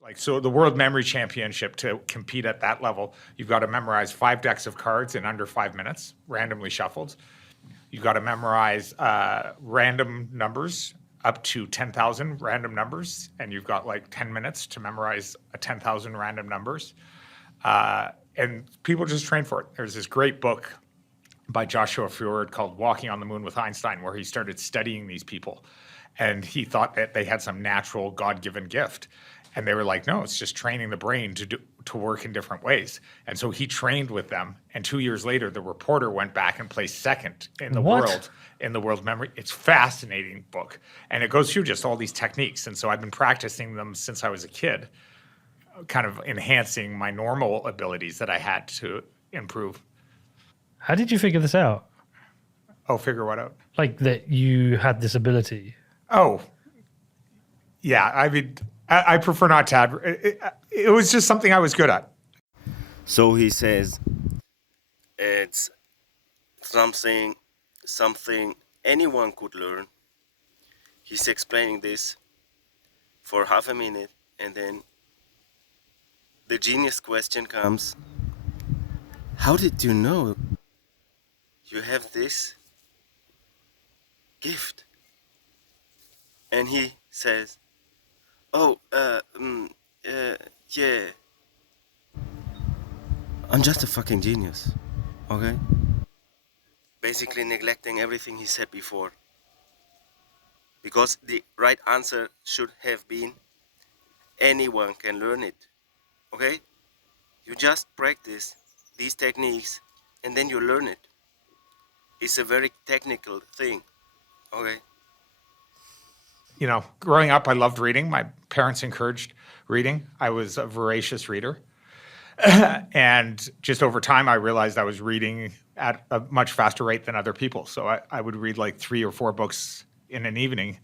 Like, so the World Memory Championship, to compete at that level, you've got to memorize 5 decks of cards in under 5 minutes, randomly shuffled. You've got to memorize random numbers, up to 10,000 random numbers, and you've got like 10 minutes to memorize 10,000 random numbers. And people just train for it. There's this great book by Joshua Fjord called Walking on the Moon with Einstein, where he started studying these people. And he thought that they had some natural God-given gift. And they were like, no, it's just training the brain to work in different ways. And so he trained with them. And 2 years later, the reporter went back and placed second in the world, in the world memory. It's a fascinating book. And it goes through just all these techniques. And so I've been practicing them since I was a kid, kind of enhancing my normal abilities that I had to improve. How did you figure this out? Oh, figure what out? Like that you had this ability. Oh, yeah. I mean, I prefer not to add. It was just something I was good at. So he says it's something anyone could learn. He's explaining this for half a minute, and then the genius question comes: how did you know you have this gift? And he says, oh, yeah, I'm just a fucking genius, okay? Basically neglecting everything he said before. Because the right answer should have been, anyone can learn it, okay? You just practice these techniques and then you learn it. It's a very technical thing, okay? You know, growing up, I loved reading. My parents encouraged reading. I was a voracious reader. And just over time, I realized I was reading at a much faster rate than other people. So I would read like 3 or 4 books in an evening.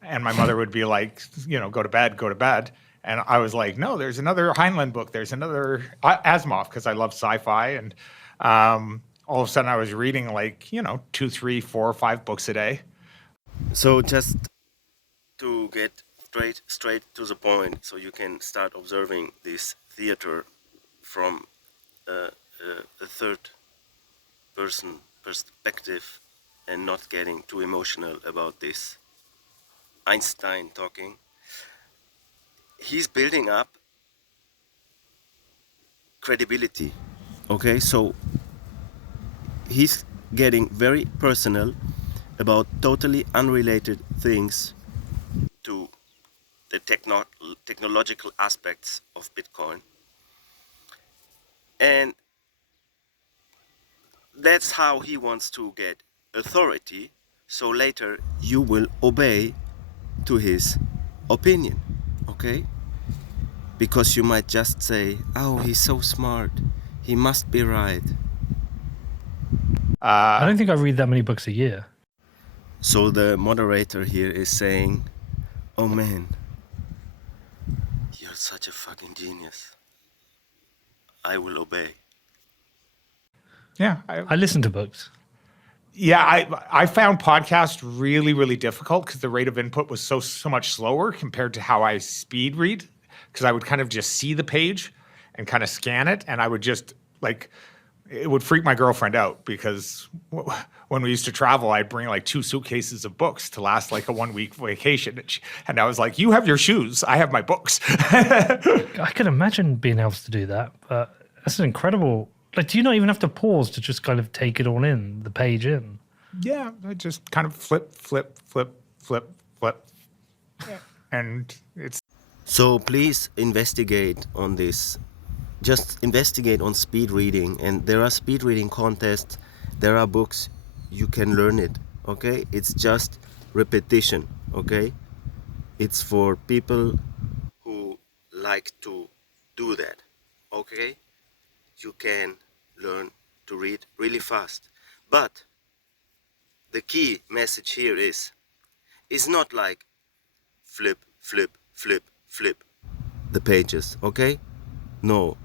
And my mother would be like, you know, go to bed, go to bed. And I was like, no, there's another Heinlein book. There's another Asimov, because I love sci-fi. And all of a sudden I was reading like, you know, 2, 3, 4, 5 books a day. So just to get straight to the point, so you can start observing this theater from a third person perspective and not getting too emotional about this Einstein talking. He's building up credibility, okay? So he's getting very personal about totally unrelated things to the technological aspects of Bitcoin. And that's how he wants to get authority, so later you will obey to his opinion, okay? Because you might just say, oh, he's so smart, he must be right. I don't think I read that many books a year. So the moderator here is saying, oh man, you're such a fucking genius. I will obey. Yeah. I listen to books. Yeah, I found podcasts really, really difficult because the rate of input was so much slower compared to how I speed read, because I would kind of just see the page and kind of scan it, and I would just like, it would freak my girlfriend out because when we used to travel, I'd bring like 2 suitcases of books to last like a 1-week vacation. And I was like, you have your shoes, I have my books. I can imagine being able to do that, but that's an incredible. Like, do you not even have to pause to just kind of take it all in, the page in? Yeah, I just kind of flip. And it's... So please investigate on this. Just investigate on speed reading, and there are speed reading contests, there are books, you can learn it, okay? It's just repetition, okay? It's for people who like to do that, okay? You can learn to read really fast. But the key message here is not like flip the pages, okay? No,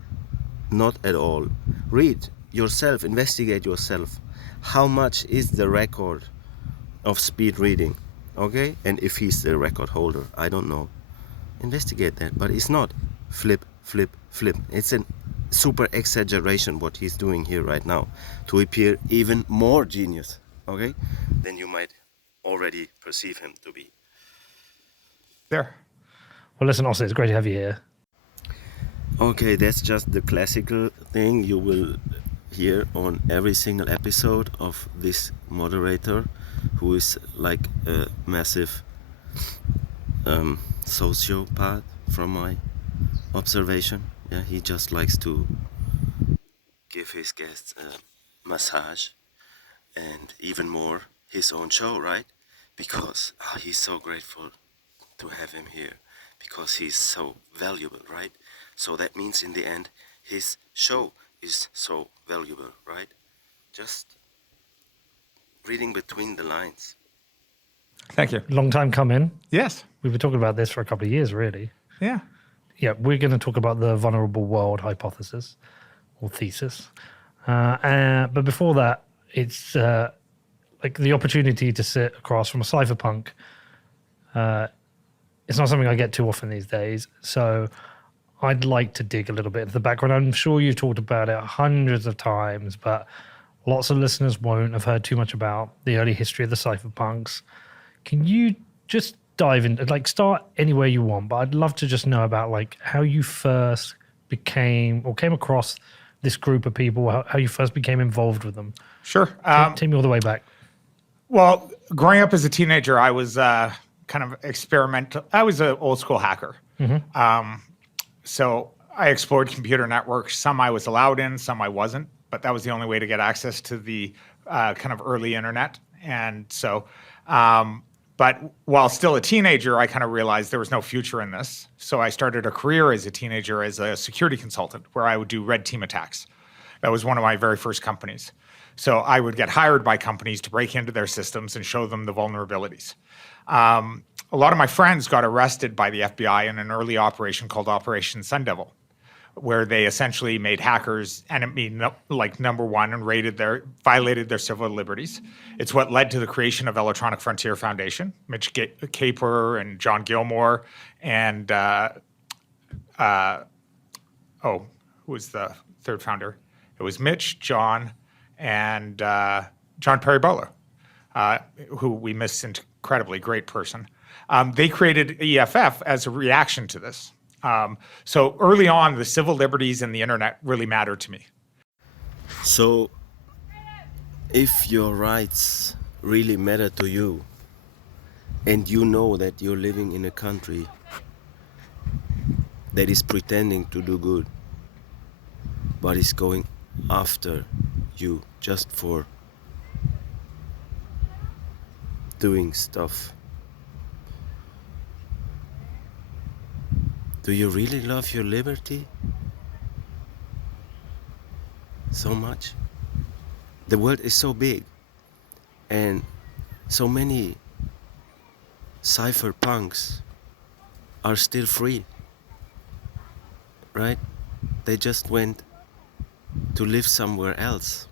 not at all. Read yourself, investigate yourself. How much is the record of speed reading, okay? And if he's the record holder, I don't know. investigate that. But it's not flip, flip, flip. It's a super exaggeration what he's doing here right now to appear even more genius, okay, than you might already perceive him to be. There. Well, listen, Oscar, it's great to have you here. Okay, that's just the classical thing you will hear on every single episode of this moderator, who is like a massive sociopath from my observation. Yeah, he just likes to give his guests a massage and even more his own show, right? Because he's so grateful to have him here, because he's so valuable, right? So that means in the end his show is so valuable, right? Just reading between the lines. Thank you. Long time coming. Yes. We've been talking about this for a couple of years, really. Yeah. Yeah, we're going to talk about the vulnerable world hypothesis or thesis. But before that, it's like the opportunity to sit across from a cypherpunk. It's not something I get too often these days. So I'd like to dig a little bit into the background. I'm sure you've talked about it hundreds of times, but lots of listeners won't have heard too much about the early history of the cypherpunks. Can you just dive in, like start anywhere you want, but I'd love to just know about like how you first became or came across this group of people, how you first became involved with them. Sure. Take me all the way back. Well, growing up as a teenager, I was kind of experimental. I was an old school hacker. So I explored computer networks. Some I was allowed in, some I wasn't, but that was the only way to get access to the kind of early internet. And so, but while still a teenager, I kind of realized there was no future in this. So I started a career as a teenager as a security consultant where I would do red team attacks. That was one of my very first companies. So I would get hired by companies to break into their systems and show them the vulnerabilities. A lot of my friends got arrested by the FBI in an early operation called Operation Sun Devil, where they essentially made hackers enemy like number one and violated their civil liberties. It's what led to the creation of Electronic Frontier Foundation, Mitch Caper and John Gilmore, and who was the third founder? It was Mitch, John, and John Perry Bowler, who we miss, incredibly great person. They created EFF as a reaction to this. So early on, the civil liberties and the internet really mattered to me. So if your rights really matter to you, and you know that you're living in a country that is pretending to do good, but is going after you just for doing stuff, do you really love your liberty so much? The world is so big, and so many cypherpunks are still free, right? They just went to live somewhere else.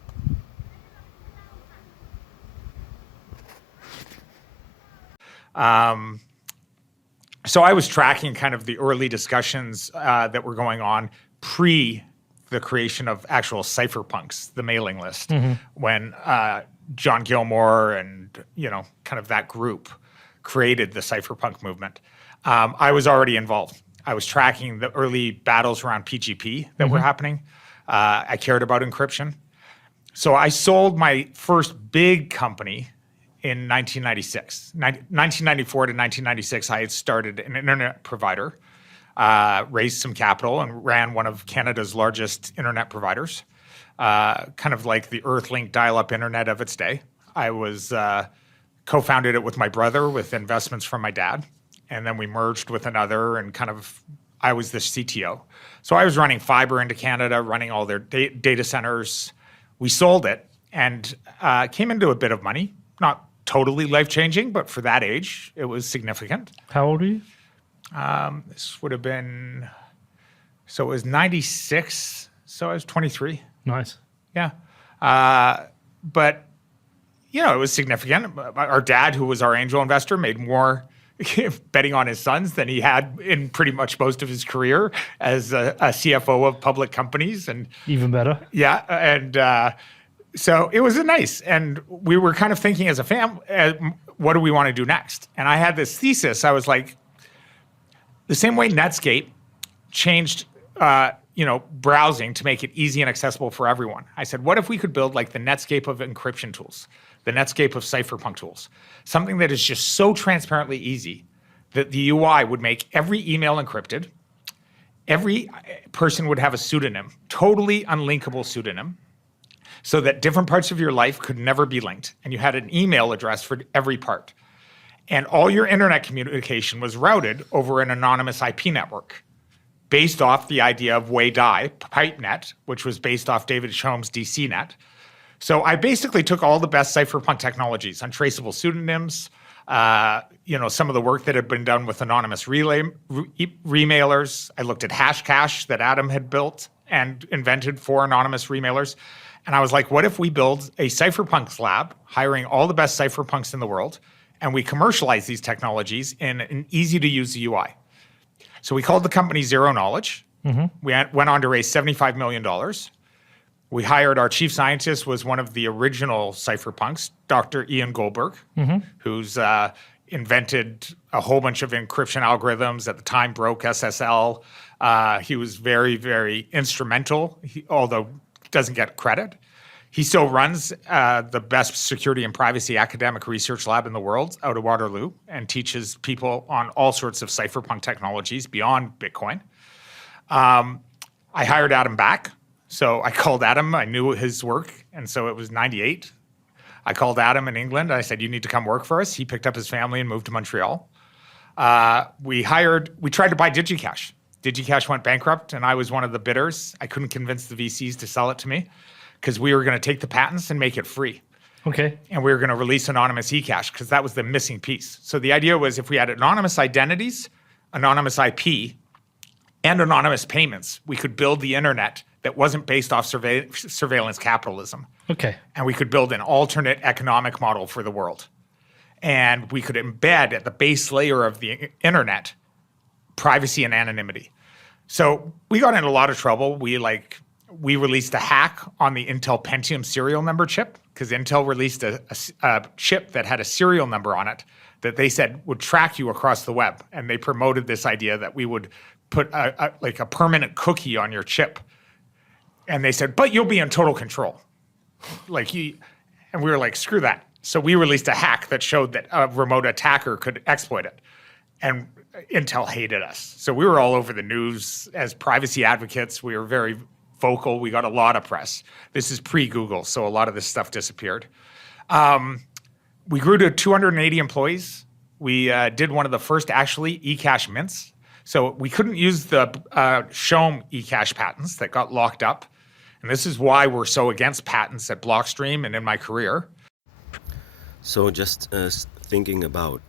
So I was tracking kind of the early discussions that were going on pre the creation of actual cypherpunks, the mailing list, when John Gilmore and, kind of that group created the cypherpunk movement. I was already involved. I was tracking the early battles around PGP that were happening. I cared about encryption. So I sold my first big company in 1996. 1994 to 1996, I had started an internet provider, raised some capital, and ran one of Canada's largest internet providers, kind of like the Earthlink dial-up internet of its day. I was co-founded it with my brother with investments from my dad, and then we merged with another, and kind of I was the CTO. So I was running fiber into Canada, running all their data centers. We sold it and came into a bit of money, not totally life-changing, but for that age, it was significant. How old are you? This would have been, so it was 96, so I was 23. Nice. Yeah. But, it was significant. Our dad, who was our angel investor, made more, betting on his sons than he had in pretty much most of his career as a CFO of public companies. And Even better. yeah, and so it was nice. And we were kind of thinking as a family, what do we want to do next? And I had this thesis. I was like, the same way Netscape changed, browsing to make it easy and accessible for everyone. I said, what if we could build like the Netscape of encryption tools, the Netscape of cypherpunk tools, something that is just so transparently easy that the UI would make every email encrypted, every person would have a pseudonym, totally unlinkable pseudonym, so that different parts of your life could never be linked, and you had an email address for every part. And all your internet communication was routed over an anonymous IP network based off the idea of WADI, PipeNet, which was based off David Chome's DCNet. So I basically took all the best cypherpunk technologies, untraceable pseudonyms, some of the work that had been done with anonymous remailers. I looked at Hashcash that Adam had built and invented for anonymous remailers. And I was like, what if we build a cypherpunks lab, hiring all the best cypherpunks in the world, and we commercialize these technologies in an easy-to-use UI? So we called the company Zero Knowledge. We went on to raise $75 million. We hired our chief scientist, was one of the original cypherpunks, Dr. Ian Goldberg, who's invented a whole bunch of encryption algorithms, at the time broke SSL. He was very, very instrumental, although doesn't get credit. He still runs the best security and privacy academic research lab in the world out of Waterloo and teaches people on all sorts of cypherpunk technologies beyond Bitcoin. I hired Adam back. So I called Adam. I knew his work. And so it was 98. I called Adam in England. I said, you need to come work for us. He picked up his family and moved to Montreal. We tried to buy DigiCash. DigiCash went bankrupt, and I was one of the bidders. I couldn't convince the VCs to sell it to me because we were going to take the patents and make it free. Okay. And we were going to release anonymous eCash because that was the missing piece. So the idea was if we had anonymous identities, anonymous IP, and anonymous payments, we could build the internet that wasn't based off surveillance capitalism. Okay. And we could build an alternate economic model for the world. And we could embed at the base layer of the internet privacy and anonymity. So we got in a lot of trouble. We released a hack on the Intel Pentium serial number chip because Intel released a chip that had a serial number on it that they said would track you across the web. And they promoted this idea that we would put a permanent cookie on your chip. And they said, but you'll be in total control. And we were like, screw that. So we released a hack that showed that a remote attacker could exploit it. And Intel hated us. So we were all over the news as privacy advocates. We were very vocal. We got a lot of press. This is pre-Google, so a lot of this stuff disappeared. We grew to 280 employees. We did one of the first actually eCash mints. So we couldn't use the Shome eCash patents that got locked up. And this is why we're so against patents at Blockstream and in my career. So just thinking about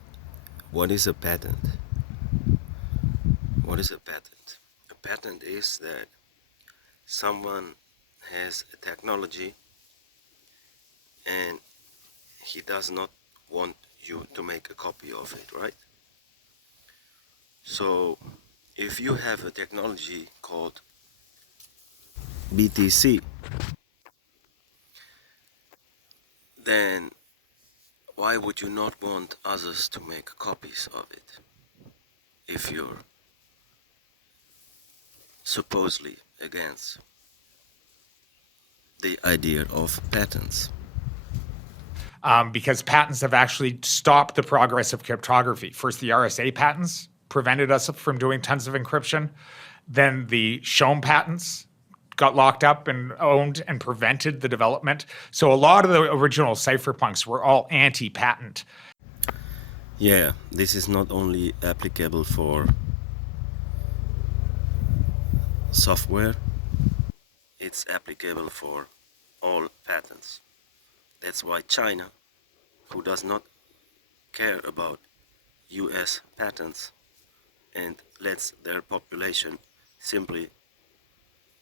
what is a patent? What is a patent? A patent is that someone has a technology and he does not want you to make a copy of it, right? So if you have a technology called BTC, then why would you not want others to make copies of it if you're supposedly against the idea of patents? Because patents have actually stopped the progress of cryptography. First, the RSA patents prevented us from doing tons of encryption. Then the Shome patents got locked up and owned and prevented the development. So a lot of the original cypherpunks were all anti-patent. Yeah, this is not only applicable for software, it's applicable for all patents. That's why China, who does not care about US patents and lets their population simply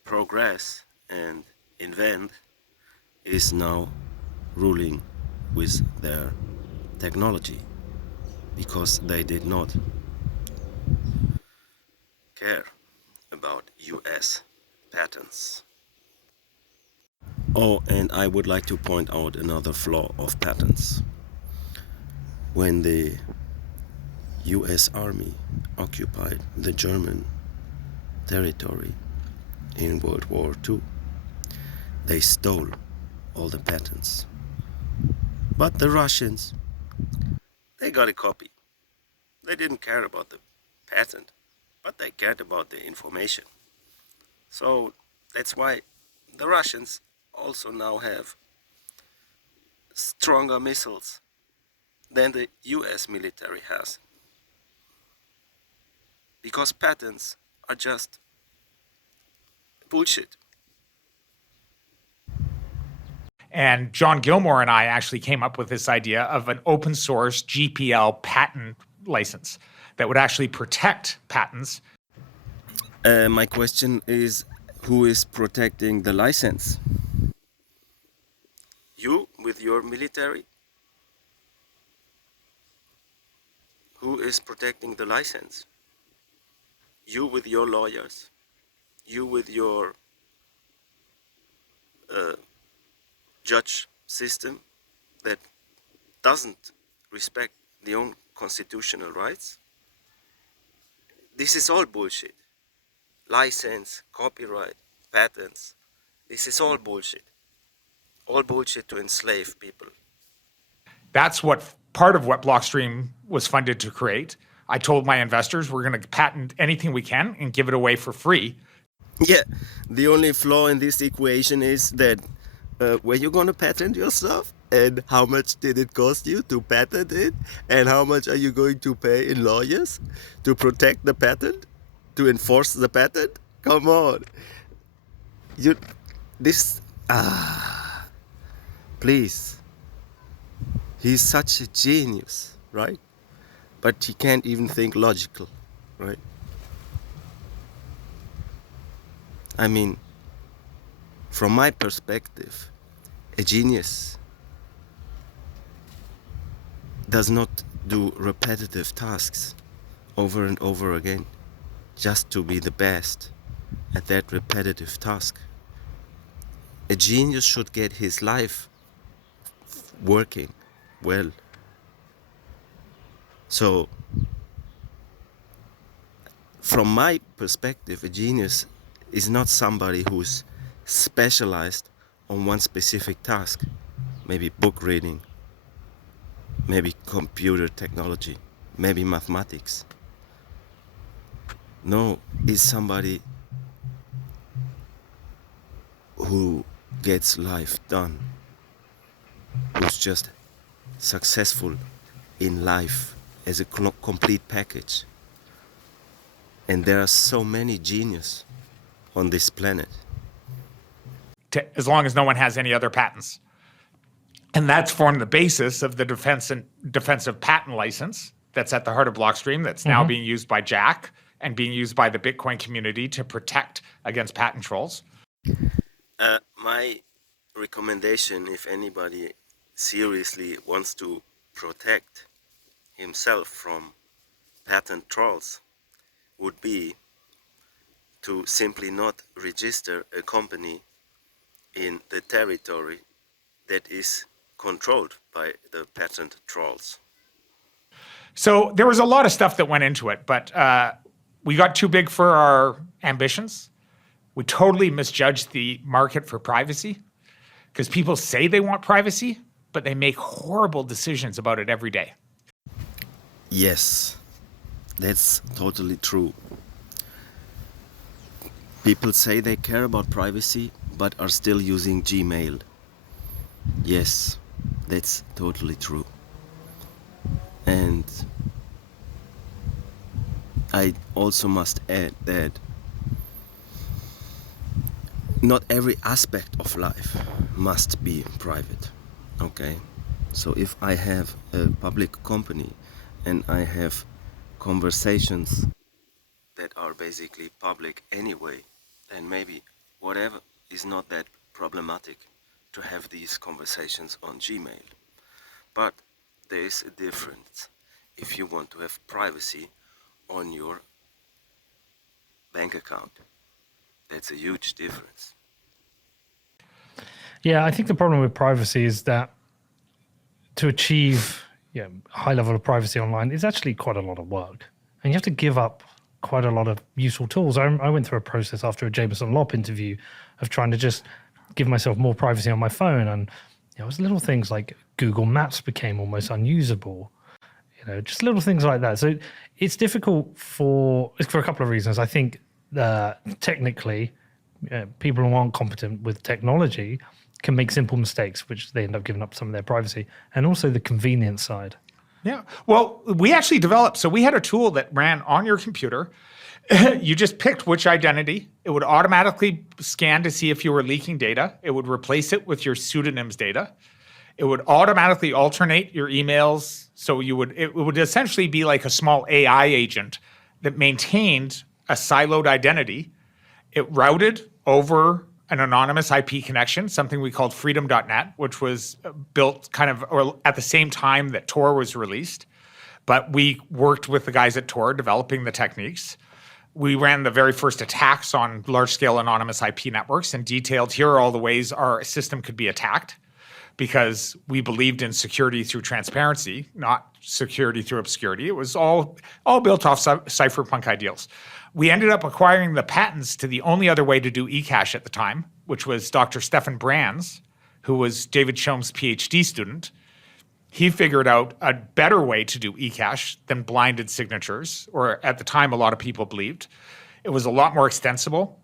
progress and invent, is now ruling with their technology. because they did not care about US patents. Oh, and I would like to point out another flaw of patents. When the US Army occupied the German territory in World War II, they stole all the patents. But the Russians, they got a copy. They didn't care about the patent, but they cared about the information. So that's why the Russians also now have stronger missiles than the US military has. Because patents are just bullshit. And John Gilmore and I actually came up with this idea of an open source GPL patent license that would actually protect patents. My question is, who is protecting the license? You with your military? Who is protecting the license? You with your lawyers? You with your judge system that doesn't respect the own constitutional rights? This is all bullshit. License, copyright, patents, this is all bullshit. All bullshit to enslave people. That's what part of what Blockstream was funded to create. I told my investors we're going to patent anything we can and give it away for free. Yeah, the only flaw in this equation is that were you going to patent your stuff? And how much did it cost you to patent it? And how much are you going to pay in lawyers to protect the patent? To enforce the patent? Come on. Please. He's such a genius, right? But he can't even think logical, right? I mean, from my perspective, a genius does not do repetitive tasks over and over again just to be the best at that repetitive task. A genius should get his life working well. So, from my perspective, a genius is not somebody who's specialized on one specific task, maybe book reading, maybe computer technology, maybe mathematics. No, it's somebody who gets life done, who's just successful in life as a complete package. And there are so many geniuses on this planet. As long as no one has any other patents. And that's formed the basis of the defensive patent license that's at the heart of Blockstream, that's now being used by Jack and being used by the Bitcoin community to protect against patent trolls. My recommendation, if anybody seriously wants to protect himself from patent trolls, would be to simply not register a company in the territory that is controlled by the patent trolls. So there was a lot of stuff that went into it, but we got too big for our ambitions. We totally misjudged the market for privacy because people say they want privacy, but they make horrible decisions about it every day. Yes, that's totally true. People say they care about privacy, but are still using Gmail. Yes, that's totally true. And I also must add that not every aspect of life must be private, okay? So if I have a public company and I have conversations that are basically public anyway, then maybe whatever is not that problematic to have these conversations on Gmail. But there is a difference if you want to have privacy on your bank account. That's a huge difference. Yeah, I think the problem with privacy is that to achieve a high level of privacy online is actually quite a lot of work. And you have to give up quite a lot of useful tools. I went through a process after a Jameson Lopp interview of trying to just give myself more privacy on my phone. And it was little things like Google Maps became almost unusable. Just little things like that. So it's difficult for a couple of reasons. I think technically, people who aren't competent with technology can make simple mistakes, which they end up giving up some of their privacy, and also the convenience side. Yeah. Well, we actually developed, so we had a tool that ran on your computer. You just picked which identity. It would automatically scan to see if you were leaking data. It would replace it with your pseudonym's data. It would automatically alternate your emails. So it would essentially be like a small AI agent that maintained a siloed identity. It routed over an anonymous IP connection, something we called freedom.net, which was built or at the same time that Tor was released. But we worked with the guys at Tor developing the techniques. We ran the very first attacks on large-scale anonymous IP networks and detailed here are all the ways our system could be attacked, because we believed in security through transparency, not security through obscurity. It was all built off cypherpunk ideals. We ended up acquiring the patents to the only other way to do eCash at the time, which was Dr. Stefan Brands, who was David Schoen's PhD student. He figured out a better way to do eCash than blinded signatures, or at the time a lot of people believed. It was a lot more extensible.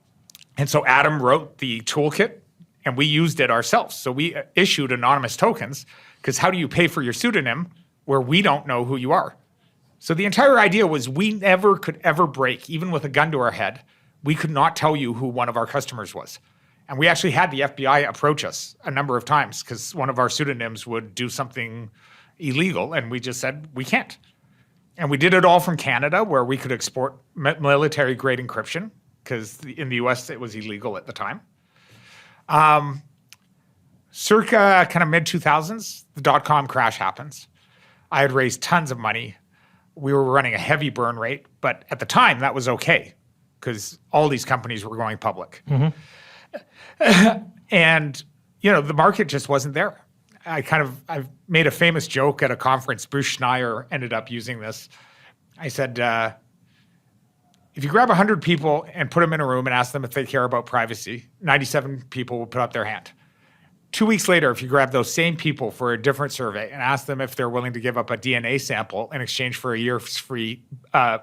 And so Adam wrote the toolkit, and we used it ourselves. So we issued anonymous tokens, because how do you pay for your pseudonym where we don't know who you are? So the entire idea was we never could ever break, even with a gun to our head, we could not tell you who one of our customers was. And we actually had the FBI approach us a number of times because one of our pseudonyms would do something illegal, and we just said, we can't. And we did it all from Canada, where we could export military-grade encryption, because in the US it was illegal at the time. Circa kind of mid-2000s, the dot-com crash happens. I had raised tons of money. We were running a heavy burn rate, but at the time that was okay because all these companies were going public. Mm-hmm. And, the market just wasn't there. I've made a famous joke at a conference. Bruce Schneier ended up using this. I said, if you grab 100 people and put them in a room and ask them if they care about privacy, 97 people will put up their hand. 2 weeks later, if you grab those same people for a different survey and ask them if they're willing to give up a DNA sample in exchange for a year's free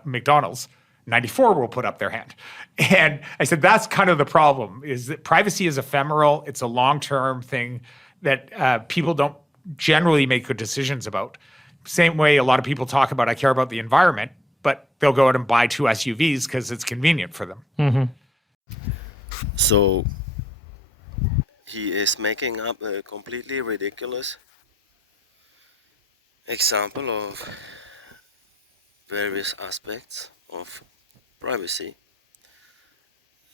McDonald's, 94 will put up their hand. And I said, that's kind of the problem, is that privacy is ephemeral. It's a long-term thing that people don't generally make good decisions about. Same way a lot of people talk about, I care about the environment, but they'll go out and buy 2 SUVs because it's convenient for them. Mm-hmm. So he is making up a completely ridiculous example of various aspects of privacy,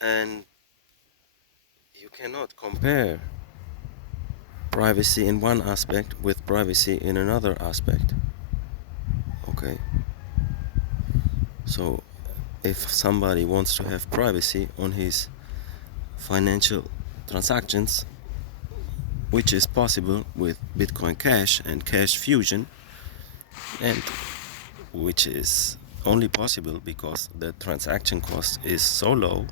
and you cannot compare privacy in one aspect with privacy in another aspect. Okay, so if somebody wants to have privacy on his financial transactions, which is possible with Bitcoin Cash and Cash Fusion, and which is only possible because the transaction cost is so low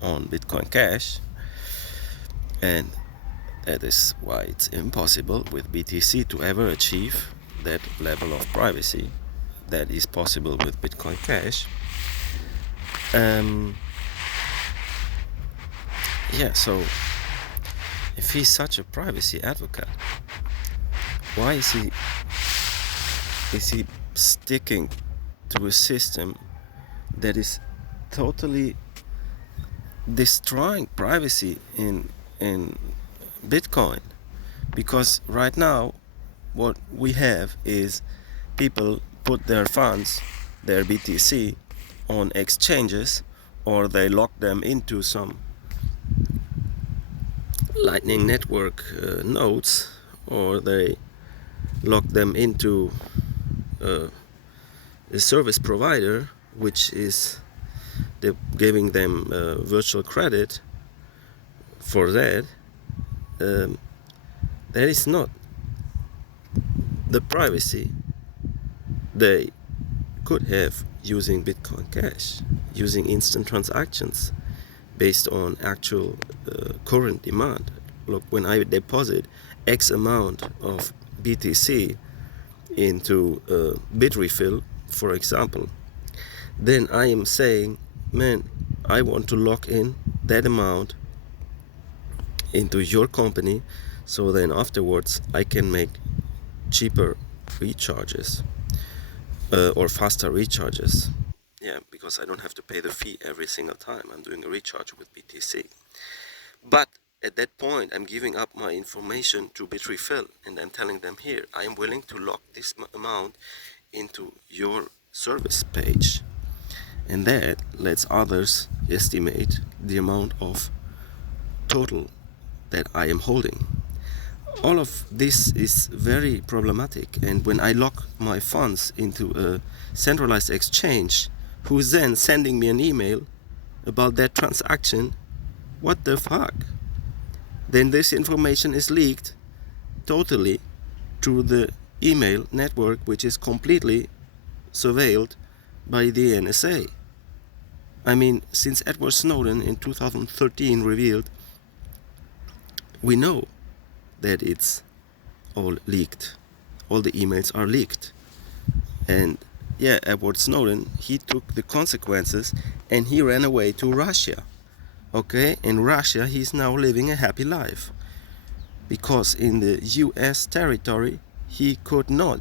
on Bitcoin Cash, and that is why it's impossible with BTC to ever achieve that level of privacy that is possible with Bitcoin Cash. So if he's such a privacy advocate, why is he sticking to a system that is totally destroying privacy in Bitcoin? Because right now what we have is people put their funds, their BTC, on exchanges, or they lock them into some Lightning Network nodes, or they lock them into a service provider, which is giving them virtual credit for that, that is not the privacy they could have using Bitcoin Cash, using instant transactions based on actual current demand. Look, when I deposit X amount of BTC into Bitrefill, for example, then I am saying, man, I want to lock in that amount into your company, so then afterwards I can make cheaper recharges or faster recharges. Yeah, because I don't have to pay the fee every single time I'm doing a recharge with BTC. But at that point, I'm giving up my information to Bitrefill, and I'm telling them, here, I am willing to lock this amount into your service page. And that lets others estimate the amount of total that I am holding. All of this is very problematic, and when I lock my funds into a centralized exchange, who's then sending me an email about that transaction, what the fuck? Then this information is leaked totally to the email network, which is completely surveilled by the NSA. I mean, since Edward Snowden in 2013 revealed, we know that it's all leaked. All the emails are leaked. And yeah, Edward Snowden, he took the consequences and he ran away to Russia. Okay, in Russia he's now living a happy life, because in the US territory he could not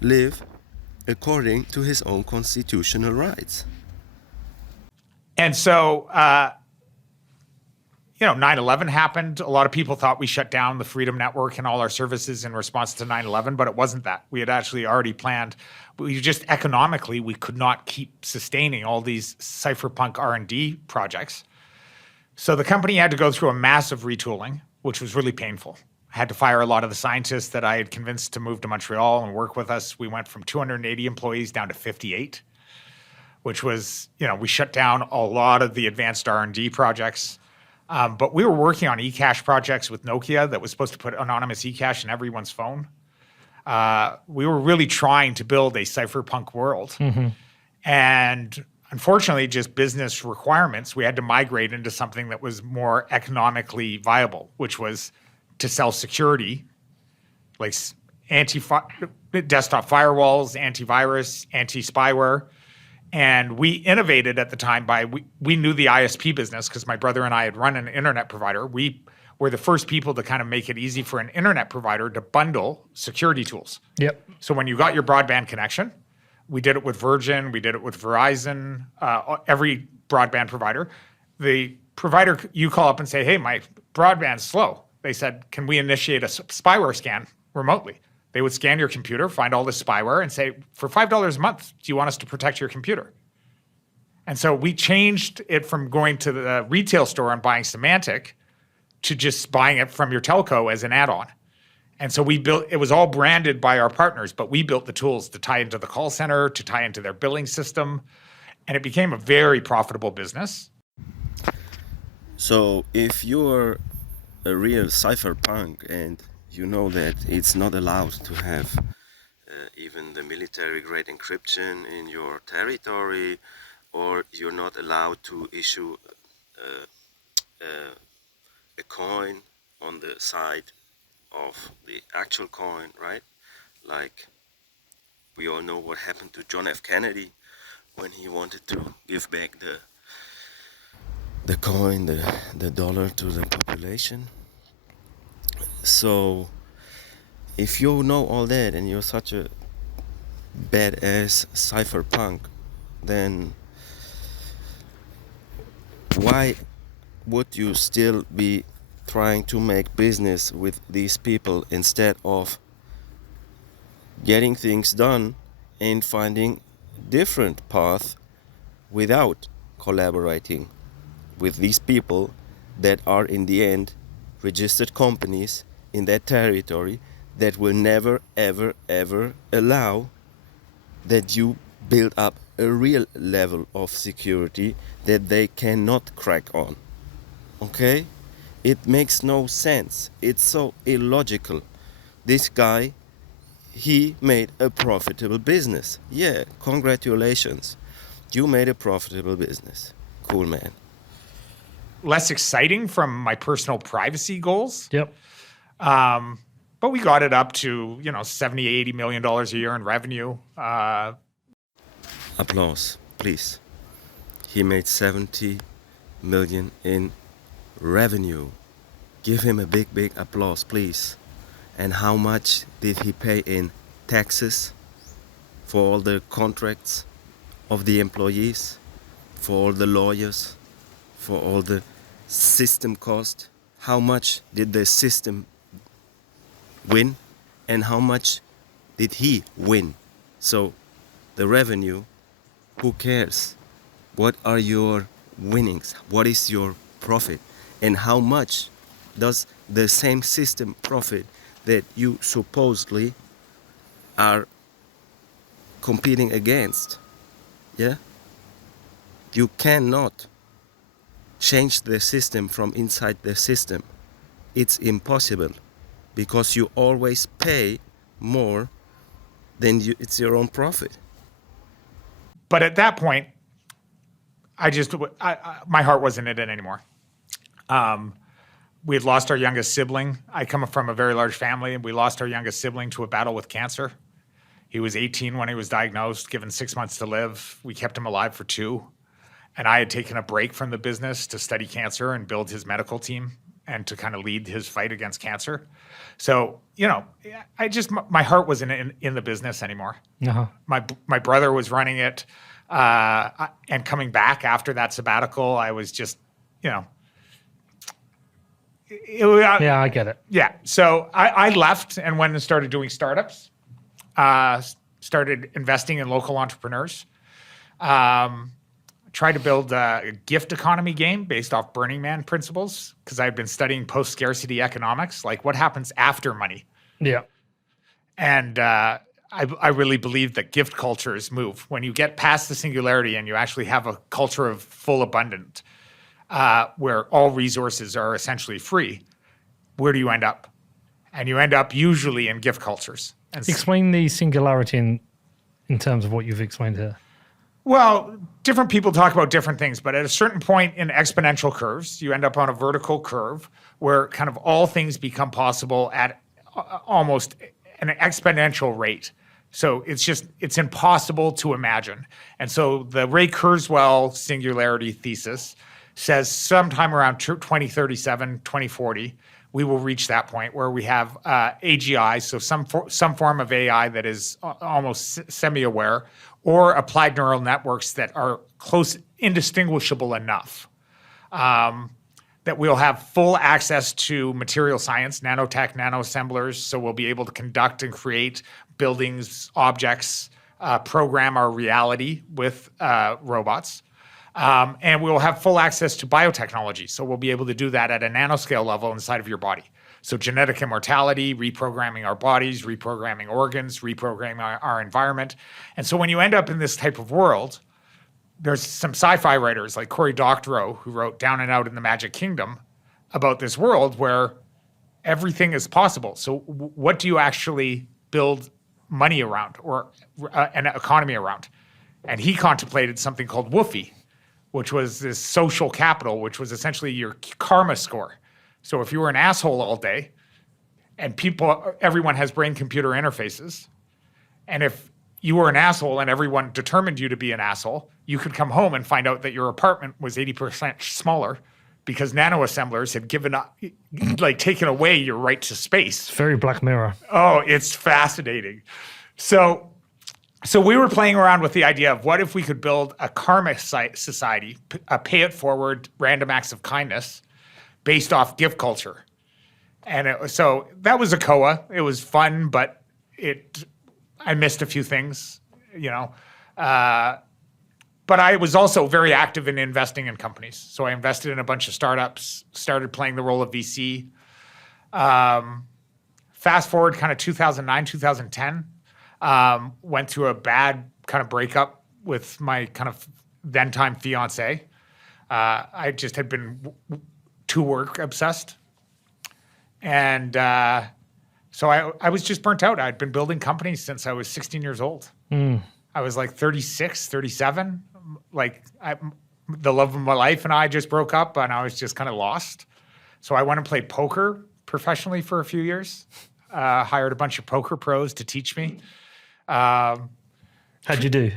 live according to his own constitutional rights. And so, 9/11 happened. A lot of people thought we shut down the Freedom Network and all our services in response to 9/11, but it wasn't that. We had actually already planned. We just economically, we could not keep sustaining all these cypherpunk R&D projects. So the company had to go through a massive retooling, which was really painful. I had to fire a lot of the scientists that I had convinced to move to Montreal and work with us. We went from 280 employees down to 58, which was, we shut down a lot of the advanced R&D projects. But we were working on eCash projects with Nokia that was supposed to put anonymous eCash in everyone's phone. We were really trying to build a cypherpunk world. Mm-hmm. And unfortunately, just business requirements, we had to migrate into something that was more economically viable, which was to sell security, like desktop firewalls, antivirus, anti-spyware. And we innovated at the time we knew the ISP business because my brother and I had run an internet provider. We were the first people to kind of make it easy for an internet provider to bundle security tools. Yep. So when you got your broadband connection, we did it with Virgin, we did it with Verizon, every broadband provider. The provider, you call up and say, hey, my broadband's slow. They said, can we initiate a spyware scan remotely? They would scan your computer, find all this spyware, and say, for $5 a month, do you want us to protect your computer? And so we changed it from going to the retail store and buying Symantec to just buying it from your telco as an add-on. And so it was all branded by our partners, but we built the tools to tie into the call center, to tie into their billing system, and it became a very profitable business. So if you're a real cypherpunk and you know that it's not allowed to have even the military-grade encryption in your territory, or you're not allowed to issue a coin on the side of the actual coin, right? Like, we all know what happened to John F. Kennedy when he wanted to give back the coin, the dollar to the population. So if you know all that and you're such a badass cypherpunk, then why would you still be trying to make business with these people instead of getting things done and finding different path without collaborating with these people that are in the end registered companies in that territory that will never ever ever allow that you build up a real level of security that they cannot crack on. Okay? It makes no sense. It's so illogical. This guy, he made a profitable business. Yeah, congratulations. You made a profitable business. Cool, man. Less exciting from my personal privacy goals. Yep. But we got it up to, $70, $80 million a year in revenue. Applause, please. He made 70 million in revenue. Give him a big, big applause, please. And how much did he pay in taxes for all the contracts of the employees, for all the lawyers, for all the system cost? How much did the system win, and how much did he win? So the revenue, who cares? What are your winnings? What is your profit? And how much does the same system profit that you supposedly are competing against? Yeah? You cannot change the system from inside the system. It's impossible, because you always pay more than it's your own profit. But at that point, my heart wasn't in it anymore. We had lost our youngest sibling. I come from a very large family, and we lost our youngest sibling to a battle with cancer. He was 18 when he was diagnosed, given 6 months to live. We kept him alive for 2. And I had taken a break from the business to study cancer and build his medical team and to kind of lead his fight against cancer. So, my heart wasn't in the business anymore. Uh-huh. My brother was running it, and coming back after that sabbatical, I was just, Yeah, I get it. Yeah. So I left and went and started doing startups, started investing in local entrepreneurs, tried to build a gift economy game based off Burning Man principles, because I've been studying post-scarcity economics, like what happens after money. Yeah. And I really believe that gift cultures move. When you get past the singularity and you actually have a culture of full abundance, where all resources are essentially free, where do you end up? And you end up usually in gift cultures. And Explain the singularity in terms of what you've explained here. well, different people talk about different things, but at a certain point in exponential curves, you end up on a vertical curve where kind of all things become possible at almost an exponential rate. So it's impossible to imagine. And so the Ray Kurzweil singularity thesis says sometime around 2037, 2040, we will reach that point where we have AGI, so some form of AI that is almost semi-aware, or applied neural networks that are close, indistinguishable enough that we'll have full access to material science, nanotech, nanoassemblers, so we'll be able to conduct and create buildings, objects, program our reality with robots. And we'll have full access to biotechnology. So we'll be able to do that at a nanoscale level inside of your body. So genetic immortality, reprogramming our bodies, reprogramming organs, reprogramming our environment. And so when you end up in this type of world, there's some sci-fi writers like Cory Doctorow who wrote Down and Out in the Magic Kingdom about this world where everything is possible. So what do you actually build money around or an economy around? And he contemplated something called WOOFY, which was this social capital, which was essentially your karma score. So if you were an asshole all day, and everyone has brain-computer interfaces, and if you were an asshole and everyone determined you to be an asshole, you could come home and find out that your apartment was 80% smaller because nanoassemblers had taken away your right to space. It's very Black Mirror. Oh, it's fascinating. So we were playing around with the idea of what if we could build a karma society, a pay-it-forward random acts of kindness based off gift culture. And so that was a COA. It was fun, but I missed a few things, But I was also very active in investing in companies. So I invested in a bunch of startups, started playing the role of VC. Fast forward kind of 2009, 2010. Went through a bad kind of breakup with my kind of then time fiance. I just had been too work obsessed. And so I was just burnt out. I'd been building companies since I was 16 years old. I was like 36, 37. Like the love of my life and I just broke up and I was just kind of lost. So I went and played poker professionally for a few years. Hired a bunch of poker pros to teach me. How'd you do?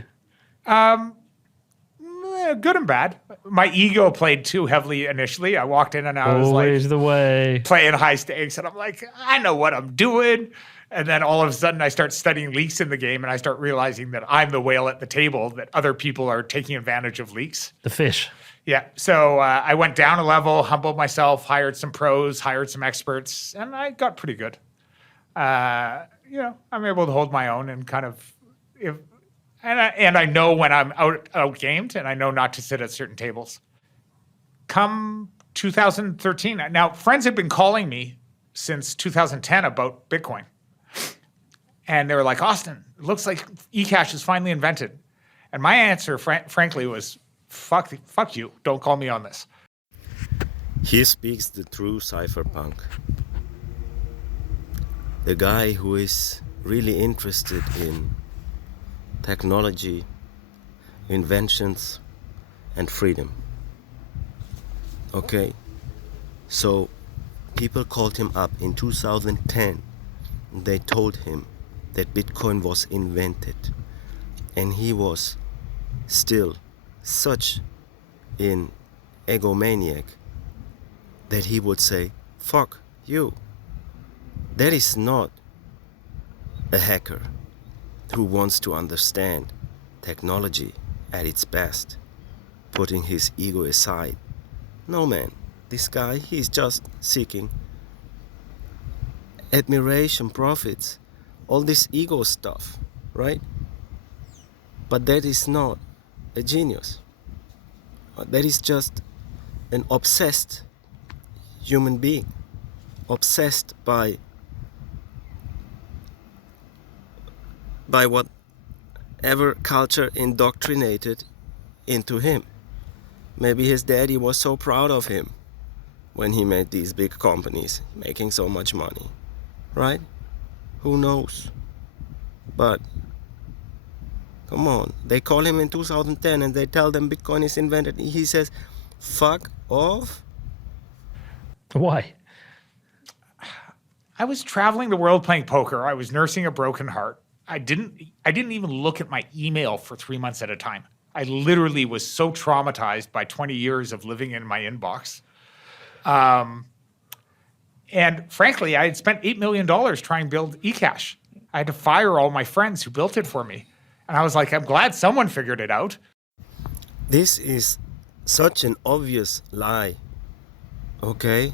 Good and bad. My ego played too heavily initially. I walked in and I was Always like the way. playing high stakes and I'm like, I know what I'm doing. And then all of a sudden I start studying leaks in the game and I start realizing that I'm the whale at the table, that other people are taking advantage of leaks. The fish. Yeah. So I went down a level, humbled myself, hired some pros, hired some experts, and I got pretty good. I'm able to hold my own and kind of, and I know when I'm outgamed, and I know not to sit at certain tables. Come 2013, now friends had been calling me since 2010 about Bitcoin, and they were like, Austin, it looks like eCash is finally invented. And my answer, frankly, was, fuck you, don't call me on this. Here speaks the true cypherpunk. The guy who is really interested in technology, inventions, and freedom. Okay, so people called him up in 2010. They told him that Bitcoin was invented, and he was still such an egomaniac that he would say, fuck you. That is not a hacker who wants to understand technology at its best, putting his ego aside. No, man, this guy, he's just seeking admiration, profits, all this ego stuff, right? But that is not a genius. That is just an obsessed human being, obsessed by whatever culture indoctrinated into him. Maybe his daddy was so proud of him when he made these big companies, making so much money, right? Who knows? But come on, they call him in 2010 and they tell them Bitcoin is invented. He says, fuck off. Why? I was traveling the world playing poker. I was nursing a broken heart. I didn't even look at my email for 3 months at a time. I literally was so traumatized by 20 years of living in my inbox. And frankly, I had spent $8 million trying to build eCash. I had to fire all my friends who built it for me. And I was like, I'm glad someone figured it out. This is such an obvious lie, okay?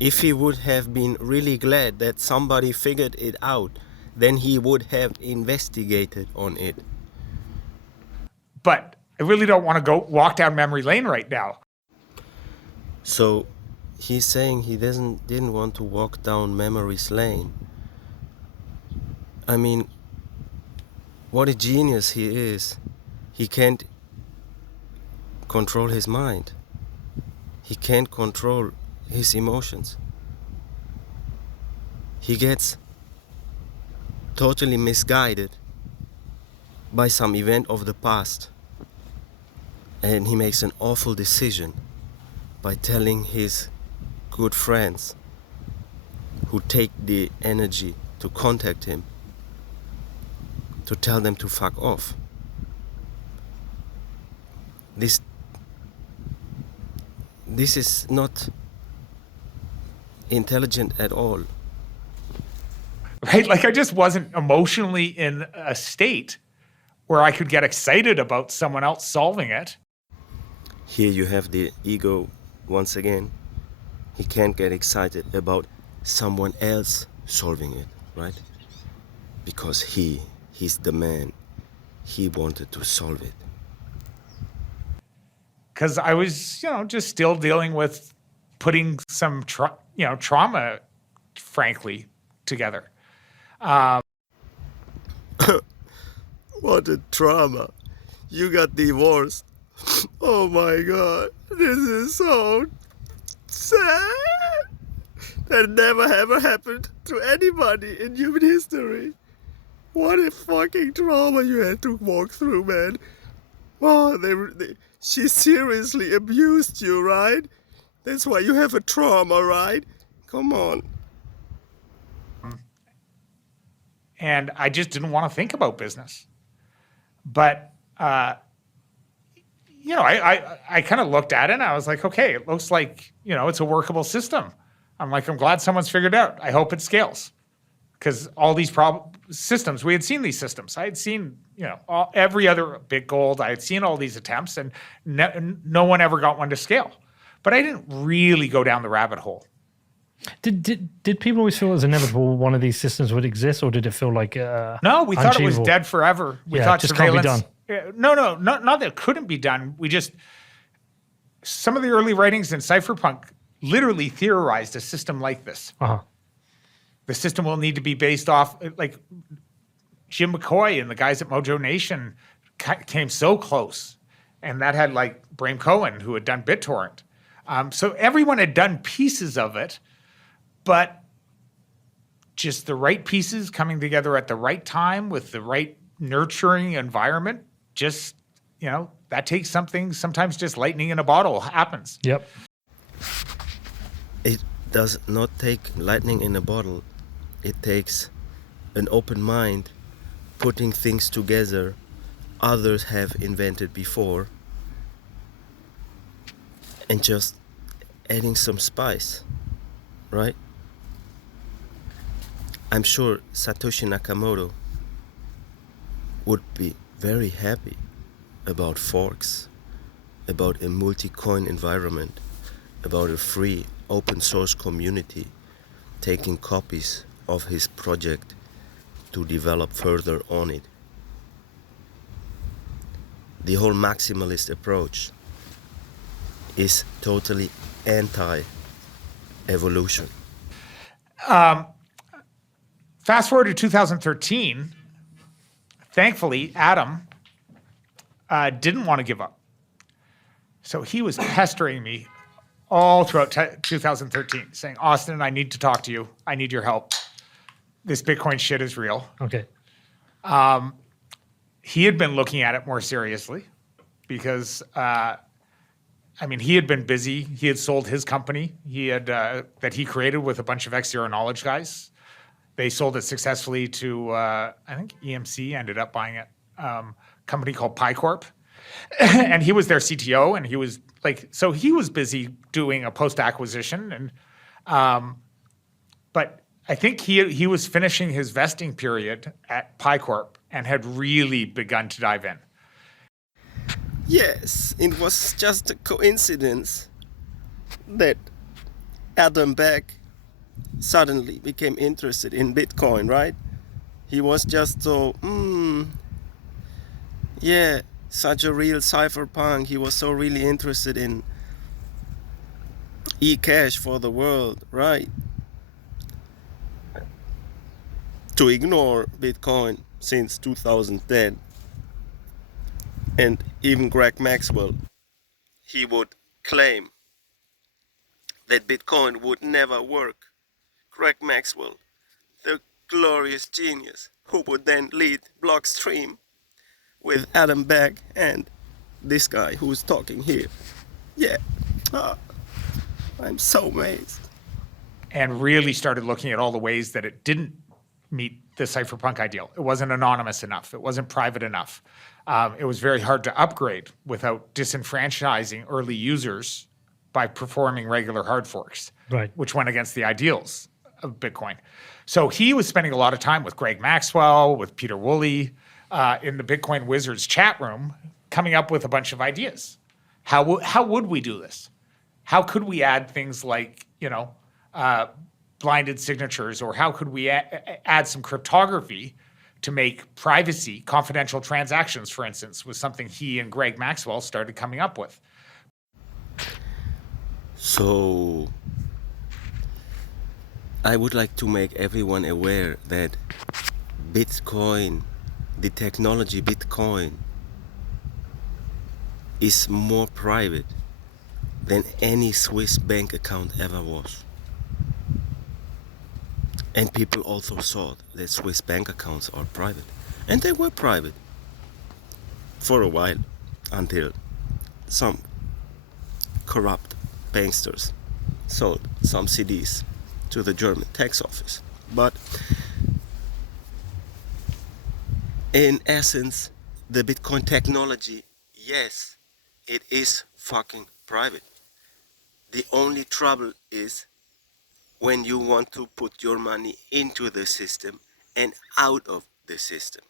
If he would have been really glad that somebody figured it out, then he would have investigated on it. But I really don't want to go walk down memory lane right now. So he's saying he didn't want to walk down memory's lane. I mean, what a genius he is. He can't control his mind. He can't control his emotions. He gets totally misguided by some event of the past, and he makes an awful decision by telling his good friends who take the energy to contact him to tell them to fuck off. This is not intelligent at all. Right? Like I just wasn't emotionally in a state where I could get excited about someone else solving it. Here you have the ego once again. He can't get excited about someone else solving it, right? Because he's the man. He wanted to solve it. Because I was, just still dealing with putting some, trauma, frankly, together. What a trauma. You got divorced. Oh my god, this is so sad. That never ever happened to anybody in human history. What a fucking trauma you had to walk through, man. Oh, she seriously abused you, right? That's why you have a trauma, right? Come on. And I just didn't want to think about business. But, you know, I kind of looked at it and I was like, okay, it looks like, you know, it's a workable system. I'm like, I'm glad someone's figured it out. I hope it scales. Because all these systems, we had seen these systems. I had seen, you know, every other BitGold. I had seen all these attempts, and no one ever got one to scale. But I didn't really go down the rabbit hole. Did people always feel it was inevitable one of these systems would exist, or did it feel like no? We thought it was dead forever. We thought just surveillance can't be done. No, not that it couldn't be done. We just, some of the early writings in cypherpunk literally theorized a system like this. The system will need to be based off, like Jim McCoy and the guys at Mojo Nation came so close. And that had like Bram Cohen, who had done BitTorrent. So everyone had done pieces of it, but just the right pieces coming together at the right time with the right nurturing environment, just, you know, that takes something, sometimes just lightning in a bottle happens. Yep. It does not take lightning in a bottle. It takes an open mind, putting things together others have invented before, and just adding some spice, right? I'm sure Satoshi Nakamoto would be very happy about forks, about a multi-coin environment, about a free open source community taking copies of his project to develop further on it. The whole maximalist approach is totally anti-evolution. Fast forward to 2013, thankfully, Adam didn't want to give up. So he was pestering me all throughout 2013, saying, Austin, I need to talk to you. I need your help. This Bitcoin shit is real. Okay. He had been looking at it more seriously because, I mean, he had been busy. He had sold his company that he created with a bunch of X0 knowledge guys. They sold it successfully to, I think EMC ended up buying it, company called PiCorp. And he was their CTO, and he was like, so he was busy doing a post-acquisition. And, but I think he was finishing his vesting period at PiCorp and had really begun to dive in. Yes, it was just a coincidence that Adam Beck suddenly became interested in Bitcoin, right? He was just so, yeah, such a real cypherpunk. He was so really interested in e-cash for the world, right? To ignore Bitcoin since 2010. And even Greg Maxwell, he would claim that Bitcoin would never work. Greg Maxwell, the glorious genius, who would then lead Blockstream with Adam Beck and this guy who's talking here. Yeah, I'm so amazed. And really started looking at all the ways that it didn't meet the cypherpunk ideal. It wasn't anonymous enough. It wasn't private enough. It was very hard to upgrade without disenfranchising early users by performing regular hard forks, right, which went against the ideals of Bitcoin. So he was spending a lot of time with Greg Maxwell, with Peter Woolley, in the Bitcoin Wizards chat room, coming up with a bunch of ideas. How would we do this? How could we add things like, blinded signatures, or how could we add some cryptography to make privacy, confidential transactions, for instance, was something he and Greg Maxwell started coming up with. So I would like to make everyone aware that Bitcoin the technology Bitcoin is more private than any Swiss bank account ever was. And people also thought that Swiss bank accounts are private. And they were private for a while, until some corrupt banksters sold some CDs to the German tax office. But in essence, the Bitcoin technology, yes, it is fucking private. The only trouble is when you want to put your money into the system and out of the system.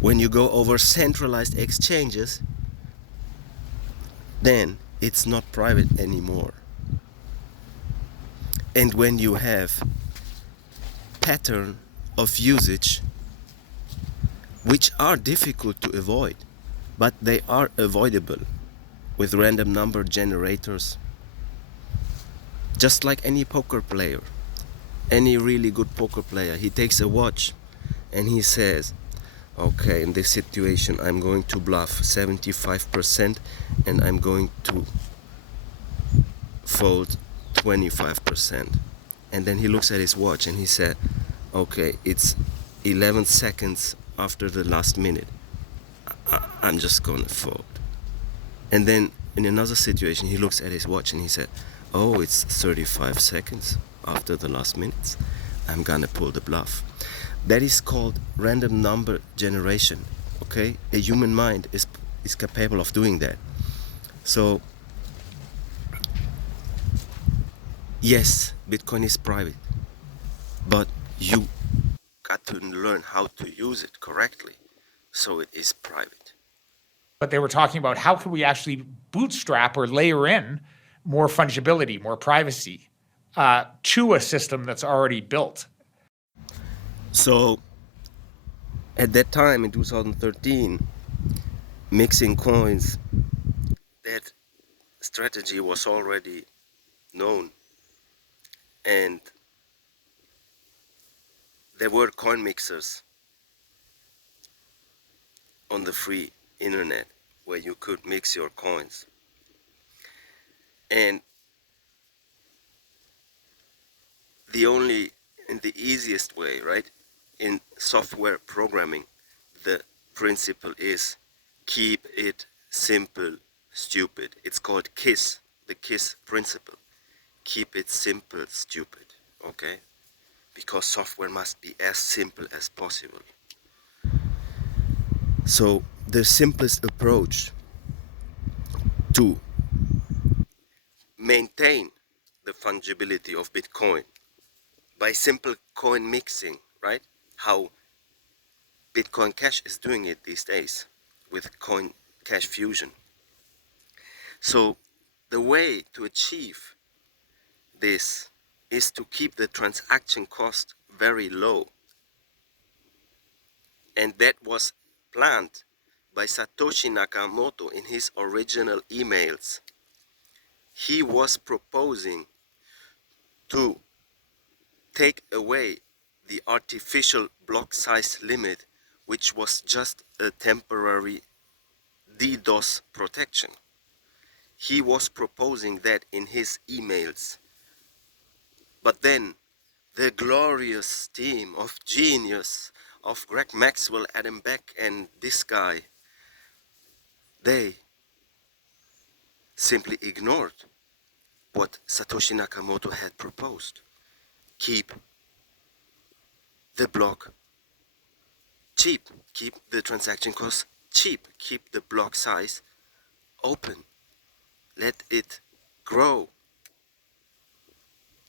When you go over centralized exchanges, then it's not private anymore. And when you have pattern of usage which are difficult to avoid, but they are avoidable with random number generators, just like any poker player, any really good poker player, he takes a watch and he says, okay, in this situation I'm going to bluff 75% and I'm going to fold 25%. And then he looks at his watch and he said, okay, it's 11 seconds after the last minute. I'm just gonna fold. And then in another situation he looks at his watch and he said, oh, it's 35 seconds after the last minutes. I'm gonna pull the bluff. That is called random number generation. Okay, a human mind is capable of doing that. So yes, Bitcoin is private, but you got to learn how to use it correctly, so it is private. But they were talking about how could we actually bootstrap or layer in more fungibility, more privacy to a system that's already built. So at that time in 2013, mixing coins, that strategy was already known, and there were coin mixers on the free internet where you could mix your coins. And the only and the easiest way, right, in software programming, the principle is keep it simple, stupid. It's called KISS, the KISS principle. Keep it simple, stupid, okay? Because software must be as simple as possible. So the simplest approach to maintain the fungibility of Bitcoin by simple coin mixing, right? How Bitcoin Cash is doing it these days with Coin Cash Fusion. So the way to achieve this is to keep the transaction cost very low. And that was planned by Satoshi Nakamoto in his original emails. He was proposing to take away the artificial block size limit, which was just a temporary DDoS protection. He was proposing that in his emails. But then the glorious team of genius of Greg Maxwell, Adam Beck, and this guy, they simply ignored what Satoshi Nakamoto had proposed. Keep the block cheap, keep the transaction cost cheap, keep the block size open, let it grow.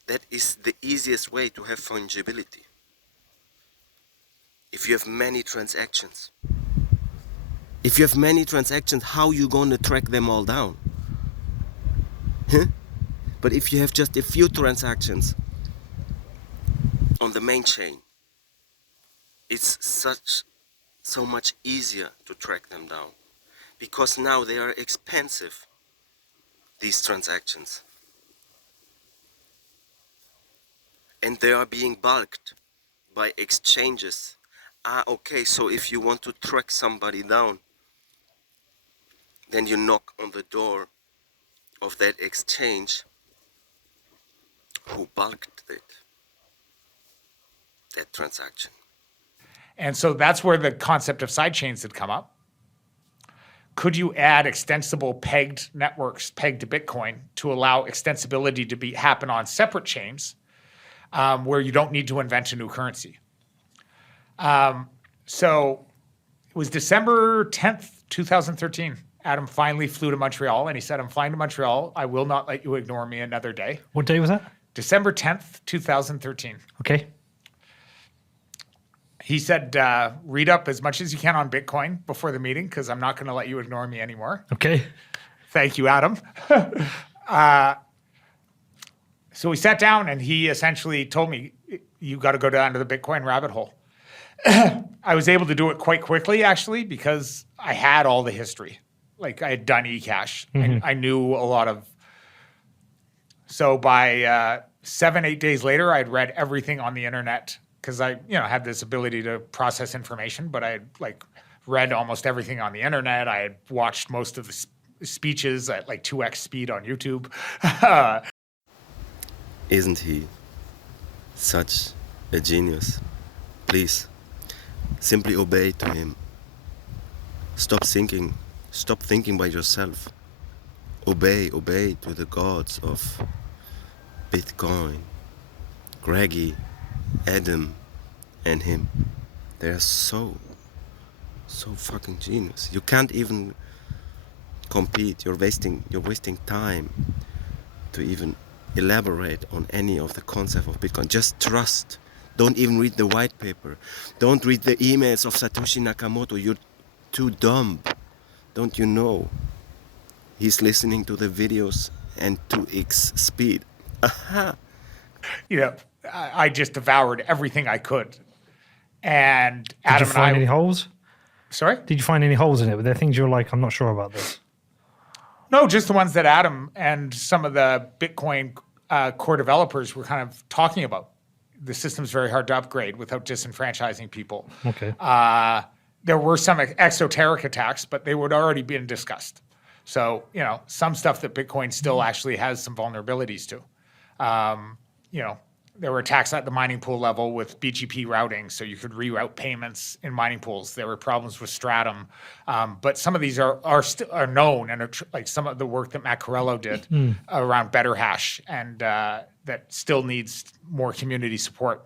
That is the easiest way to have fungibility. If you have many transactions, how you gonna track them all down? Huh? But if you have just a few transactions on the main chain, it's so much easier to track them down, because now they are expensive, these transactions, and they are being bulked by exchanges Okay, so if you want to track somebody down, then you knock on the door of that exchange who bulked it, that transaction. And so that's where the concept of sidechains had come up. Could you add extensible pegged networks, pegged to Bitcoin, to allow extensibility to happen on separate chains where you don't need to invent a new currency? So it was December 10th, 2013. Adam finally flew to Montreal, and he said, I'm flying to Montreal. I will not let you ignore me another day. What day was that? December 10th, 2013. Okay. He said, read up as much as you can on Bitcoin before the meeting, because I'm not going to let you ignore me anymore. Okay. Thank you, Adam. So we sat down, and he essentially told me, you got to go down to the Bitcoin rabbit hole. I was able to do it quite quickly, actually, because I had all the history. Like, I had done eCash. I knew a lot of... So by 7-8 days later, I'd read everything on the internet, because I had this ability to process information, but I had read almost everything on the internet. I had watched most of the speeches at 2x speed on YouTube. Isn't he such a genius? Please, simply obey to him. Stop thinking by yourself. Obey to the gods of Bitcoin, Greggy, Adam, and him. They are so fucking genius. You can't even compete. You're wasting time to even elaborate on any of the concept of Bitcoin. Just trust. Don't even read the white paper. Don't read the emails of Satoshi Nakamoto. You're too dumb. Don't you know? He's listening to the videos and 2x speed. Aha! I just devoured everything I could. And Did Adam you find and any I... holes? Sorry? Did you find any holes in it? Were there things you were like, I'm not sure about this? No, just the ones that Adam and some of the Bitcoin core developers were kind of talking about. The system's very hard to upgrade without disenfranchising people. Okay. There were some exoteric attacks, but they would already been discussed. So, some stuff that Bitcoin still actually has some vulnerabilities to. There were attacks at the mining pool level with BGP routing, so you could reroute payments in mining pools. There were problems with Stratum, but some of these are known and are like some of the work that Matt Corello did around Better Hash, and that still needs more community support.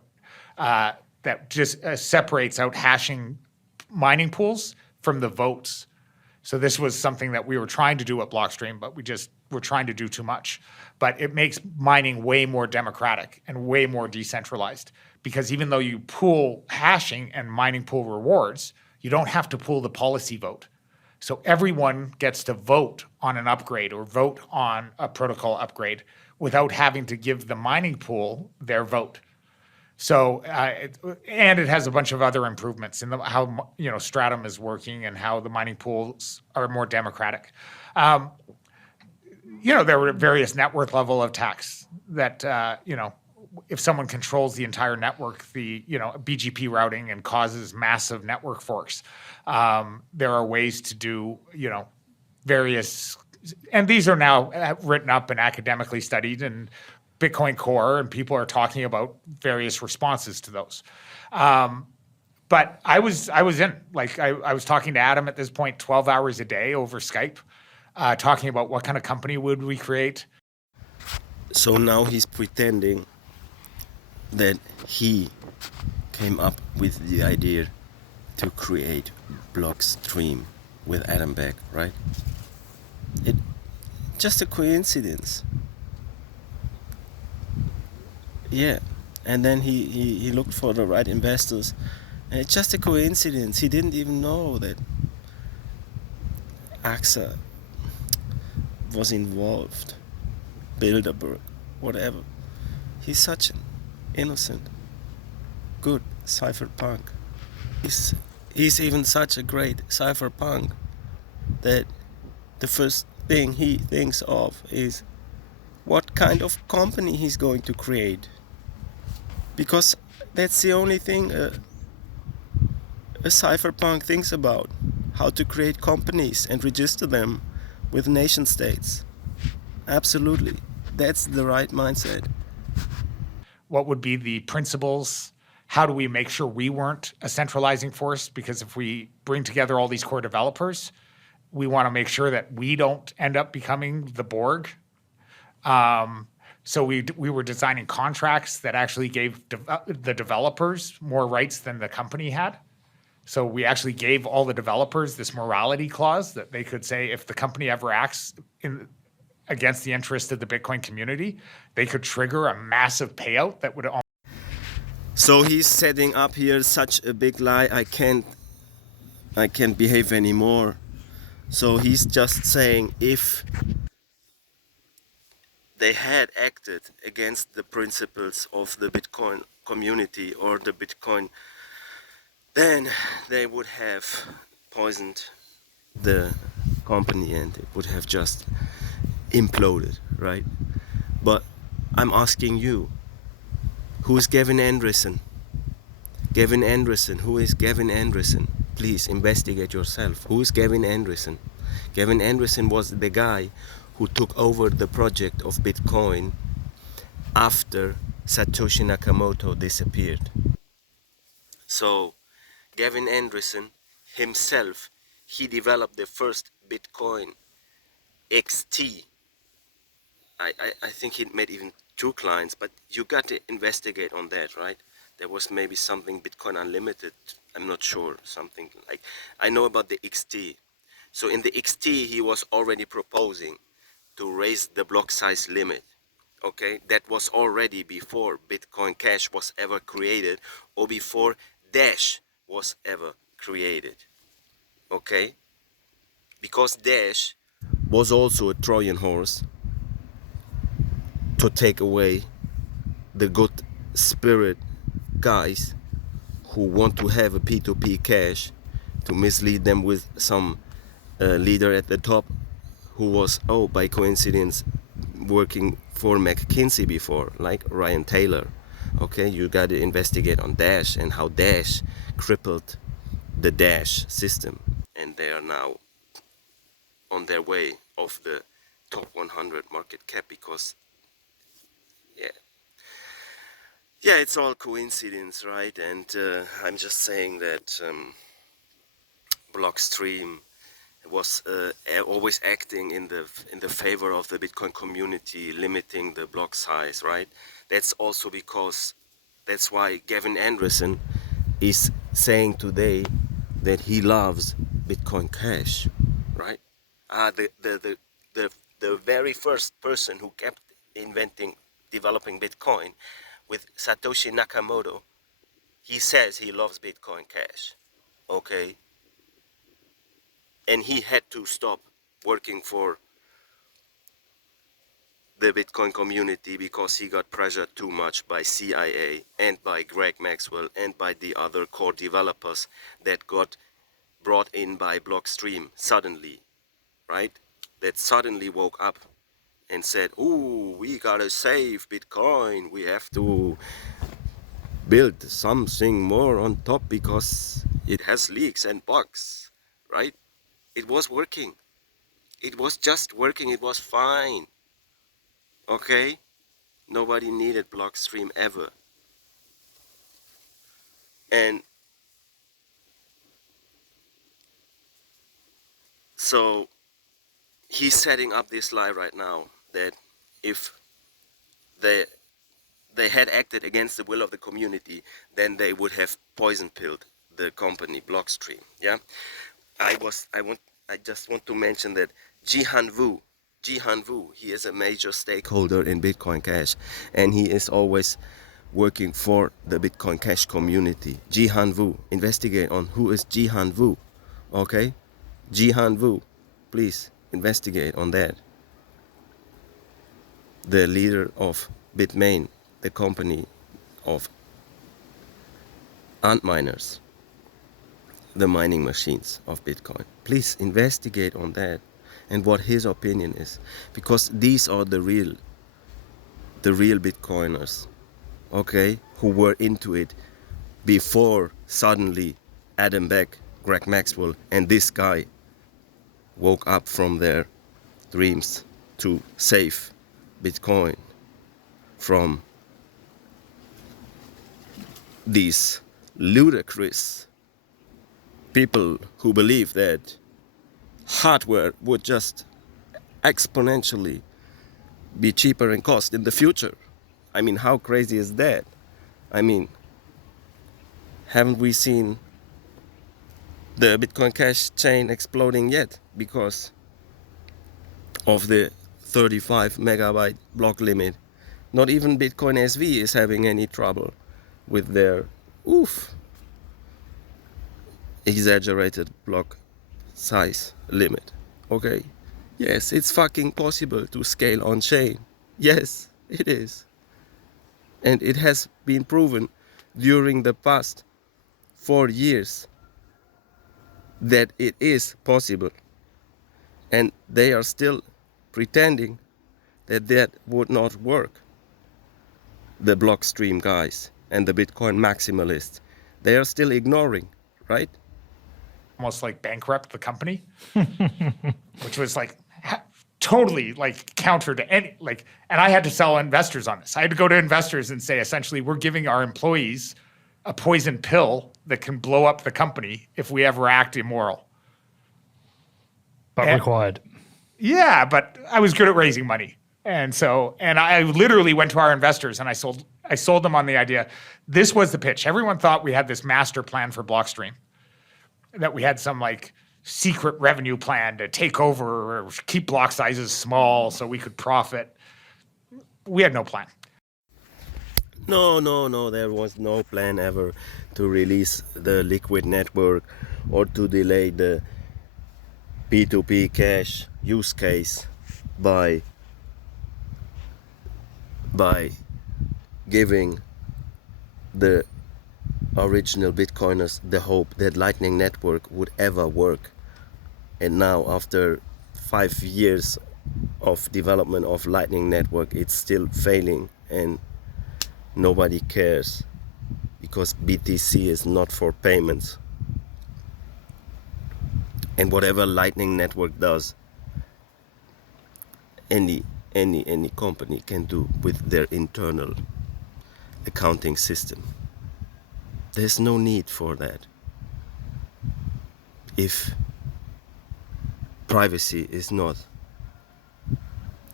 That just separates out hashing mining pools from the votes. So this was something that we were trying to do at Blockstream, but we just were trying to do too much. But it makes mining way more democratic and way more decentralized, because even though you pool hashing and mining pool rewards, you don't have to pool the policy vote. So everyone gets to vote on an upgrade or vote on a protocol upgrade without having to give the mining pool their vote. So, and it has a bunch of other improvements in how Stratum is working and how the mining pools are more democratic. There were various network level attacks that if someone controls the entire network, the BGP routing and causes massive network forks. There are ways to do various, and these are now written up and academically studied and Bitcoin Core, and people are talking about various responses to those. But I was in, I was talking to Adam at this point 12 hours a day over Skype, talking about what kind of company would we create. So now he's pretending that he came up with the idea to create Blockstream with Adam Beck, right? It just a coincidence. Yeah, and then he looked for the right investors, and it's just a coincidence. He didn't even know that AXA was involved, Bilderberg, whatever. He's such an innocent, good cypherpunk. He's even such a great cypherpunk that the first thing he thinks of is what kind of company he's going to create. Because that's the only thing a cypherpunk thinks about, how to create companies and register them with nation states. Absolutely. That's the right mindset. What would be the principles? How do we make sure we weren't a centralizing force? Because if we bring together all these core developers, we want to make sure that we don't end up becoming the Borg. So we were designing contracts that actually gave the developers more rights than the company had. So we actually gave all the developers this morality clause that they could say if the company ever acts against the interest of the Bitcoin community, they could trigger a massive payout that would. So he's setting up here such a big lie. I can't behave anymore. So he's just saying if they had acted against the principles of the Bitcoin community or the Bitcoin, then they would have poisoned the company and it would have just imploded, right? But I'm asking you, who is Gavin Anderson? Gavin Anderson, who is Gavin Anderson? Please investigate yourself. Who is Gavin Anderson? Gavin Anderson was the guy who took over the project of Bitcoin after Satoshi Nakamoto disappeared. So Gavin Anderson himself, he developed the first Bitcoin XT. I think he made even 2 clients, but you got to investigate on that, right? There was maybe something Bitcoin Unlimited, I'm not sure, something like, I know about the XT. So in the XT, he was already proposing to raise the block size limit. Okay, that was already before Bitcoin Cash was ever created or before Dash was ever created. Okay, because Dash was also a Trojan horse to take away the good spirit guys who want to have a P2P cash, to mislead them with some leader at the top who was, oh, by coincidence, working for McKinsey before, like Ryan Taylor. Okay, you got to investigate on Dash and how Dash crippled the Dash system, and they are now on their way of the top 100 market cap because, yeah, it's all coincidence, right? And I'm just saying that Blockstream was always acting in the favor of the Bitcoin community, limiting the block size, right? That's also because that's why Gavin Anderson is saying today that he loves Bitcoin Cash, right? The very first person who kept developing Bitcoin with Satoshi Nakamoto, he says he loves Bitcoin Cash, okay? And he had to stop working for the Bitcoin community because he got pressured too much by CIA and by Greg Maxwell and by the other core developers that got brought in by Blockstream suddenly, right? That suddenly woke up and said, ooh, we gotta save Bitcoin, we have to build something more on top because it has leaks and bugs, right? It was working. It was just working, it was fine. Okay? Nobody needed Blockstream ever. And so he's setting up this lie right now that if they had acted against the will of the community, then they would have poison pilled the company Blockstream. Yeah? I just want to mention that Jihan Wu, he is a major stakeholder in Bitcoin Cash, and he is always working for the Bitcoin Cash community. Jihan Wu, investigate on who is Jihan Wu, okay? Jihan Wu, please investigate on that. The leader of Bitmain, the company of ant miners, the mining machines of Bitcoin. Please investigate on that and what his opinion is, because these are the real Bitcoiners, okay, who were into it before suddenly Adam Beck, Greg Maxwell, and this guy woke up from their dreams to save Bitcoin from these ludicrous people who believe that hardware would just exponentially be cheaper in cost in the future. I mean, how crazy is that? I mean, haven't we seen the Bitcoin Cash chain exploding yet because of the 35 megabyte block limit? Not even Bitcoin SV is having any trouble with their exaggerated block size limit. Okay, yes, it's fucking possible to scale on chain. Yes, it is. And it has been proven during the past 4 years that it is possible. And they are still pretending that that would not work. The Blockstream guys and the Bitcoin Maximalists, they are still ignoring, right? Almost like bankrupt the company, which was like totally like counter to any like. And I had to sell investors on this. I had to go to investors and say, essentially, we're giving our employees a poison pill that can blow up the company if we ever act immoral. But required. Yeah, but I was good at raising money. And I literally went to our investors and I sold them on the idea. This was the pitch. Everyone thought we had this master plan for Blockstream, that we had some like secret revenue plan to take over or keep block sizes small so we could profit. We had no plan. No, there was no plan ever to release the liquid network or to delay the P2P cash use case by giving the original Bitcoiners the hope that Lightning Network would ever work. And now, after 5 years of development of Lightning Network, it's still failing and nobody cares because BTC is not for payments. And whatever Lightning Network does, any company can do with their internal accounting system. There's no need for that if privacy is not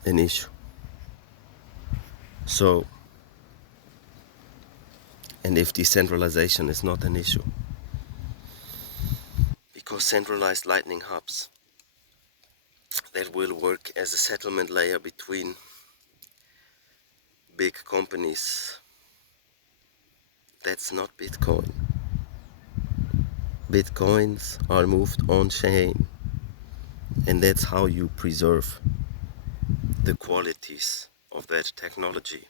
an issue. So, and if decentralization is not an issue, because centralized Lightning hubs that will work as a settlement layer between big companies, that's not Bitcoin. Bitcoins are moved on chain, and that's how you preserve the qualities of that technology.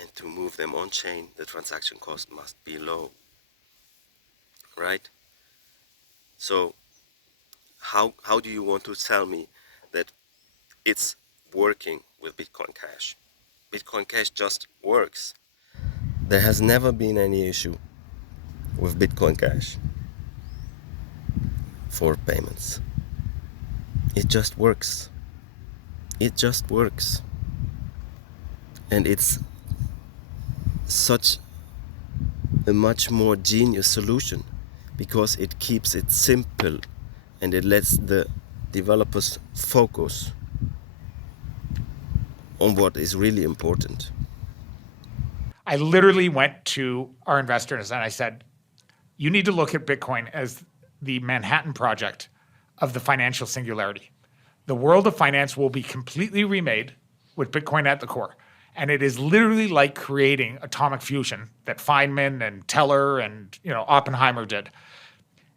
And to move them on chain, the transaction cost must be low, right? So how do you want to tell me that it's working with Bitcoin Cash? Bitcoin Cash just works. There has never been any issue with Bitcoin Cash for payments. It just works. It just works. And it's such a much more genius solution because it keeps it simple and it lets the developers focus on what is really important. I literally went to our investors and I said, you need to look at Bitcoin as the Manhattan Project of the financial singularity. The world of finance will be completely remade with Bitcoin at the core. And it is literally like creating atomic fusion that Feynman and Teller and Oppenheimer did.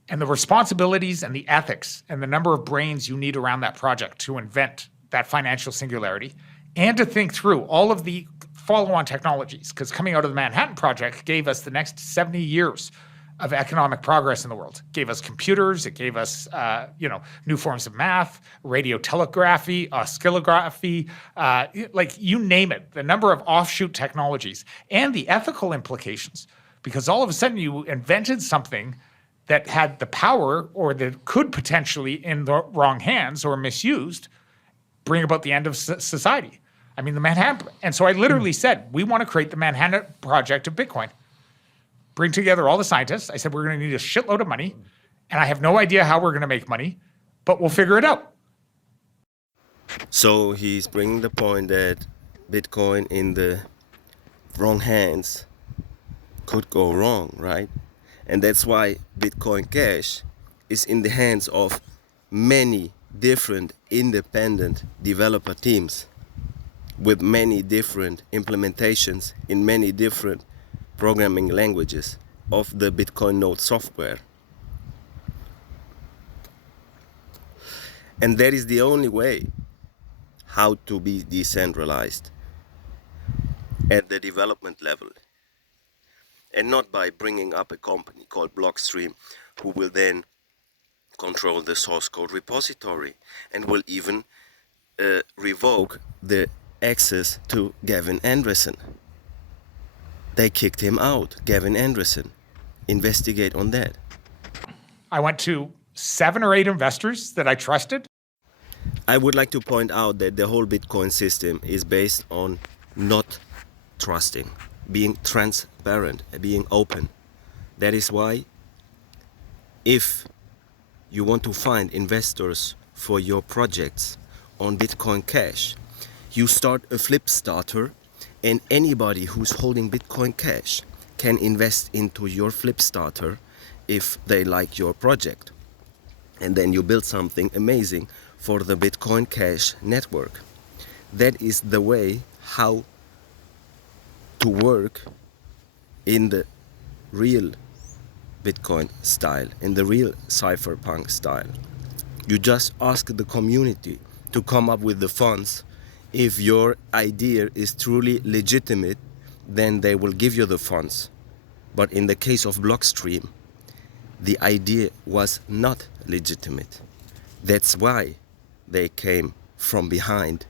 And the responsibilities and the ethics and the number of brains you need around that project to invent that financial singularity and to think through all of the follow-on technologies, because coming out of the Manhattan Project gave us the next 70 years of economic progress in the world. It gave us computers, it gave us new forms of math, radio telegraphy, oscillography, like you name it, the number of offshoot technologies and the ethical implications. because all of a sudden you invented something that had the power or that could potentially, in the wrong hands or misused, bring about the end of society. I mean, the Manhattan. And so I literally said, we want to create the Manhattan Project of Bitcoin. Bring together all the scientists. I said, we're going to need a shitload of money. And I have no idea how we're going to make money, but we'll figure it out. So he's bringing the point that Bitcoin in the wrong hands could go wrong, right? And that's why Bitcoin Cash is in the hands of many different independent developer teams with many different implementations in many different programming languages of the Bitcoin node software. And that is the only way how to be decentralized at the development level, and not by bringing up a company called Blockstream who will then control the source code repository and will even revoke the access to Gavin Andresen. They kicked him out, Gavin Andresen. Investigate on that. I went to 7 or 8 investors that I trusted. I would like to point out that the whole Bitcoin system is based on not trusting, being transparent, being open. That is why if you want to find investors for your projects on Bitcoin Cash, you start a flip starter, and anybody who's holding Bitcoin Cash can invest into your flip starter if they like your project. And then you build something amazing for the Bitcoin Cash network. That is the way how to work in the real Bitcoin style, in the real cypherpunk style. You just ask the community to come up with the funds. If your idea is truly legitimate, then they will give you the funds. But in the case of Blockstream, the idea was not legitimate. That's why they came from behind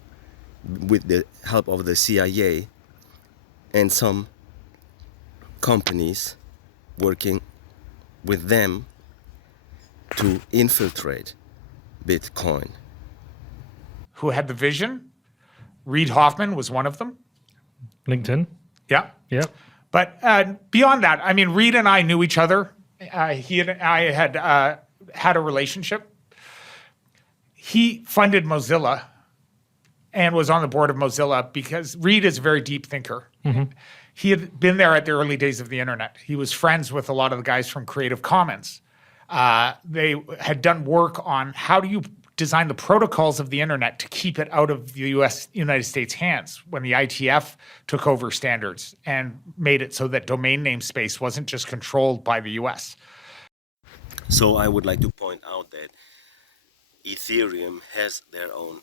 with the help of the CIA and some companies working with them to infiltrate Bitcoin. Who had the vision? Reid Hoffman was one of them. LinkedIn. Yeah. Yeah. But beyond that, I mean, Reid and I knew each other. He and I had had a relationship. He funded Mozilla and was on the board of Mozilla because Reid is a very deep thinker. Mm-hmm. He had been there at the early days of the internet. He was friends with a lot of the guys from Creative Commons. They had done work on how do you design the protocols of the internet to keep it out of the United States hands when the ITF took over standards and made it so that domain name space wasn't just controlled by the US. So I would like to point out that Ethereum has their own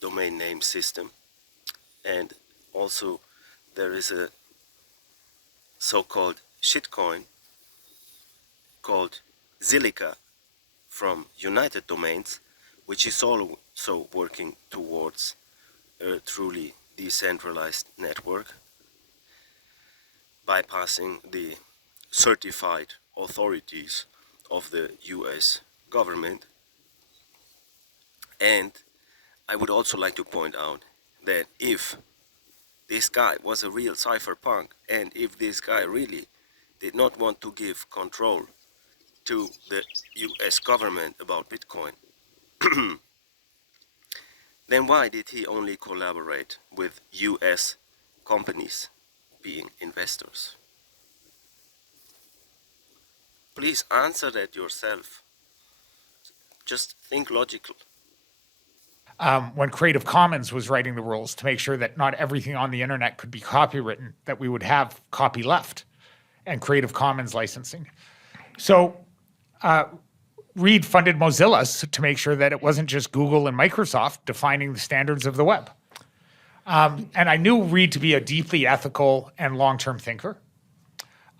domain name system, and also there is a so-called shitcoin called Zilliqa from United Domains, which is also working towards a truly decentralized network, bypassing the certified authorities of the US government. And I would also like to point out that if this guy was a real cypherpunk, and if this guy really did not want to give control to the US government about Bitcoin, then why did he only collaborate with US companies being investors? Please answer that yourself. Just think logical. When Creative Commons was writing the rules to make sure that not everything on the internet could be copywritten, that we would have copyleft and Creative Commons licensing. So Reid funded Mozilla to make sure that it wasn't just Google and Microsoft defining the standards of the web. And I knew Reid to be a deeply ethical and long-term thinker.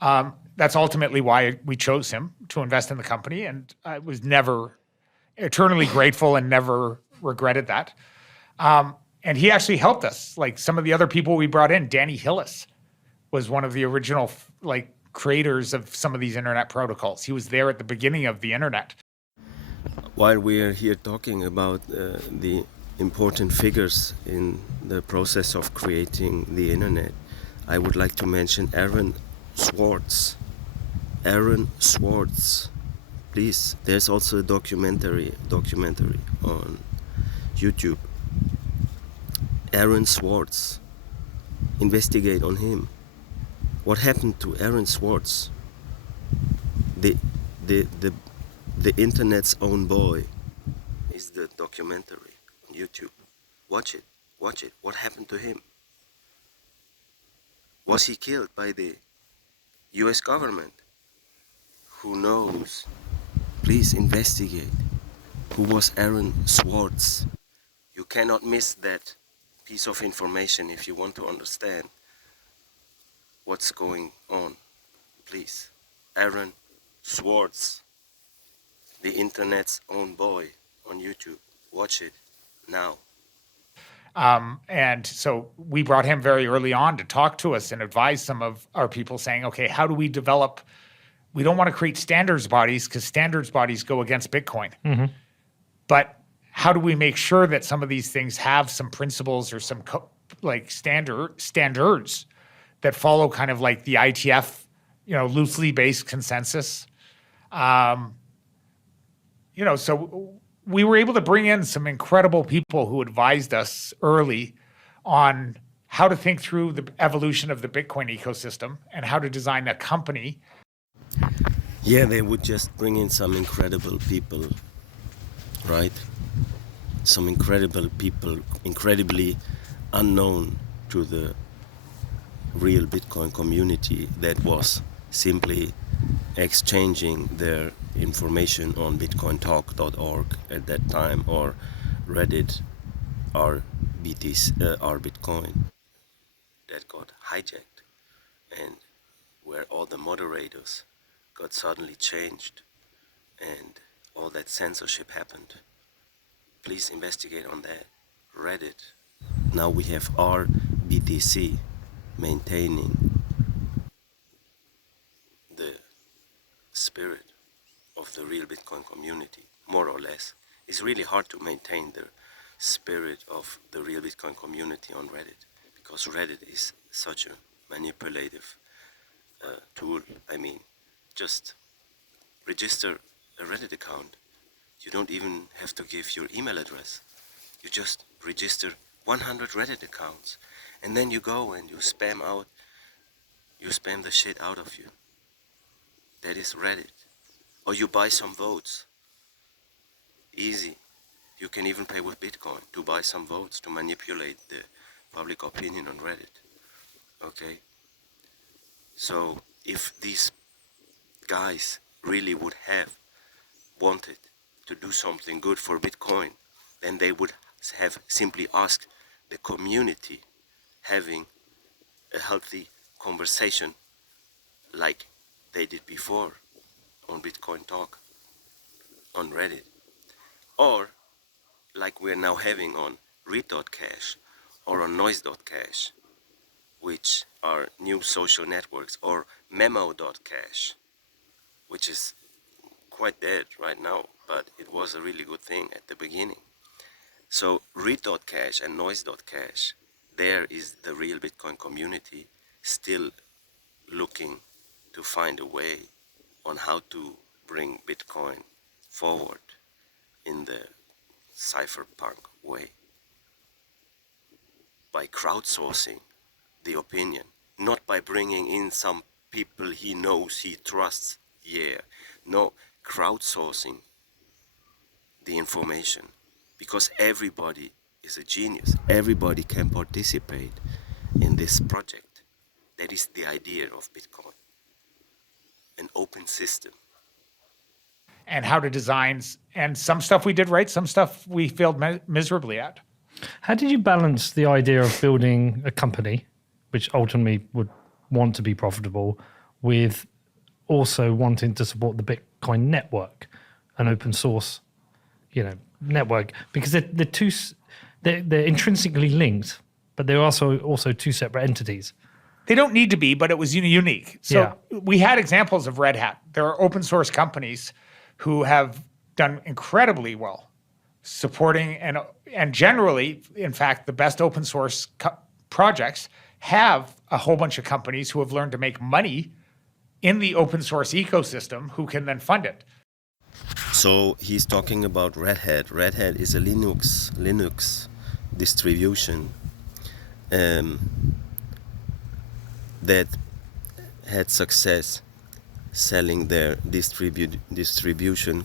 That's ultimately why we chose him to invest in the company, and I was never eternally grateful and never regretted that. And he actually helped us. Like some of the other people we brought in, Danny Hillis was one of the original creators of some of these internet protocols. He was there at the beginning of the internet. While we are here talking about the important figures in the process of creating the internet, I would like to mention Aaron Swartz. Aaron Swartz. Please, there's also a documentary on YouTube. Aaron Swartz. Investigate on him. What happened to Aaron Swartz? The internet's own boy is the documentary on YouTube. Watch it. What happened to him? Was he killed by the US government? Who knows? Please investigate. Who was Aaron Swartz? You cannot miss that piece of information if you want to understand what's going on. Please. Aaron Swartz, the internet's own boy, on YouTube. Watch it now. And so we brought him very early on to talk to us and advise some of our people, saying, okay, how do we develop? We don't want to create standards bodies because standards bodies go against Bitcoin. Mm-hmm. But how do we make sure that some of these things have some principles or some standards that follow kind of like the ITF, loosely based consensus? So we were able to bring in some incredible people who advised us early on how to think through the evolution of the Bitcoin ecosystem and how to design a company. Yeah, they would just bring in some incredible people, right? Some incredible people, incredibly unknown to the real Bitcoin community that was simply exchanging their information on bitcointalk.org at that time, or Reddit, or Bitcoin, that got hijacked, and where all the moderators got suddenly changed and all that censorship happened. Please investigate on that. Reddit. Now we have our BTC maintaining the spirit of the real Bitcoin community, more or less. It's really hard to maintain the spirit of the real Bitcoin community on Reddit, because Reddit is such a manipulative tool. I mean, just register a Reddit account. You don't even have to give your email address. You just register 100 Reddit accounts, and then you go and you spam the shit out of you. That is Reddit. Or you buy some votes. Easy. You can even pay with Bitcoin to buy some votes to manipulate the public opinion on Reddit. Okay? So if these guys really would have wanted to do something good for Bitcoin, then they would have simply asked the community, having a healthy conversation like they did before on Bitcoin Talk, on Reddit, or like we're now having on Read.cash or on Noise.cash, which are new social networks, or Memo.cash, which is quite dead right now, but it was a really good thing at the beginning. So Read.cash and Noise.cash, there is the real Bitcoin community still looking to find a way on how to bring Bitcoin forward in the cypherpunk way, by crowdsourcing the opinion, not by bringing in some people he knows, he trusts. No, crowdsourcing the information, because everybody is a genius. Everybody can participate in this project. That is the idea of Bitcoin, an open system. And how to design, and some stuff we did right, some stuff we failed miserably at. How did you balance the idea of building a company, which ultimately would want to be profitable, with also wanting to support the Bitcoin network, an open source, network? Because they're intrinsically linked, but they're also two separate entities. They don't need to be, but it was unique. So Yeah. we had examples of Red Hat. There are open source companies who have done incredibly well supporting and generally, in fact, the best open source projects have a whole bunch of companies who have learned to make money in the open source ecosystem who can then fund it. So he's talking about Red Hat. Red Hat is a Linux distribution that had success selling their distribution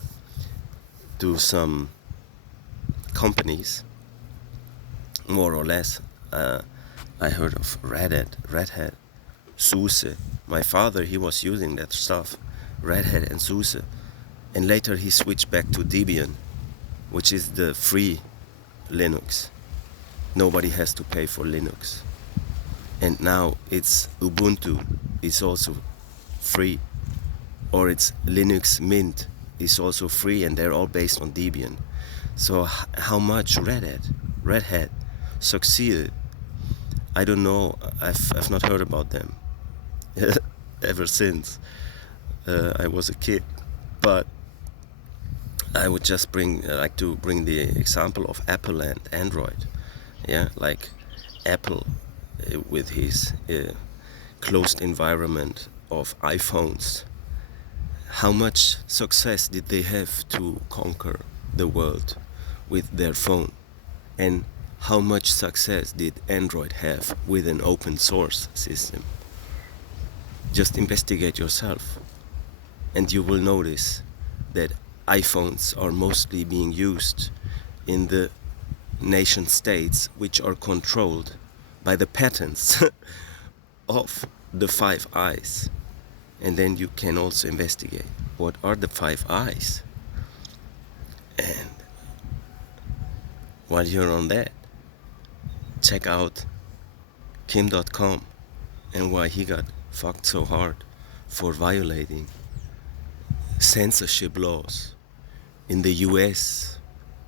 to some companies, more or less. I heard of Red Hat, SUSE. My father, he was using that stuff, Red Hat and SUSE. And later he switched back to Debian, which is the free Linux. Nobody has to pay for Linux. And now it's Ubuntu, it's also free. Or it's Linux Mint, is also free, and they're all based on Debian. So how much Red Hat succeeded? I don't know. I've not heard about them ever since I was a kid. But I would just like to bring the example of Apple and Android. Yeah, like Apple with his closed environment of iPhones. How much success did they have to conquer the world with their phone? And how much success did Android have with an open source system? Just investigate yourself, and you will notice that iPhones are mostly being used in the nation states which are controlled by the patents of the 5 Eyes. And then you can also investigate what are the 5 Eyes. And while you're on that, check out Kim.com and why he got fucked so hard for violating censorship laws in the US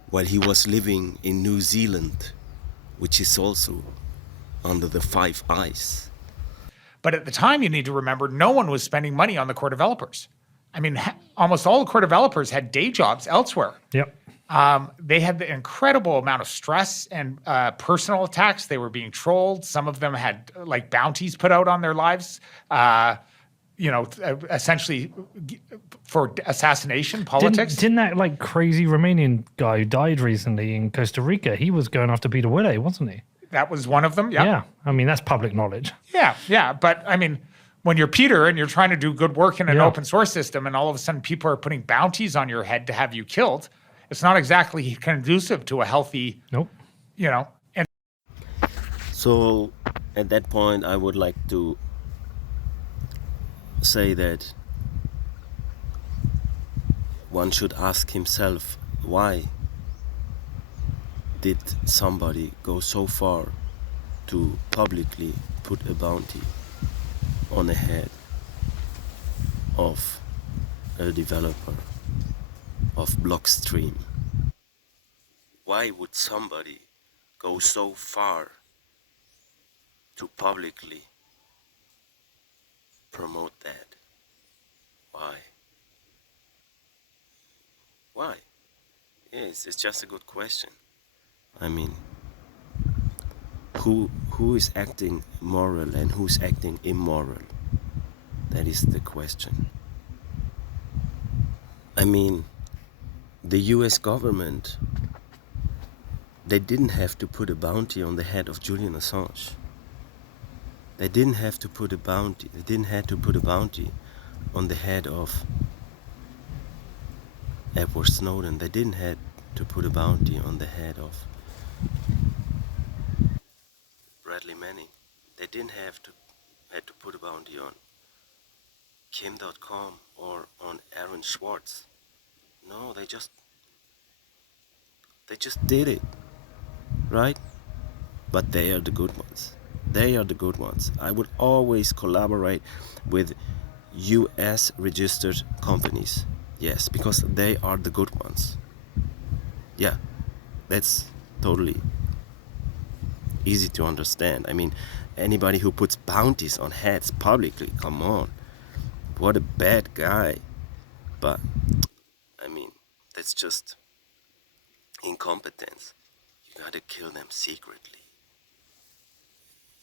while he was living in New Zealand, which is also under the 5 Eyes. But at the time, you need to remember, no one was spending money on the core developers. I mean, almost all the core developers had day jobs elsewhere. Yep. They had the incredible amount of stress and personal attacks. They were being trolled. Some of them had like bounties put out on their lives, essentially for assassination politics. Didn't that like crazy Romanian guy who died recently in Costa Rica, he was going after Peter Willey, wasn't he? That was one of them. Yep. Yeah. I mean, that's public knowledge. Yeah. But I mean, when you're Peter and you're trying to do good work in an Yeah. open source system and all of a sudden people are putting bounties on your head to have you killed, it's not exactly conducive to a healthy, Nope. and So at that point, I would like to say that one should ask himself, why did somebody go so far to publicly put a bounty on the head of a developer of Blockstream? Why would somebody go so far to publicly promote that? Why? Yes, it's just a good question. I mean, who is acting moral and who's acting immoral? That is the question. I mean, the US government, they didn't have to put a bounty on the head of Julian Assange. They didn't have to put a bounty. They didn't have to put a bounty on the head of Edward Snowden. They didn't have to put a bounty on the head of Bradley Manning. They didn't have to put a bounty on Kim.com or on Aaron Swartz. No, they just did it, right? But they are the good ones. They are the good ones. I would always collaborate with US registered companies. Yes, because they are the good ones. Yeah, that's totally easy to understand. I mean, anybody who puts bounties on heads publicly, come on, what a bad guy. But I mean, that's just incompetence. You gotta kill them secretly.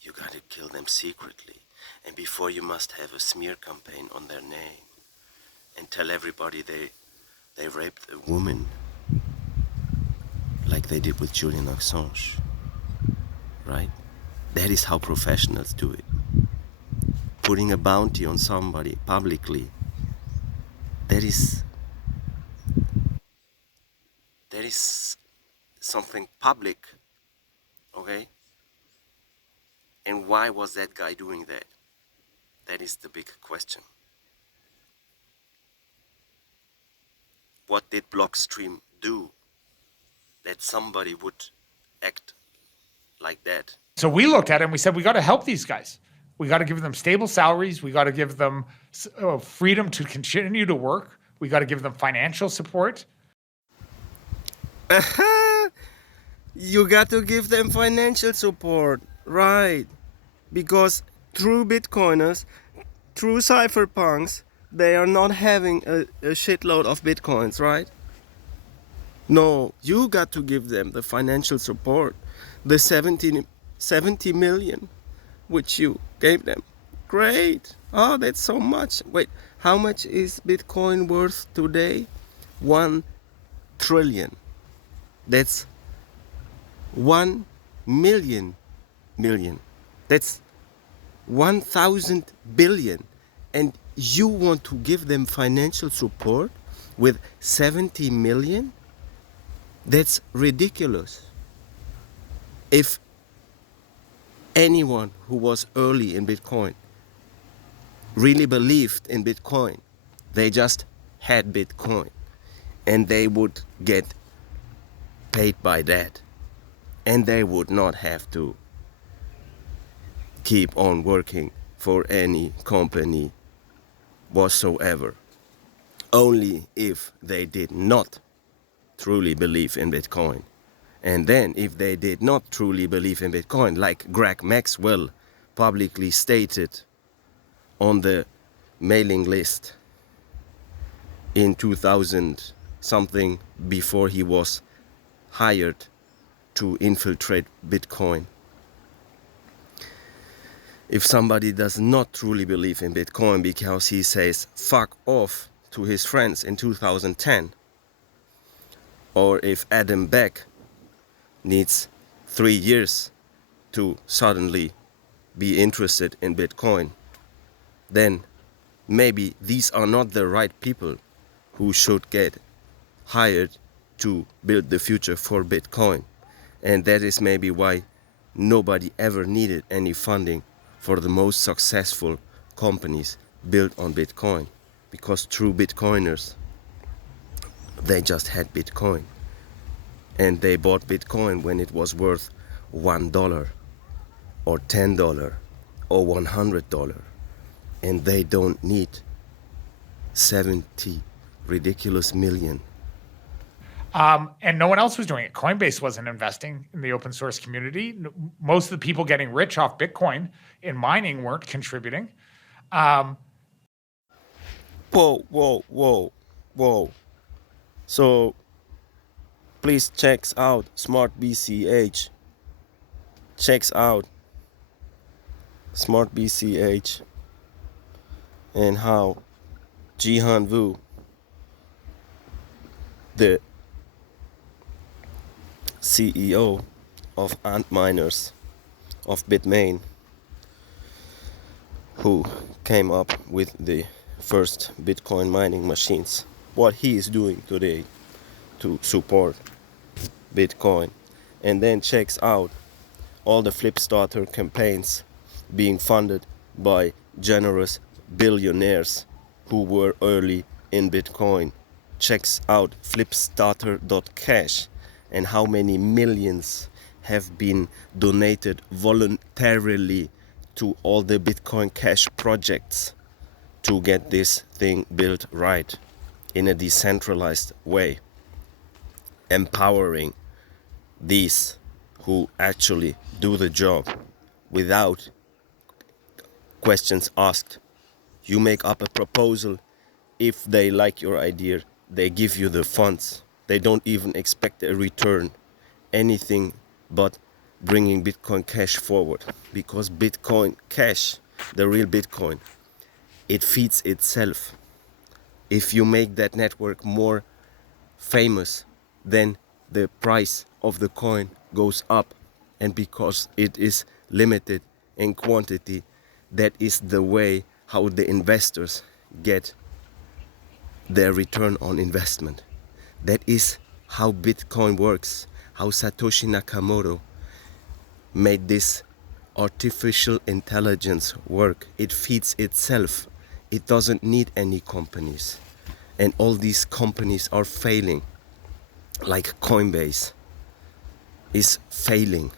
You gotta kill them secretly. And before, you must have a smear campaign on their name and tell everybody they raped a woman, like they did with Julian Assange, right? That is how professionals do it. Putting a bounty on somebody publicly, that is something public, okay? And why was that guy doing that? That is the big question. What did Blockstream do that somebody would act like that? So we looked at it and we said, we got to help these guys. We got to give them stable salaries. We got to give them freedom to continue to work. We got to give them financial support. You got to give them financial support, right? Because true Bitcoiners, true cypherpunks, they are not having a shitload of Bitcoins, right? No, you got to give them the financial support, the 70 million, which you gave them. Great. Oh, that's so much. Wait, how much is Bitcoin worth today? 1 trillion. That's 1 million. That's 1,000 billion. And you want to give them financial support with 70 million? That's ridiculous. If anyone who was early in Bitcoin really believed in Bitcoin, they just had Bitcoin and they would get paid by that, and they would not have to keep on working for any company whatsoever, only if they did not truly believe in Bitcoin. And then if they did not truly believe in Bitcoin, like Greg Maxwell publicly stated on the mailing list in 2000 something, before he was hired to infiltrate Bitcoin. If somebody does not truly believe in Bitcoin because he says fuck off to his friends in 2010, or if Adam Beck needs 3 years to suddenly be interested in Bitcoin, then maybe these are not the right people who should get hired to build the future for Bitcoin. And that is maybe why nobody ever needed any funding for the most successful companies built on Bitcoin, because true Bitcoiners, they just had Bitcoin, and they bought Bitcoin when it was worth $1 or $10 or $100, and they don't need 70 ridiculous million. And no one else was doing it. Coinbase wasn't investing in the open source community. Most of the people getting rich off Bitcoin in mining weren't contributing. Whoa. So please check out Smart BCH. Checks out Smart BCH and how Jihan Wu, the CEO of Antminers of Bitmain, who came up with the first Bitcoin mining machines, what he is doing today to support Bitcoin, and then checks out all the Flipstarter campaigns being funded by generous billionaires who were early in Bitcoin. Checks out flipstarter.cash and how many millions have been donated voluntarily to all the Bitcoin Cash projects to get this thing built right in a decentralized way, empowering these who actually do the job without questions asked. You make up a proposal. If they like your idea, they give you the funds. They don't even expect a return, anything but bringing Bitcoin Cash forward. Because Bitcoin Cash, the real Bitcoin, it feeds itself. If you make that network more famous, then the price of the coin goes up. And because it is limited in quantity, that is the way how the investors get their return on investment. That is how Bitcoin works, how Satoshi Nakamoto made this artificial intelligence work. It feeds itself. It doesn't need any companies. And all these companies are failing. Like Coinbase is failing.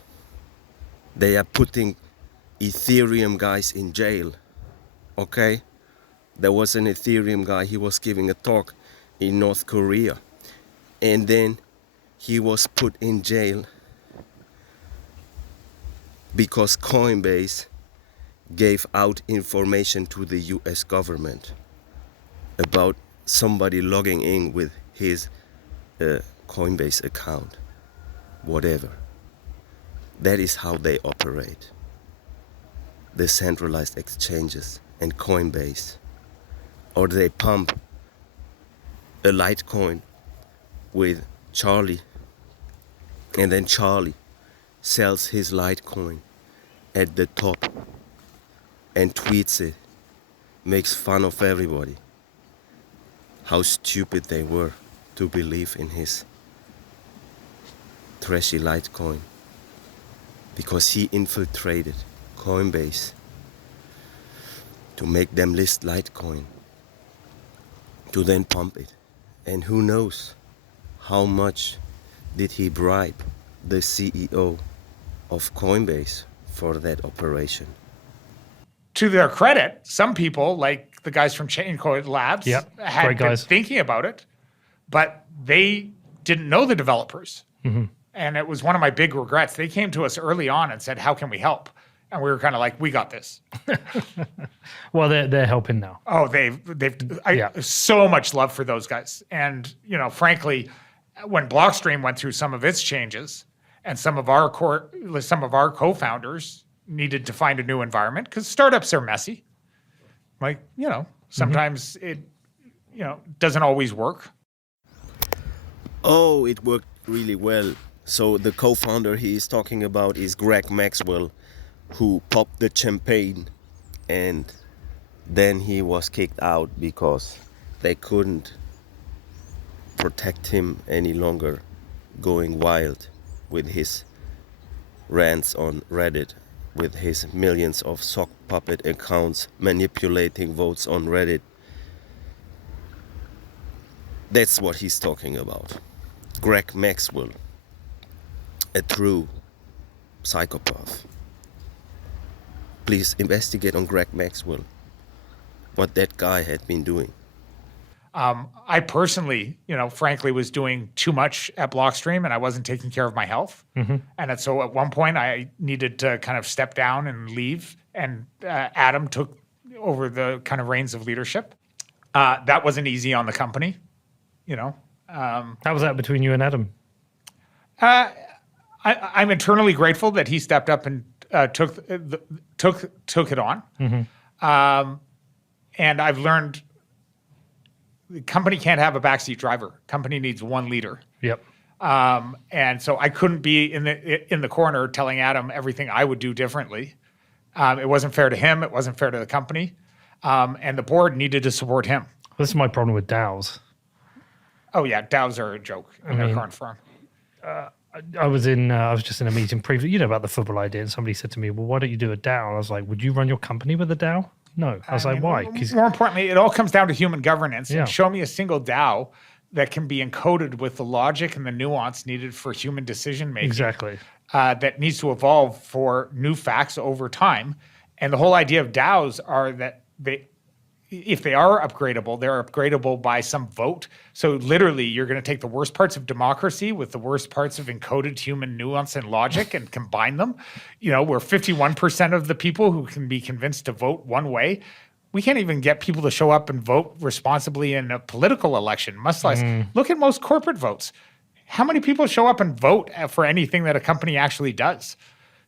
They are putting Ethereum guys in jail. Okay? There was an Ethereum guy, he was giving a talk in North Korea. And then he was put in jail because Coinbase gave out information to the US government about somebody logging in with his Coinbase account, whatever. That is how they operate. The centralized exchanges and Coinbase. Or they pump a Litecoin with Charlie, and then Charlie sells his Litecoin at the top and tweets it, makes fun of everybody. How stupid they were to believe in his trashy Litecoin, because he infiltrated Coinbase to make them list Litecoin, to then pump it. And who knows how much did he bribe the CEO of Coinbase for that operation. To their credit, some people, like the guys from Chaincode Labs, Yep, had great been guys. thinking about it, but they didn't know the developers. And it was one of my big regrets. They came to us early on and said, how can we help? And we were kind of like, we got this. Well, they're helping now. Oh, Yeah. so much love for those guys. And, frankly, when Blockstream went through some of its changes and some of our co-founders needed to find a new environment, because startups are messy. Like, sometimes it, doesn't always work. Oh, it worked really well. So the co-founder he is talking about is Greg Maxwell, who popped the champagne, and then he was kicked out because they couldn't protect him any longer going wild with his rants on Reddit, with his millions of sock puppet accounts manipulating votes on Reddit. That's what he's talking about. Greg Maxwell, a true psychopath. Please investigate on Greg Maxwell, what that guy had been doing. I personally, frankly, was doing too much at Blockstream, and I wasn't taking care of my health. And so at one point, I needed to kind of step down and leave, and Adam took over the kind of reins of leadership. That wasn't easy on the company, How was that between you and Adam? I'm eternally grateful that he stepped up and took it on. And I've learned the company can't have a backseat driver. Company needs one leader. Yep. And so I couldn't be in the corner telling Adam everything I would do differently. It wasn't fair to him. It wasn't fair to the company. And the board needed to support him. This is my problem with DAOs. Oh yeah, DAOs are a joke in their current form. I was just in a meeting previously, about the football idea, and somebody said to me, well, why don't you do a DAO? I was like, would you run your company with a DAO? No. I was like, why? 'Cause More importantly, it all comes down to human governance. Yeah. And show me a single DAO that can be encoded with the logic and the nuance needed for human decision making. exactly. That needs to evolve for new facts over time. And the whole idea of DAOs are that if they are upgradable, they're upgradable by some vote. So literally, you're going to take the worst parts of democracy with the worst parts of encoded human nuance and logic and combine them. We're 51% of the people who can be convinced to vote one way. We can't even get people to show up and vote responsibly in a political election, much less look at most corporate votes. How many people show up and vote for anything that a company actually does?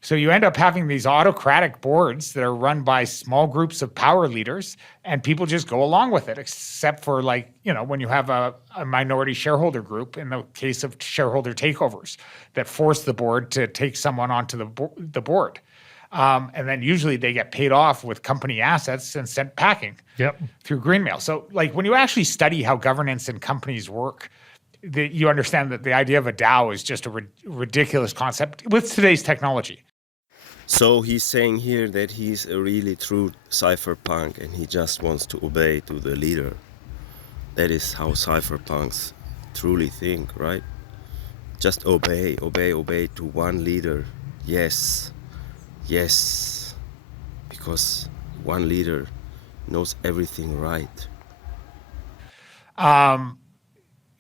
So you end up having these autocratic boards that are run by small groups of power leaders, and people just go along with it, except for when you have a minority shareholder group, in the case of shareholder takeovers, that force the board to take someone onto the board. And then usually they get paid off with company assets and sent packing through Greenmail. So when you actually study how governance in companies work, you understand that the idea of a DAO is just a ridiculous concept with today's technology. So he's saying here that he's a really true cypherpunk and he just wants to obey to the leader. That is how cypherpunks truly think, right? Just obey to one leader. Yes. Because one leader knows everything right.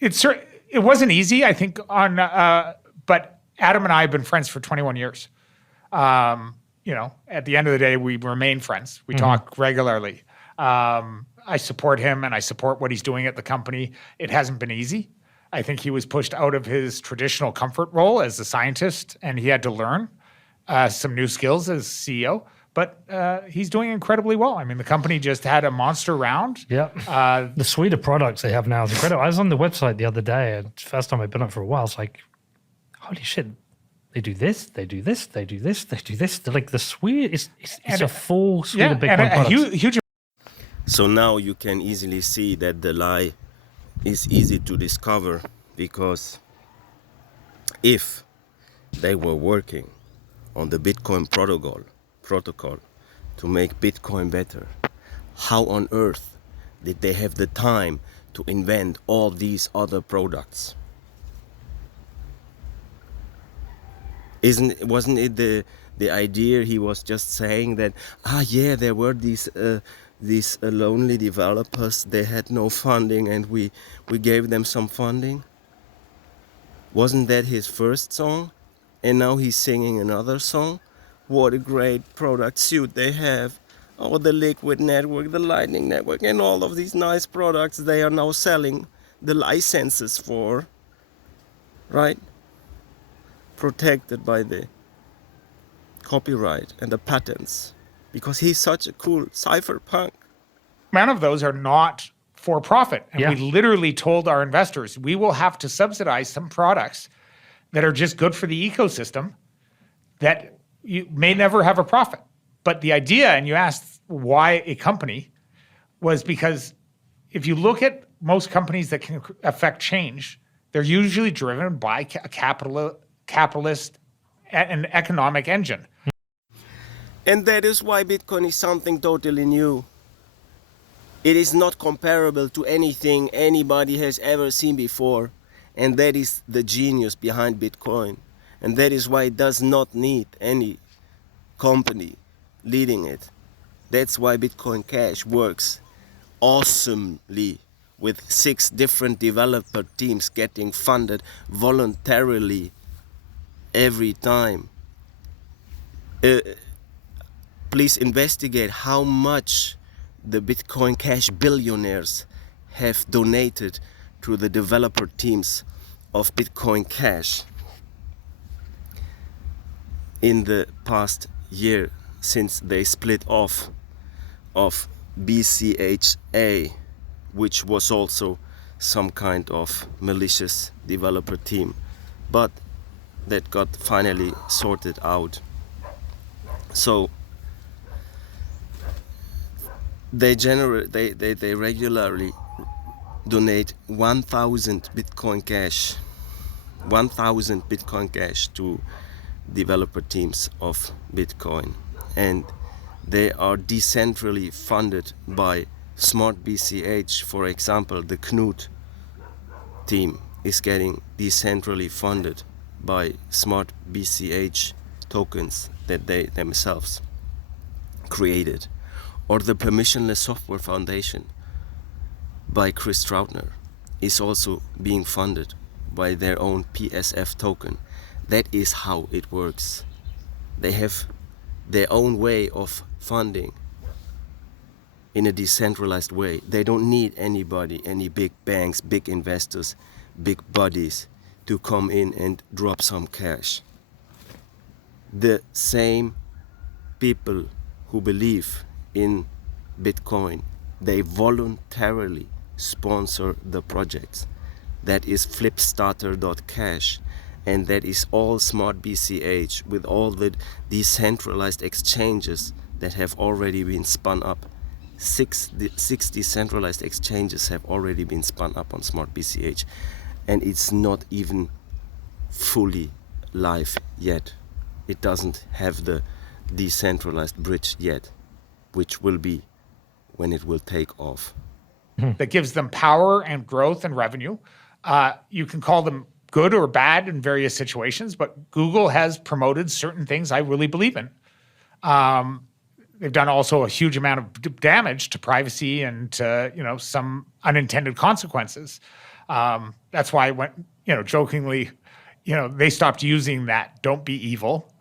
It wasn't easy, I think, but Adam and I have been friends for 21 years. At the end of the day, we remain friends. We talk regularly. I support him and I support what he's doing at the company. It hasn't been easy. I think he was pushed out of his traditional comfort role as a scientist, and he had to learn some new skills as CEO. But he's doing incredibly well. I mean, the company just had a monster round. Yeah. The suite of products they have now is incredible. I was on the website the other day, and first time I've been up for a while. It's like, holy shit. They do this, they do this, they do this, they do this. They're like the suite, it's a full suite of Bitcoin products. Huge. So now you can easily see that the lie is easy to discover, because if they were working on the Bitcoin protocol to make Bitcoin better, how on earth did they have the time to invent all these other products? Wasn't it the idea he was just saying that there were these lonely developers, they had no funding and we gave them some funding? Wasn't that his first song? And now he's singing another song? What a great product suite they have. Oh, the Liquid Network, the Lightning Network, and all of these nice products they are now selling the licenses for, right? Protected by the copyright and the patents, because he's such a cool cypherpunk. None of those are not for profit. And we literally told our investors, we will have to subsidize some products that are just good for the ecosystem that you may never have a profit. But the idea, and you asked why a company, was because if you look at most companies that can affect change, they're usually driven by a capitalist and economic engine. And that is why Bitcoin is something totally new. It is not comparable to anything anybody has ever seen before. And that is the genius behind Bitcoin. And that is why it does not need any company leading it. That's why Bitcoin Cash works awesomely, with 6 different developer teams getting funded voluntarily every time. Please investigate how much the Bitcoin Cash billionaires have donated to the developer teams of Bitcoin Cash in the past year, since they split off of BCH, which was also some kind of malicious developer team, but that got finally sorted out. So they regularly donate 1,000 Bitcoin Cash to developer teams of Bitcoin, and they are decentrally funded by Smart BCH. For example, the Knut team is getting decentrally funded by Smart BCH tokens that they themselves created. or the Permissionless Software Foundation by Chris Troutner is also being funded by their own PSF token. That is how it works. They have their own way of funding in a decentralized way. They don't need anybody, any big banks, big investors, big bodies to come in and drop some cash. The same people who believe in Bitcoin, they voluntarily sponsor the projects. That is flipstarter.cash, and that is all smart BCH with all the decentralized exchanges that have already been spun up. Six decentralized exchanges have already been spun up on smart BCH, and it's not even fully live yet. It doesn't have the decentralized bridge yet, which will be when it will take off. That gives them power and growth and revenue. You can call them good or bad in various situations, but Google has promoted certain things I really believe in. They've done also a huge amount of damage to privacy and to, some unintended consequences. That's why when, jokingly, they stopped using that "don't be evil"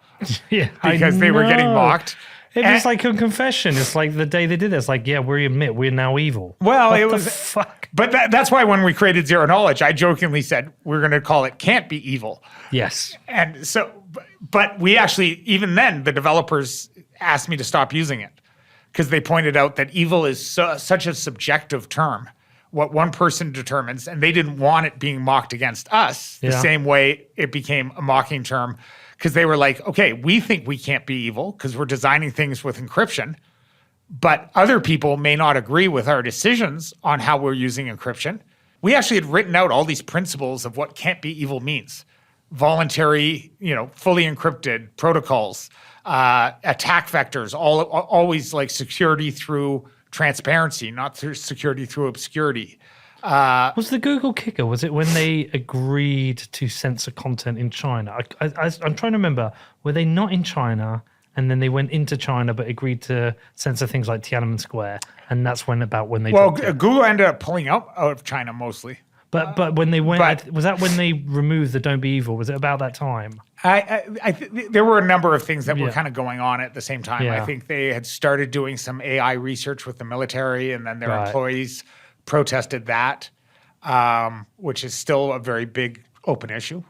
Yeah, because they were getting mocked. It was like a confession. It's like the day they did it. It's like, yeah, we admit we're now evil. Well, What it the was fuck. But that's why when we created Zero Knowledge, I jokingly said we're going to call it "Can't Be Evil." Yes. And so, but we actually, even then, the developers asked me to stop using it because they pointed out that evil is such a subjective term, what one person determines, and they didn't want it being mocked against us the Yeah. same way it became a mocking term, because they were like, okay, we think we can't be evil because we're designing things with encryption, but other people may not agree with our decisions on how we're using encryption. We actually had written out all these principles of what can't be evil means. Voluntary, fully encrypted protocols, attack vectors, always like security through transparency, not through security through obscurity. Was the Google kicker? Was it when they agreed to censor content in China? I'm trying to remember. Were they not in China, and then they went into China but agreed to censor things like Tiananmen Square, and that's when they Well, dropped it. Google ended up pulling out of China mostly. But when they went, but- was that when they removed the "Don't Be Evil"? Was it about that time? There were a number of things that were Yeah. kind of going on at the same time. Yeah. I think they had started doing some AI research with the military, and then their Right. employees protested that, which is still a very big open issue.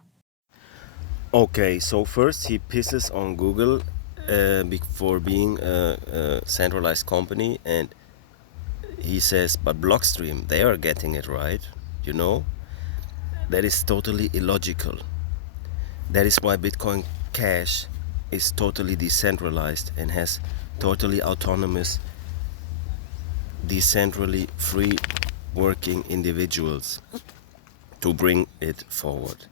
Okay, so first he pisses on Google for being a centralized company, and he says, but Blockstream, they are getting it right, That is totally illogical. That is why Bitcoin Cash is totally decentralized and has totally autonomous, decentrally free working individuals to bring it forward.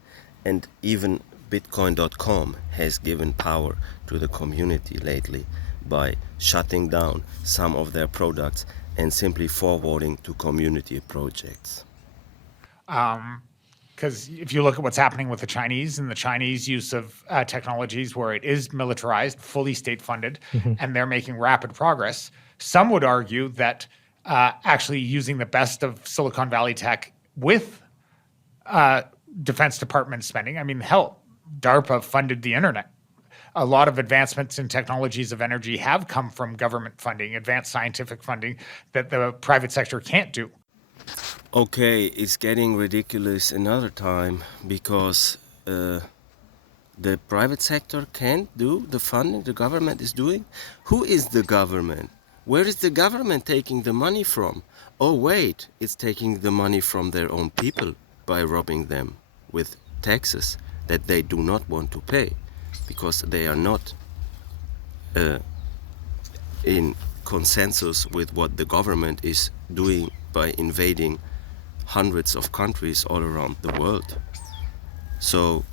And even Bitcoin.com has given power to the community lately by shutting down some of their products and simply forwarding to community projects. Because if you look at what's happening with the Chinese and the Chinese use of technologies where it is militarized, fully state-funded, and they're making rapid progress, some would argue that actually using the best of Silicon Valley tech with Defense Department spending, I mean, hell, DARPA funded the internet. A lot of advancements in technologies of energy have come from government funding, advanced scientific funding that the private sector can't do. Okay, it's getting ridiculous another time because the private sector can't do the funding the government is doing. Who is the government? Where is the government taking the money from? Oh wait, it's taking the money from their own people by robbing them with taxes that they do not want to pay because they are not in consensus with what the government is doing by invading hundreds of countries all around the world. So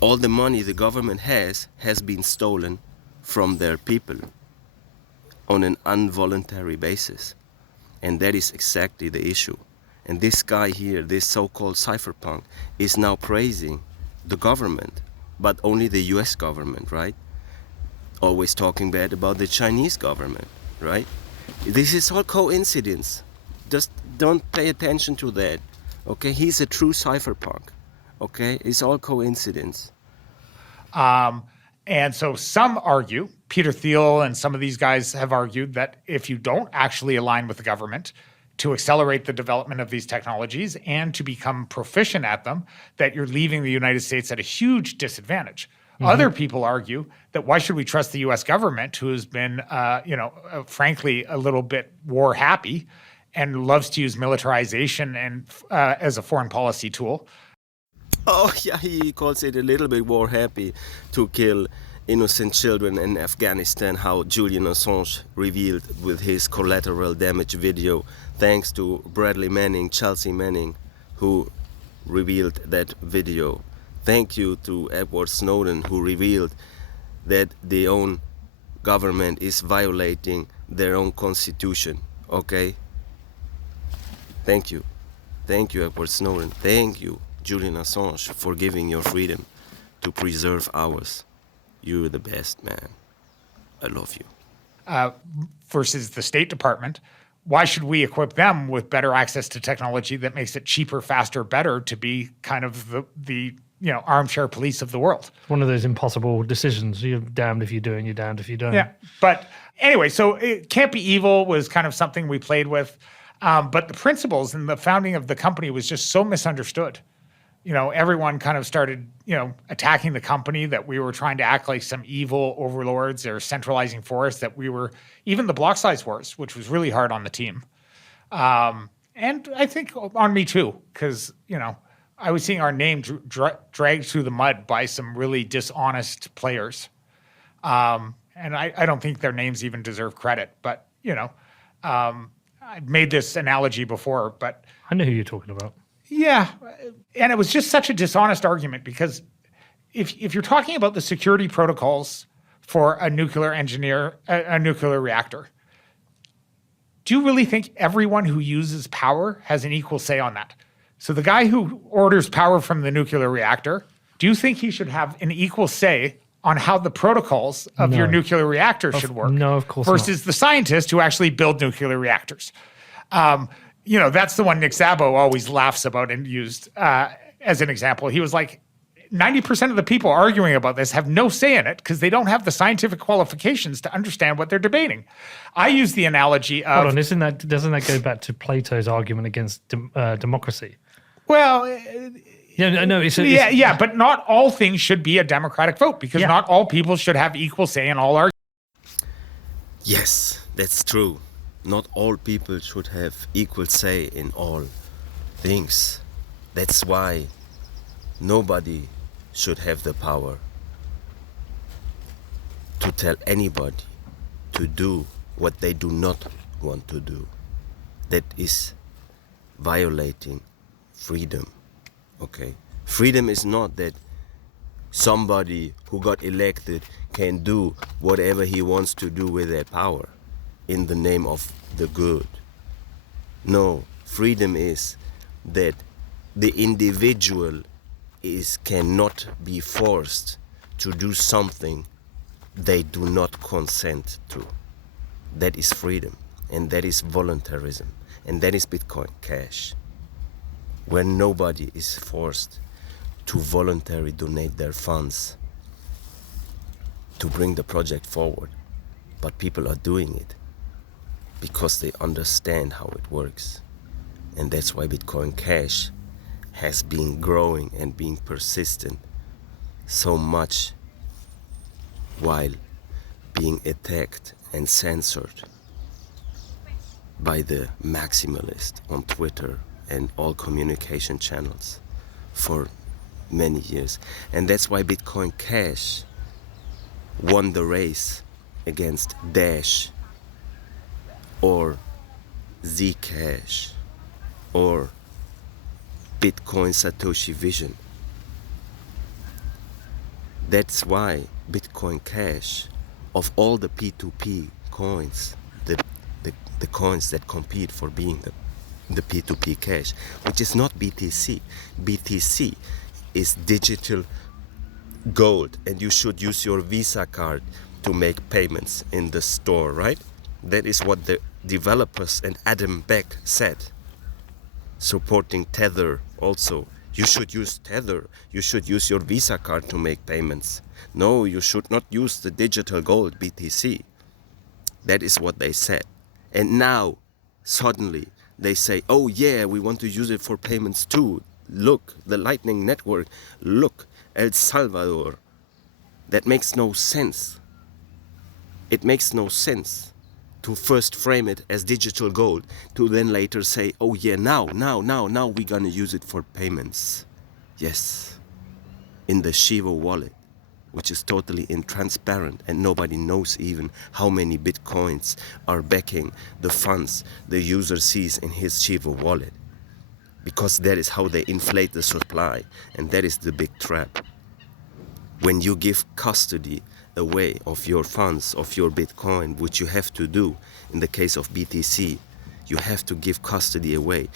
all the money the government has been stolen from their people on an involuntary basis. And that is exactly the issue. And this guy here, this so-called cypherpunk, is now praising the government, but only the US government, right? always talking bad about the Chinese government, right? This is all coincidence. Just don't pay attention to that. Okay, he's a true cypherpunk. Okay, it's all coincidence. And so some argue, Peter Thiel and some of these guys have argued that if you don't actually align with the government to accelerate the development of these technologies and to become proficient at them, that you're leaving the United States at a huge disadvantage. Other people argue that why should we trust the U.S. government, who has been, frankly, a little bit war happy and loves to use militarization and as a foreign policy tool. Oh yeah, he calls it a little bit war happy to kill innocent children in Afghanistan, how Julian Assange revealed with his collateral damage video, thanks to Bradley Manning, Chelsea Manning, who revealed that video. Thank you to Edward Snowden, who revealed that their own government is violating their own constitution. Okay? Thank you. Thank you, Edward Snowden. Thank you, Julian Assange, for giving your freedom to preserve ours. You're the best, man. I love you. Versus the State Department. Why should we equip them with better access to technology that makes it cheaper, faster, better to be kind of the armchair police of the world? One of those impossible decisions. You're damned if you do and you're damned if you don't. Yeah. But anyway, so it can't be evil was kind of something we played with. But the principles and the founding of the company was just so misunderstood. Everyone kind of started, attacking the company, that we were trying to act like some evil overlords or centralizing force, that we were, even the block size wars, which was really hard on the team. And I think on me too, because, I was seeing our name dragged through the mud by some really dishonest players. And I don't think their names even deserve credit, but, I've made this analogy before, but I know who you're talking about. yeah. And it was just such a dishonest argument, because if you're talking about the security protocols for a nuclear reactor, do you really think everyone who uses power has an equal say on that? So the guy who orders power from the nuclear reactor, do you think he should have an equal say on how the protocols of your nuclear reactor should work? No, of course versus the scientists who actually build nuclear reactors. That's the one Nick Szabo always laughs about and used as an example. He was like, 90% of the people arguing about this have no say in it because they don't have the scientific qualifications to understand what they're debating. I use the analogy of... Hold on, doesn't that go back to Plato's argument against democracy? Well... it's but not all things should be a democratic vote, because not all people should have equal say in all arguments. Yes, that's true. Not all people should have equal say in all things. That's why nobody should have the power to tell anybody to do what they do not want to do. That is violating freedom. Okay? Freedom is not that somebody who got elected can do whatever he wants to do with their power in the name of the good. No, freedom is that the individual cannot be forced to do something they do not consent to. That is freedom, and that is voluntarism, and that is Bitcoin Cash, where nobody is forced to voluntarily donate their funds to bring the project forward, but people are doing it because they understand how it works. And that's why Bitcoin Cash has been growing and being persistent so much while being attacked and censored by the Maximalist on Twitter and all communication channels for many years. And that's why Bitcoin Cash won the race against Dash or Zcash or Bitcoin Satoshi Vision. That's why Bitcoin Cash, of all the P2P coins, the coins that compete for being the P2P cash, which is not BTC. BTC is digital gold, and you should use your Visa card to make payments in the store, right? That is what the developers and Adam Beck said. Supporting Tether also. You should use Tether. You should use your Visa card to make payments. No, you should not use the digital gold, BTC. That is what they said. And now, suddenly, they say, oh yeah, we want to use it for payments too. Look, the Lightning Network. Look, El Salvador. That makes no sense. It makes no sense to first frame it as digital gold, to then later say, oh yeah, now we're gonna use it for payments. Yes, in the Shivo wallet, which is totally intransparent and nobody knows even how many bitcoins are backing the funds the user sees in his Shivo wallet. Because that is how they inflate the supply, and that is the big trap. When you give custody away of your funds, of your Bitcoin, which you have to do in the case of BTC, you have to give custody away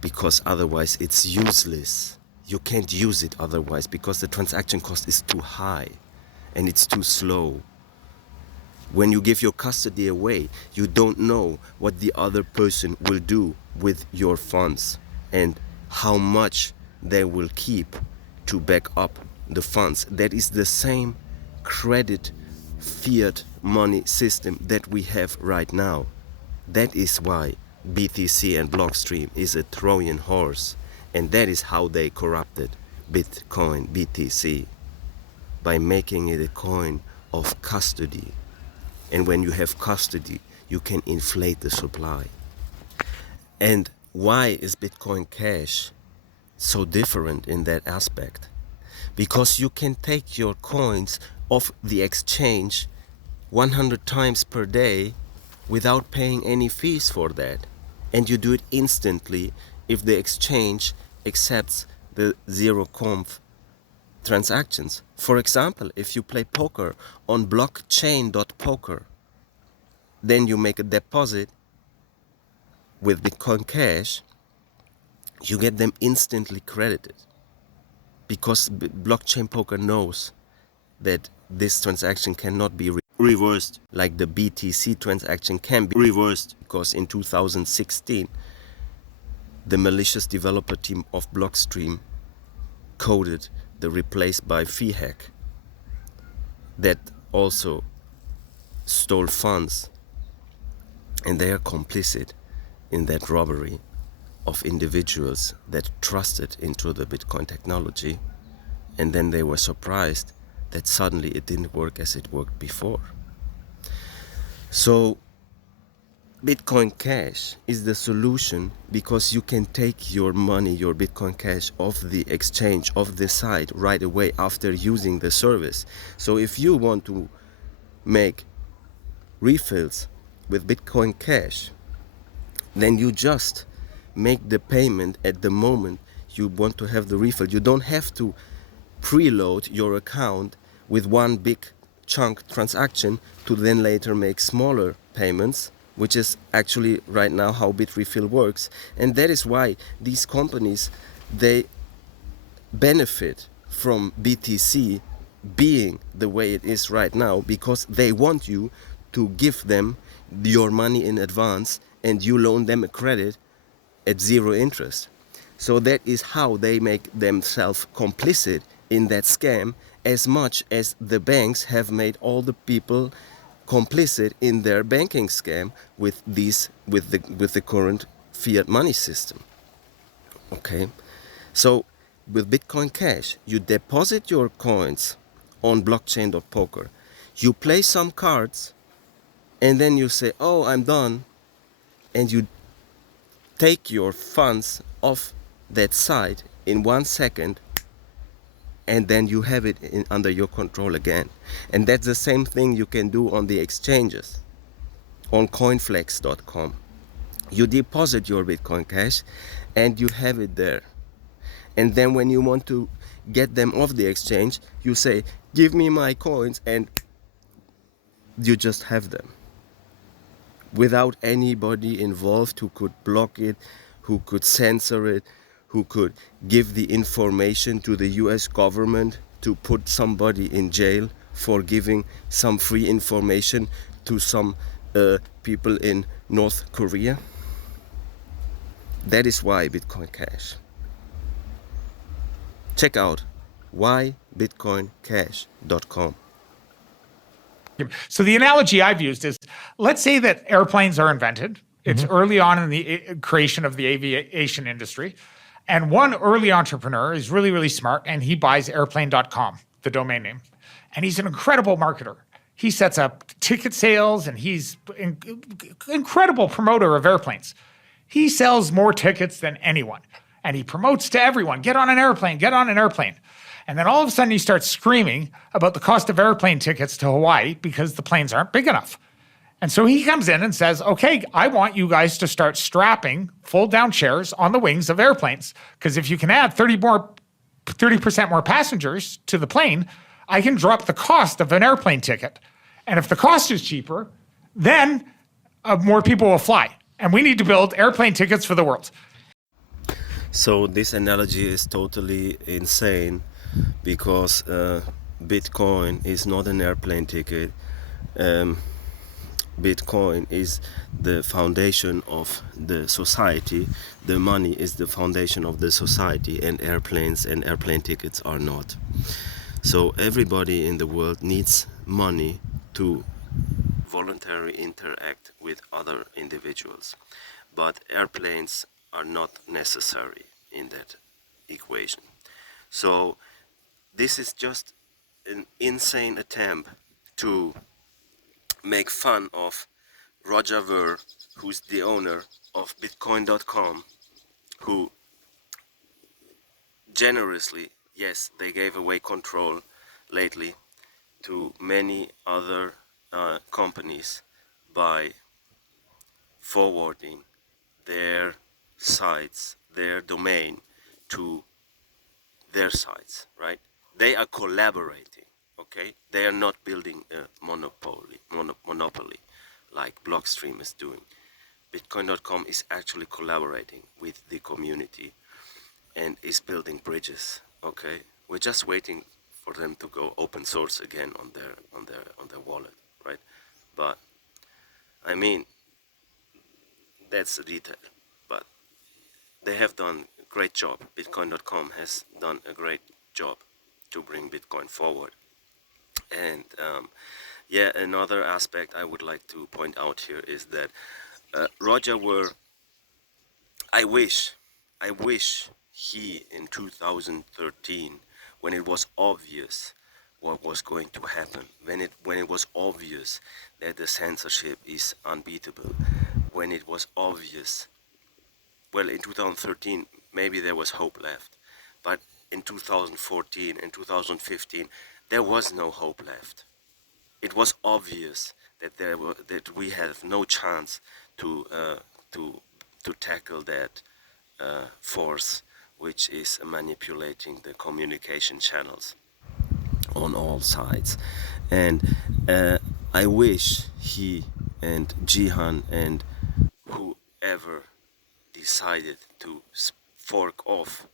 because otherwise it's useless. You can't use it otherwise because the transaction cost is too high and it's too slow. When you give your custody away, you don't know what the other person will do with your funds and how much they will keep to back up the funds. That is the same credit fiat money system that we have right now. That is why BTC and Blockstream is a Trojan horse, and that is how they corrupted Bitcoin, BTC, by making it a coin of custody. And when you have custody, you can inflate the supply. And why is Bitcoin Cash so different in that aspect? Because you can take your coins off the exchange 100 times per day without paying any fees for that. And you do it instantly if the exchange accepts the zero-conf transactions. For example, if you play poker on blockchain.poker, then you make a deposit with Bitcoin Cash, you get them instantly credited. Because blockchain poker knows that this transaction cannot be reversed like the BTC transaction can be reversed, because in 2016 the malicious developer team of Blockstream coded the replace by fee hack that also stole funds, and they are complicit in that robbery of individuals that trusted into the Bitcoin technology, and then they were surprised that suddenly it didn't work as it worked before. So Bitcoin Cash is the solution, because you can take your money, your Bitcoin Cash, off the exchange, off the site right away after using the service. So if you want to make refills with Bitcoin Cash, then you just make the payment at the moment you want to have the refill. You don't have to preload your account with one big chunk transaction to then later make smaller payments, which is actually right now how Bitrefill works. And that is why these companies, they benefit from BTC being the way it is right now, because they want you to give them your money in advance and you loan them a credit at zero interest. So that is how they make themselves complicit in that scam, as much as the banks have made all the people complicit in their banking scam with the current fiat money system. Okay, so with Bitcoin Cash, you deposit your coins on blockchain.poker, you play some cards, and then you say, oh, I'm done, and you take your funds off that site in 1 second, and then you have it under your control again. And that's the same thing you can do on the exchanges, on coinflex.com. You deposit your Bitcoin Cash and you have it there. And then when you want to get them off the exchange, you say, give me my coins, and you just have them. Without anybody involved who could block it, who could censor it, who could give the information to the US government to put somebody in jail for giving some free information to some people in North Korea. That is why Bitcoin Cash. Check out whybitcoincash.com. So the analogy I've used is, let's say that airplanes are invented. It's early on in the creation of the aviation industry. And one early entrepreneur is really, really smart, and he buys airplane.com, the domain name. And he's an incredible marketer. He sets up ticket sales, and he's an incredible promoter of airplanes. He sells more tickets than anyone. And he promotes to everyone, get on an airplane, get on an airplane. And then all of a sudden he starts screaming about the cost of airplane tickets to Hawaii because the planes aren't big enough. And so he comes in and says, okay, I want you guys to start strapping fold-down chairs on the wings of airplanes, because if you can add 30% more passengers to the plane, I can drop the cost of an airplane ticket. And if the cost is cheaper, then more people will fly. And we need to build airplane tickets for the world. So this analogy is totally insane, because Bitcoin is not an airplane ticket. Bitcoin is the foundation of the society. The money is the foundation of the society, and airplanes and airplane tickets are not. So everybody in the world needs money to voluntarily interact with other individuals. But airplanes are not necessary in that equation. So this is just an insane attempt to make fun of Roger Ver, who's the owner of Bitcoin.com, who generously, yes, they gave away control lately to many other companies by forwarding their sites, their domain to their sites, right? They are collaborating, okay? They are not building a monopoly like Blockstream is doing. Bitcoin.com is actually collaborating with the community and is building bridges, okay? We're just waiting for them to go open source again on their wallet, right? But I mean, that's a detail, but they have done a great job. Bitcoin.com has done a great job to bring Bitcoin forward. And yeah, another aspect I would like to point out here is that Roger Ver, I wish he in 2013, when it was obvious what was going to happen, when it was obvious that the censorship is unbeatable, when it was obvious, well, in 2013 maybe there was hope left, but in 2014 and 2015 there was no hope left. It was obvious that we have no chance to tackle that force which is manipulating the communication channels on all sides. And I wish he and Jihan and whoever decided to fork off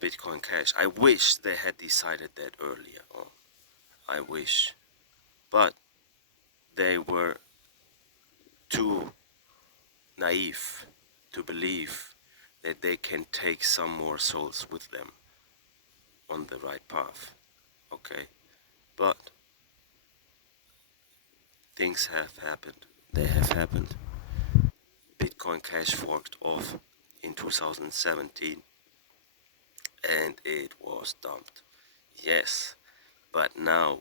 Bitcoin Cash, I wish they had decided that earlier on. I wish. But they were too naive to believe that they can take some more souls with them on the right path. Okay? But things have happened. They have happened. Bitcoin Cash forked off in 2017 and it was dumped. Yes, but now,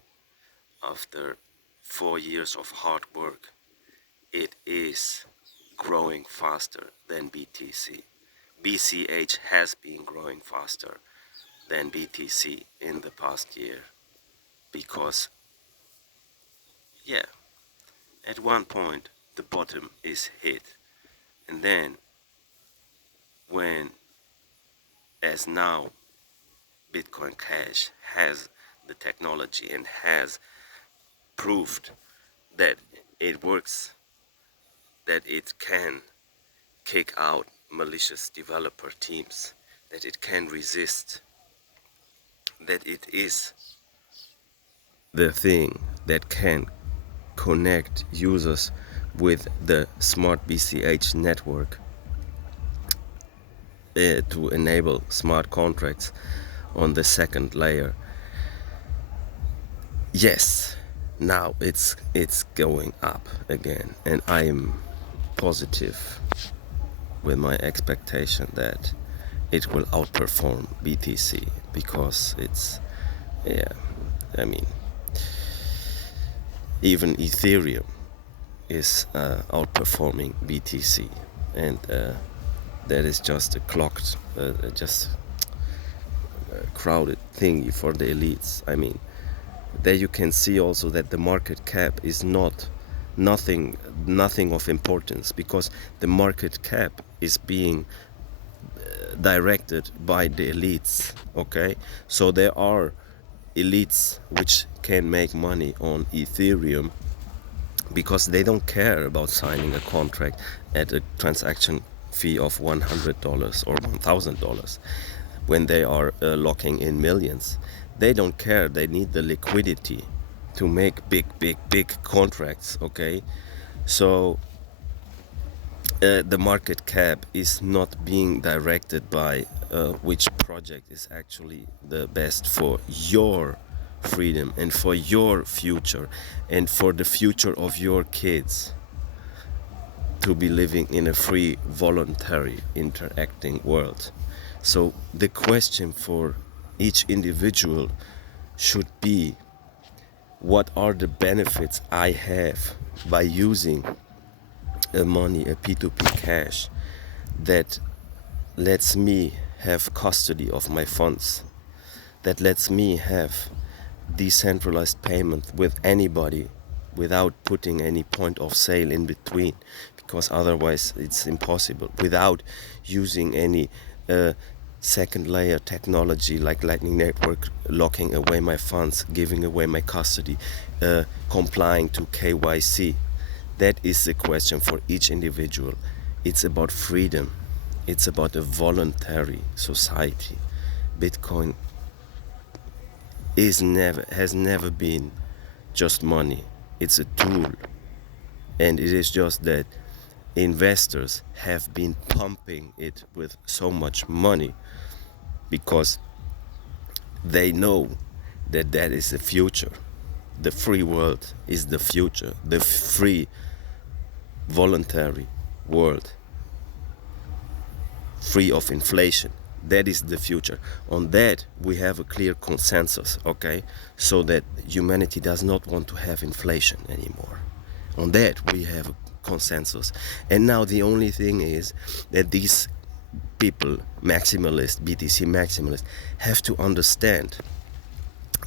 after 4 years of hard work, it is growing faster than BTC. BCH has been growing faster than BTC in the past year because, yeah, at one point the bottom is hit, and then when, as now, Bitcoin Cash has the technology and has proved that it works, that it can kick out malicious developer teams, that it can resist, that it is the thing that can connect users with the smart BCH network to enable smart contracts on the second layer. Yes, now it's going up again, and I am positive with my expectation that it will outperform BTC, because it's, yeah, I mean, even Ethereum is outperforming BTC, and that is just a clocked, just a crowded thing for the elites. I mean, there you can see also that the market cap is nothing of importance, because the market cap is being directed by the elites. Okay, so there are elites which can make money on Ethereum because they don't care about signing a contract at a transaction fee of $100 or $1,000 when they are locking in millions. They don't care. They need the liquidity to make big contracts. Okay, so the market cap is not being directed by which project is actually the best for your freedom and for your future and for the future of your kids to be living in a free, voluntary, interacting world. So the question for each individual should be, what are the benefits I have by using a P2P cash that lets me have custody of my funds, that lets me have decentralized payment with anybody without putting any point of sale in between, because otherwise it's impossible, without using any second layer technology like Lightning Network, locking away my funds, giving away my custody, complying to KYC. That is the question for each individual. It's about freedom. It's about a voluntary society. Bitcoin has never been just money. It's a tool. And it is just that investors have been pumping it with so much money because they know that that is the future. The free world is the future. The free, voluntary world, free of inflation. That is the future. On that, we have a clear consensus, okay? So that humanity does not want to have inflation anymore. On that, we have a consensus. And now the only thing is that these people, maximalists, BTC maximalists, have to understand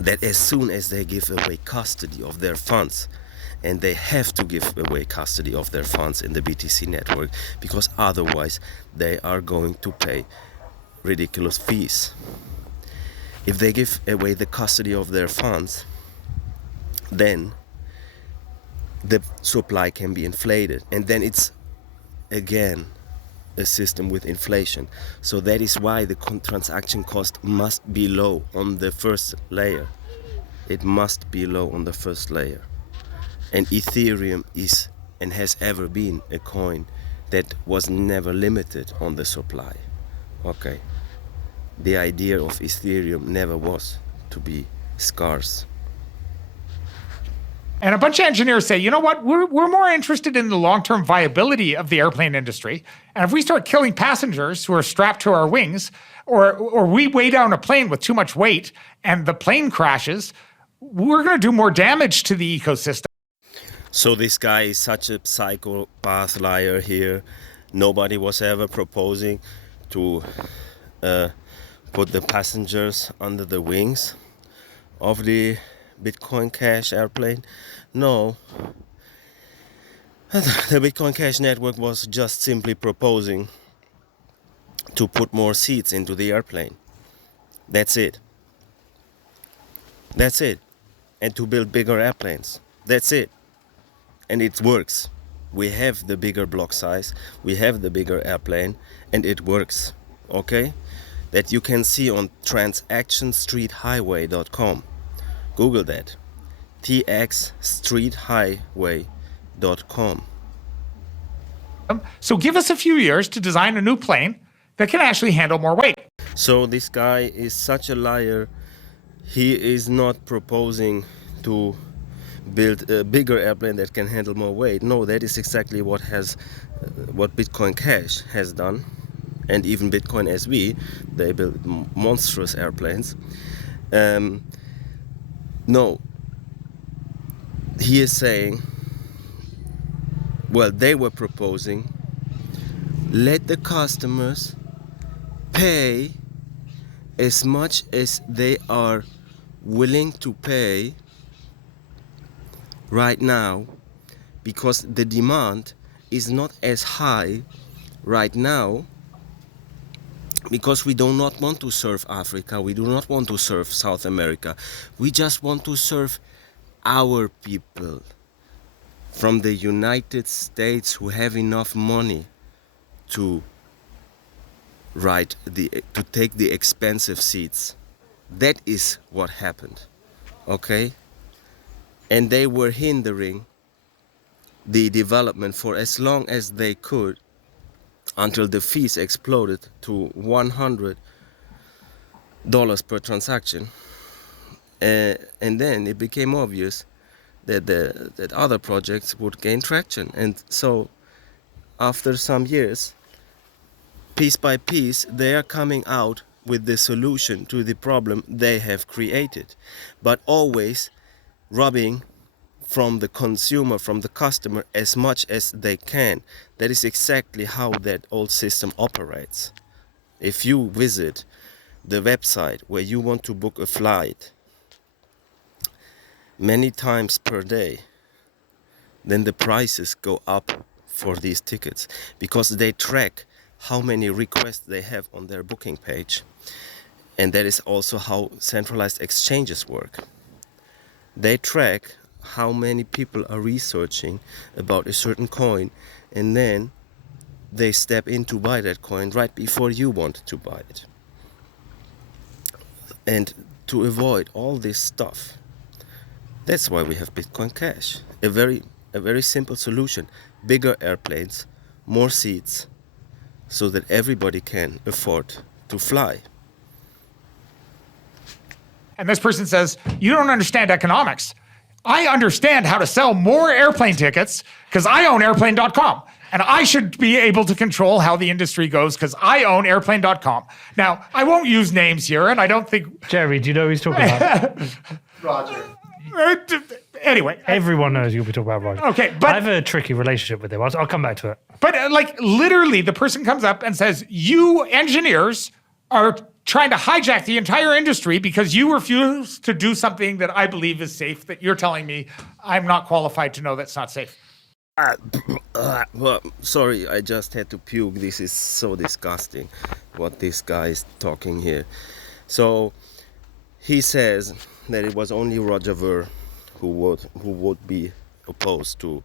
that as soon as they give away custody of their funds, and they have to give away custody of their funds in the BTC network, because otherwise they are going to pay ridiculous fees. If they give away the custody of their funds, then the supply can be inflated, and then it's again a system with inflation. So that is why the transaction cost must be low on the first layer. It must be low on the first layer. And Ethereum is and has ever been a coin that was never limited on the supply. Okay. The idea of Ethereum never was to be scarce. And a bunch of engineers say, you know what, we're more interested in the long-term viability of the airplane industry. And if we start killing passengers who are strapped to our wings, or we weigh down a plane with too much weight and the plane crashes, we're going to do more damage to the ecosystem. So this guy is such a psychopath liar here. Nobody was ever proposing to put the passengers under the wings of the Bitcoin Cash airplane. No. The Bitcoin Cash network was just simply proposing to put more seats into the airplane. That's it. That's it. And to build bigger airplanes. That's it. And it works. We have the bigger block size, we have the bigger airplane, and it works. Okay? That you can see on transactionstreethighway.com. Google that. txstreethighway.com. So give us a few years to design a new plane that can actually handle more weight. So this guy is such a liar. He is not proposing to build a bigger airplane that can handle more weight. No, that is exactly what Bitcoin Cash has done, and even Bitcoin SV. They build monstrous airplanes. No, he is saying, well, they were proposing, let the customers pay as much as they are willing to pay right now, because the demand is not as high right now, because we do not want to serve Africa, we do not want to serve South America, we just want to serve our people from the United States who have enough money to take the expensive seats. That is what happened, okay? And they were hindering the development for as long as they could, until the fees exploded to $100 per transaction. And then it became obvious that other projects would gain traction. And so after some years, piece by piece, they are coming out with the solution to the problem they have created, but always robbing from the consumer, from the customer, as much as they can. That is exactly how that old system operates. If you visit the website where you want to book a flight many times per day, then the prices go up for these tickets, because they track how many requests they have on their booking page. And that is also how centralized exchanges work. They track how many people are researching about a certain coin, and then they step in to buy that coin right before you want to buy it. And to avoid all this stuff, that's why we have Bitcoin Cash. A very simple solution. Bigger airplanes, more seats, so that everybody can afford to fly. And this person says, you don't understand economics. I understand how to sell more airplane tickets because I own airplane.com. And I should be able to control how the industry goes because I own airplane.com. Now, I won't use names here, and I don't think... Jerry, do you know who he's talking about? Roger. Anyway. Everyone knows you'll be talking about Roger. Okay, but... I have a tricky relationship with him. I'll come back to it. But literally, the person comes up and says, you engineers are trying to hijack the entire industry because you refuse to do something that I believe is safe, that you're telling me I'm not qualified to know that's not safe. Well, sorry, I just had to puke. This is so disgusting what this guy is talking here. So he says that it was only Roger Ver who would be opposed to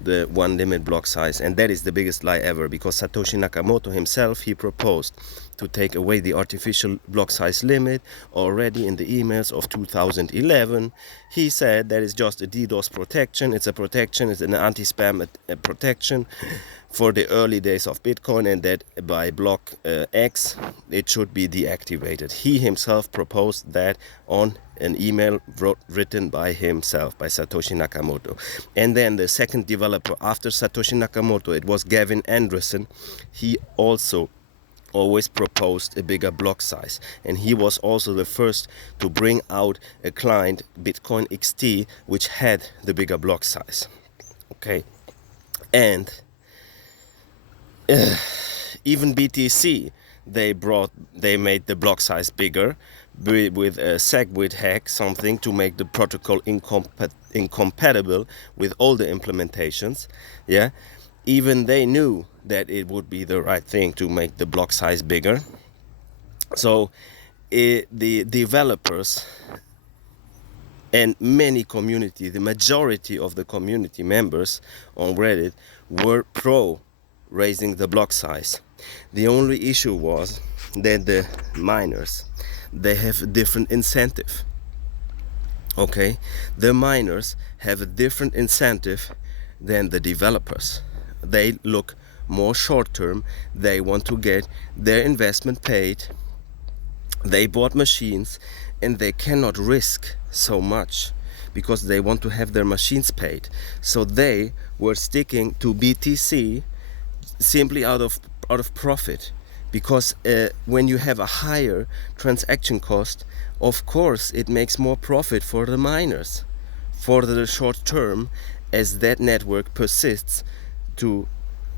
the one limit block size, and that is the biggest lie ever, because Satoshi Nakamoto himself, he proposed to take away the artificial block size limit already in the emails of 2011. He said that is just a DDoS protection, it's an anti-spam protection for the early days of Bitcoin, and that by block X it should be deactivated. He himself proposed that on an email written by himself, by Satoshi Nakamoto. And then the second developer after Satoshi Nakamoto, it was Gavin Anderson. He also always proposed a bigger block size, and he was also the first to bring out a client, Bitcoin XT, which had the bigger block size. Okay, and even BTC, they made the block size bigger with a SegWit hack, something to make the protocol incompatible with all the implementations. Yeah, even they knew that it would be the right thing to make the block size bigger. So the developers and many community, the majority of the community members on Reddit were pro raising the block size. The only issue was that the miners, they have a different incentive. Okay, the miners have a different incentive than the developers. They look more short term, they want to get their investment paid, they bought machines, and they cannot risk so much because they want to have their machines paid. So they were sticking to BTC simply out of profit, because when you have a higher transaction cost, of course it makes more profit for the miners for the short term, as that network persists to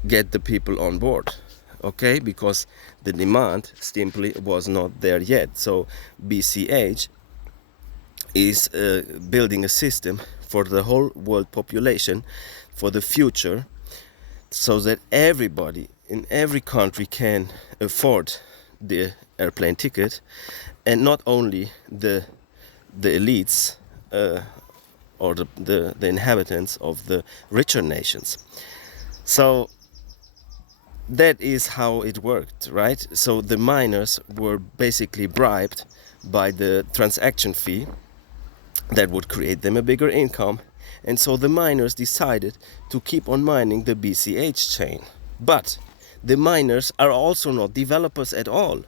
get the people on board. Okay, because the demand simply was not there yet. So BCH is building a system for the whole world population for the future, so that everybody in every country can afford the airplane ticket, and not only the elites or the inhabitants of the richer nations. So that is how it worked, right? So the miners were basically bribed by the transaction fee that would create them a bigger income, and so the miners decided to keep on mining the BCH chain. But the miners are also not developers at all.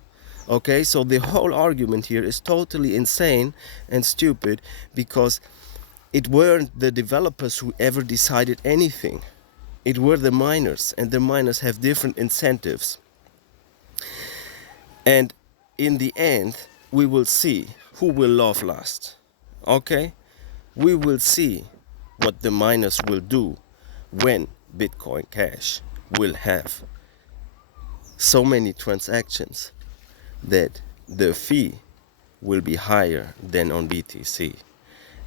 Okay, so the whole argument here is totally insane and stupid, because it weren't the developers who ever decided anything. It were the miners, and the miners have different incentives. And in the end, we will see who will laugh last. Okay? We will see what the miners will do when Bitcoin Cash will have so many transactions that the fee will be higher than on BTC.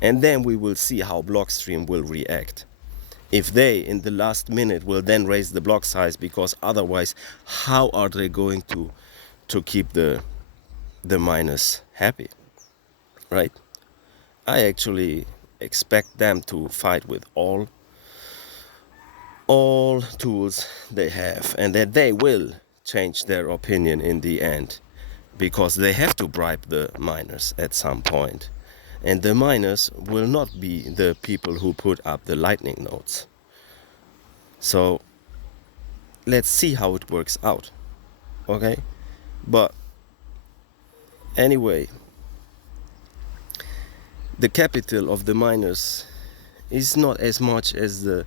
And then we will see how Blockstream will react. If they, in the last minute, will then raise the block size, because otherwise, how are they going to keep the miners happy, right? I actually expect them to fight with all tools they have, and that they will change their opinion in the end, because they have to bribe the miners at some point. And the miners will not be the people who put up the lightning nodes. So let's see how it works out. Okay? But anyway, the capital of the miners is not as much as the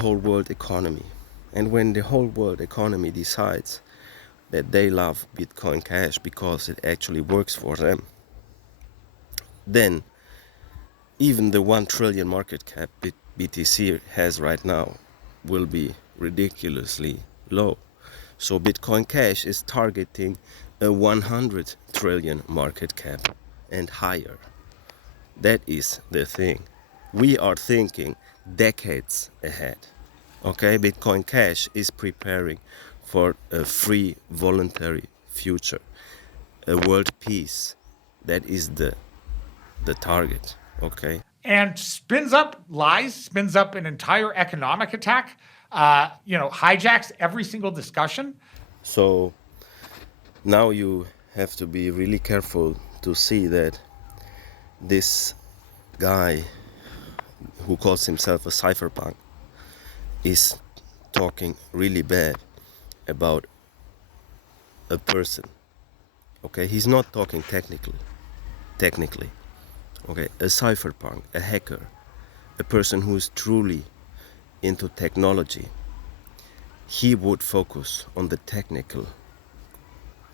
whole world economy. And when the whole world economy decides that they love Bitcoin Cash because it actually works for them, then even the 1 trillion market cap BTC has right now will be ridiculously low. So Bitcoin Cash is targeting a 100 trillion market cap and higher. That is the thing. We are thinking decades ahead. Okay, Bitcoin Cash is preparing for a free, voluntary future, a world peace. That is the target. Okay. And spins up lies, spins up an entire economic attack, hijacks every single discussion. So now you have to be really careful to see that this guy who calls himself a cypherpunk is talking really bad about a person. Okay, he's not talking technically. Okay, a cypherpunk, a hacker, a person who is truly into technology, he would focus on the technical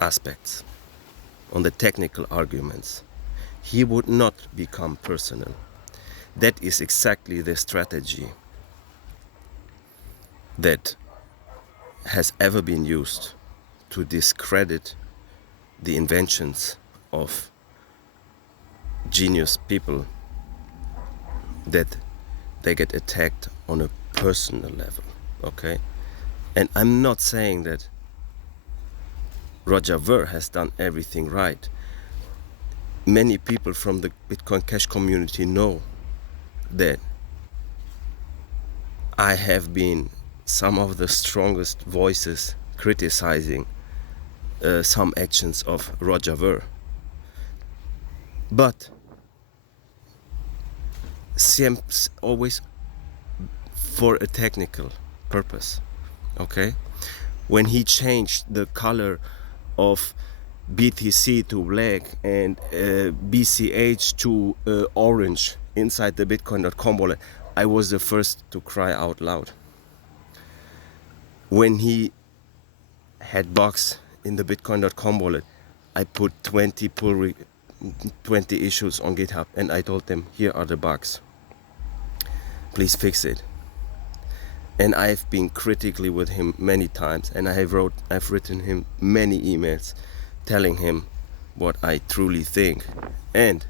aspects, on the technical arguments. He would not become personal. That is exactly the strategy that has ever been used to discredit the inventions of genius people, that they get attacked on a personal level. Okay, and I'm not saying that Roger Ver has done everything right. Many people from the Bitcoin Cash community know that I have been some of the strongest voices criticizing some actions of Roger Ver. But always for a technical purpose, okay? When he changed the color of BTC to black and BCH to orange inside the Bitcoin.com wallet, I was the first to cry out loud. When he had bugs in the Bitcoin.com wallet, I put 20 issues on GitHub, and I told them, here are the bugs. Please fix it. And I've been critically with him many times, and I've written him many emails telling him what I truly think. And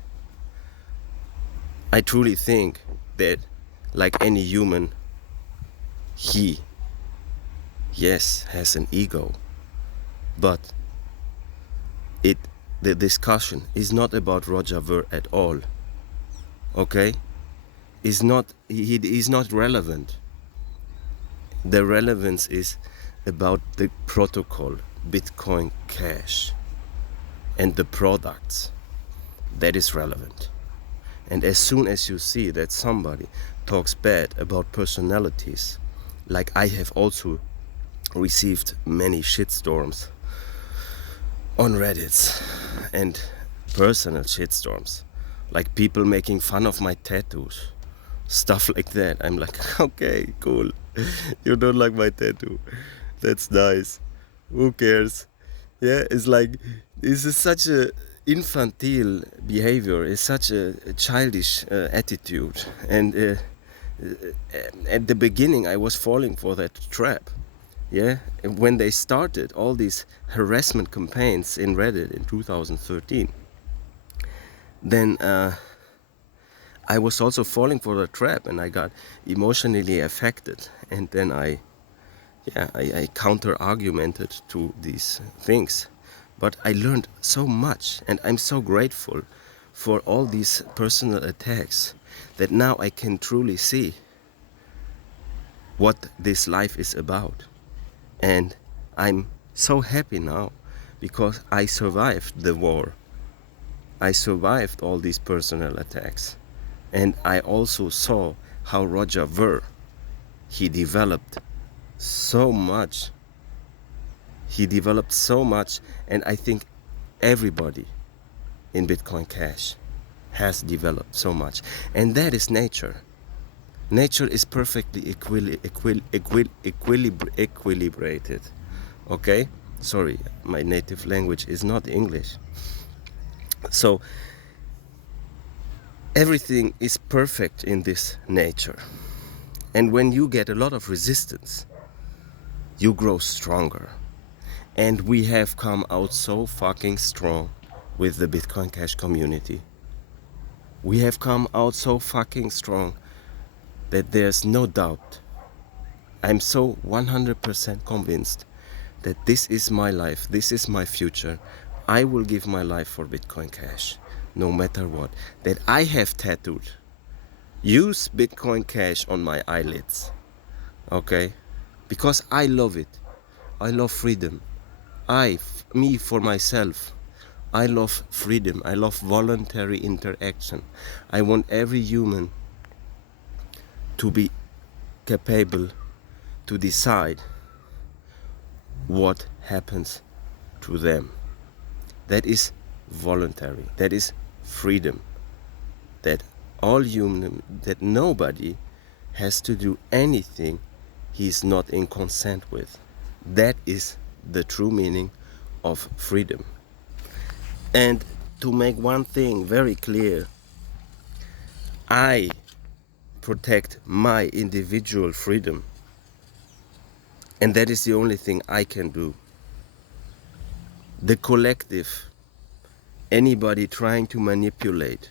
I truly think that, like any human, he, yes, has an ego, but the discussion is not about Roger Ver at all. Okay? He is not relevant. The relevance is about the protocol, Bitcoin Cash, and the products. That is relevant. And as soon as you see that somebody talks bad about personalities, like I have also received many shitstorms on Reddit and personal shitstorms, like people making fun of my tattoos, stuff like that. I'm like, okay, cool. You don't like my tattoo. That's nice. Who cares? Yeah, it's like, this is such a infantile behavior. It's such a childish attitude. And at the beginning, I was falling for that trap. Yeah, and when they started all these harassment campaigns in Reddit in 2013, then I was also falling for the trap, and I got emotionally affected. And then I counter-argumented to these things. But I learned so much, and I'm so grateful for all these personal attacks that now I can truly see what this life is about. And I'm so happy now because I survived the war. I survived all these personal attacks. And I also saw how Roger Ver, he developed so much. And I think everybody in Bitcoin Cash has developed so much. And that is nature. Nature is perfectly equilibrated. Okay? Sorry, my native language is not English. So everything is perfect in this nature. And when you get a lot of resistance, you grow stronger. And we have come out so fucking strong with the Bitcoin Cash community. We have come out so fucking strong that there's no doubt. I'm so 100% convinced that this is my life, this is my future. I will give my life for Bitcoin Cash, no matter what. That I have tattooed. Use Bitcoin Cash on my eyelids, okay? Because I love it. I love freedom. Me for myself, I love freedom. I love voluntary interaction. I want every human to be capable to decide what happens to them. That is voluntary. That is freedom. That that nobody has to do anything he's not in consent with. That is the true meaning of freedom. And to make one thing very clear, I protect my individual freedom. And that is the only thing I can do. The collective, anybody trying to manipulate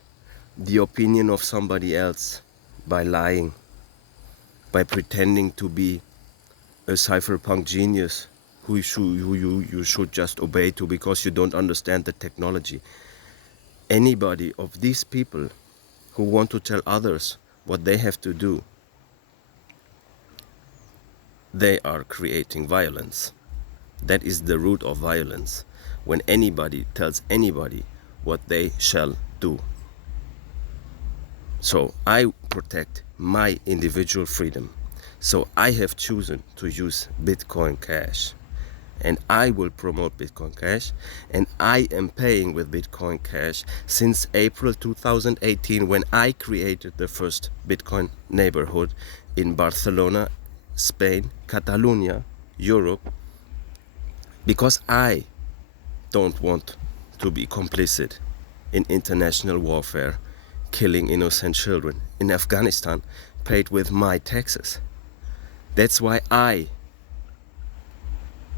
the opinion of somebody else by lying, by pretending to be a cypherpunk genius who you should just obey to because you don't understand the technology. Anybody of these people who want to tell others what they have to do, they are creating violence. That is the root of violence, when anybody tells anybody what they shall do. So I protect my individual freedom. So I have chosen to use Bitcoin Cash. And I will promote Bitcoin Cash. And I am paying with Bitcoin Cash since April 2018, when I created the first Bitcoin neighborhood in Barcelona, Spain, Catalonia, Europe. Because I don't want to be complicit in international warfare, killing innocent children in Afghanistan, paid with my taxes. That's why I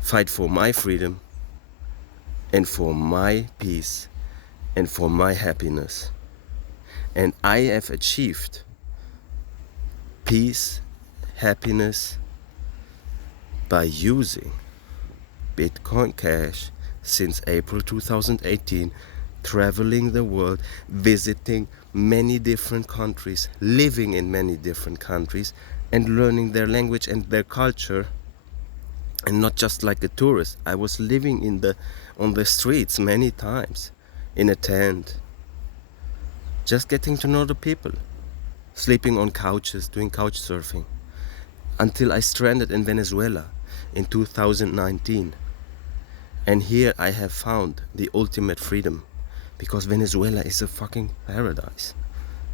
fight for my freedom and for my peace and for my happiness. And I have achieved peace, happiness by using Bitcoin Cash since April 2018, traveling the world, visiting many different countries, living in many different countries, and learning their language and their culture. And not just like a tourist. I was living on the streets many times, in a tent, just getting to know the people, sleeping on couches, doing couch surfing, until I stranded in Venezuela in 2019. And here I have found the ultimate freedom, because Venezuela is a fucking paradise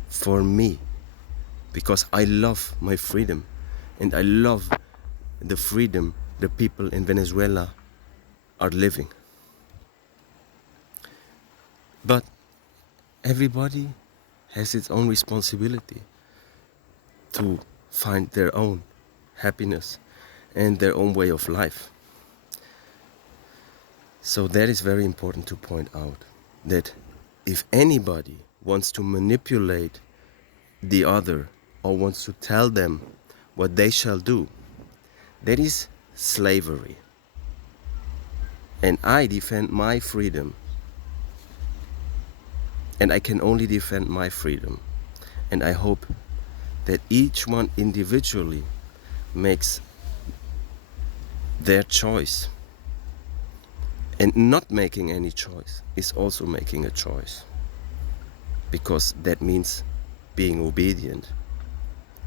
for me, because I love my freedom and I love the freedom the people in Venezuela are living. But everybody has its own responsibility to find their own happiness and their own way of life. So that is very important to point out, that if anybody wants to manipulate the other or wants to tell them what they shall do, that is slavery. And I defend my freedom. And I can only defend my freedom. And I hope that each one individually makes their choice. And not making any choice is also making a choice. Because that means being obedient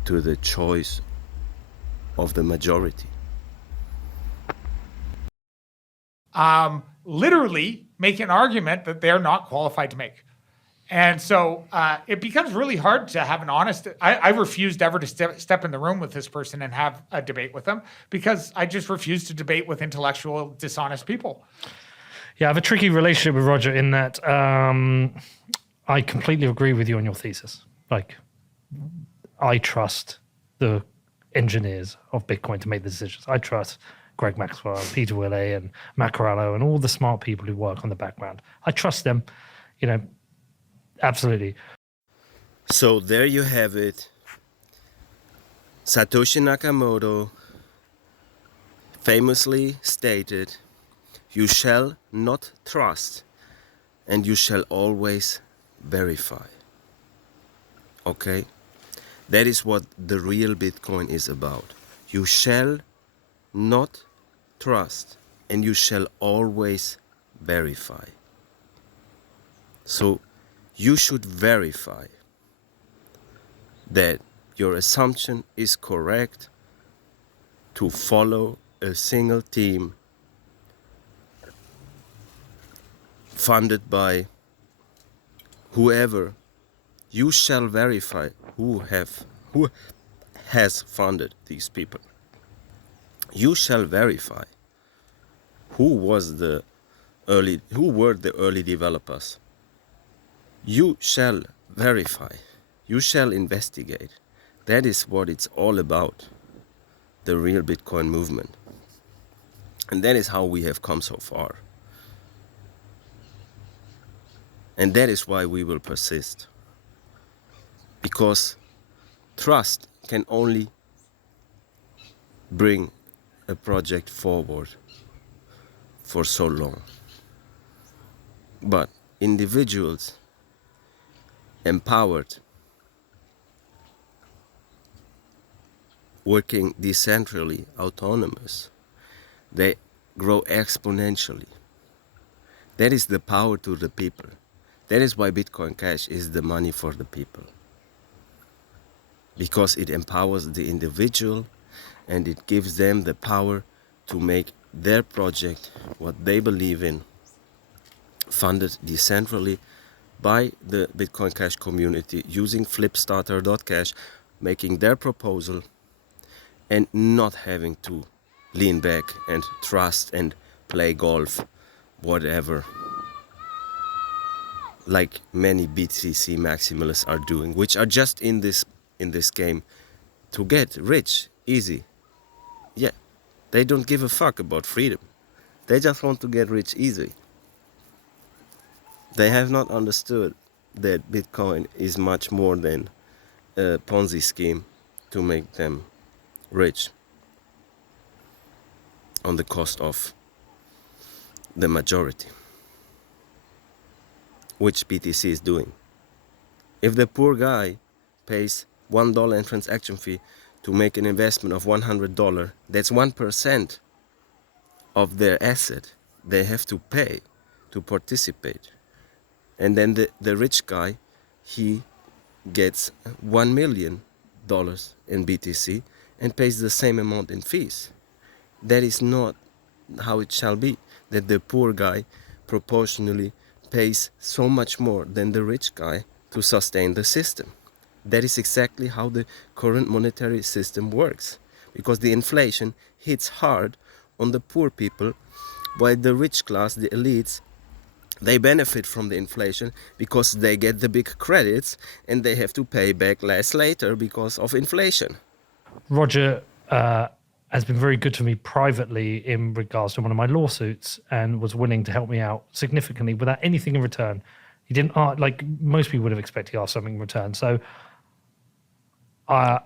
to the choice of the majority. Literally make an argument that they're not qualified to make. And so it becomes really hard to have an honest, I refused ever to step in the room with this person and have a debate with them, because I just refuse to debate with intellectual, dishonest people. Yeah, I have a tricky relationship with Roger in that I completely agree with you on your thesis. Like, I trust the engineers of Bitcoin to make the decisions. I trust Greg Maxwell, Peter Willey, and Macarello, and all the smart people who work on the background. I trust them, absolutely. So there you have it. Satoshi Nakamoto famously stated, "You shall not trust, and you shall always verify." Okay? That is what the real Bitcoin is about. You shall not trust, and you shall always verify. So you should verify that your assumption is correct to follow a single team funded by whoever. You shall verify who has funded these people. You shall verify who were the early developers. You shall verify. You shall investigate. That is what it's all about, the real Bitcoin movement. And that is how we have come so far. And that is why we will persist. Because trust can only bring a project forward for so long. But individuals empowered, working decentrally, autonomous, they grow exponentially. That is the power to the people. That is why Bitcoin Cash is the money for the people. because it empowers the individual and it gives them the power to make their project, what they believe in, funded decentrally by the Bitcoin Cash community using flipstarter.cash, making their proposal and not having to lean back and trust and play golf, whatever, like many BTC maximalists are doing, which are just in this game to get rich easy. Yeah, they don't give a fuck about freedom. They just want to get rich easy. They have not understood that Bitcoin is much more than a Ponzi scheme to make them rich on the cost of the majority, which BTC is doing. If the poor guy pays $1 in transaction fee to make an investment of $100, that's 1% of their asset they have to pay to participate. And then the rich guy, he gets $1 million in BTC and pays the same amount in fees. That is not how it shall be, that the poor guy proportionally pays so much more than the rich guy to sustain the system. That is exactly how the current monetary system works, because the inflation hits hard on the poor people, while the rich class, the elites, they benefit from the inflation because they get the big credits and they have to pay back less later because of inflation. Roger has been very good to me privately in regards to one of my lawsuits and was willing to help me out significantly without anything in return. He didn't like most people would have expected he asked something in return. So I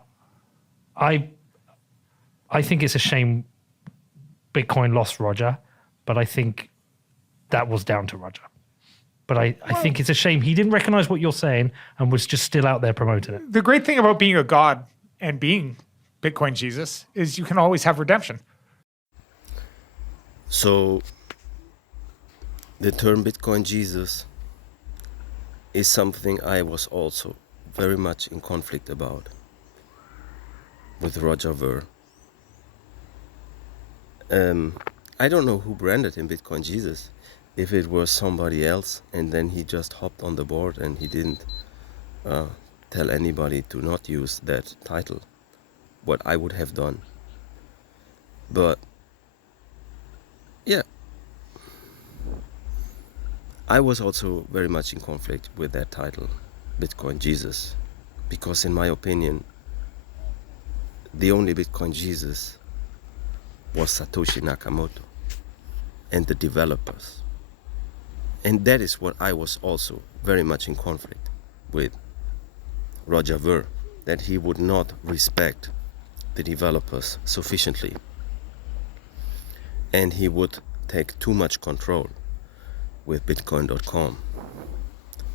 think it's a shame Bitcoin lost Roger, but I think that was down to Roger. But I think it's a shame he didn't recognize what you're saying and was just still out there promoting it. The great thing about being a god and being Bitcoin Jesus is you can always have redemption. So the term Bitcoin Jesus is something I was also very much in conflict about with Roger Ver. I don't know who branded him Bitcoin Jesus. If it was somebody else and then he just hopped on the board and he didn't tell anybody to not use that title, what I would have done. But yeah, I was also very much in conflict with that title, Bitcoin Jesus, because in my opinion, the only Bitcoin Jesus was Satoshi Nakamoto and the developers. And that is what I was also very much in conflict with Roger Ver, that he would not respect the developers sufficiently. And he would take too much control with Bitcoin.com.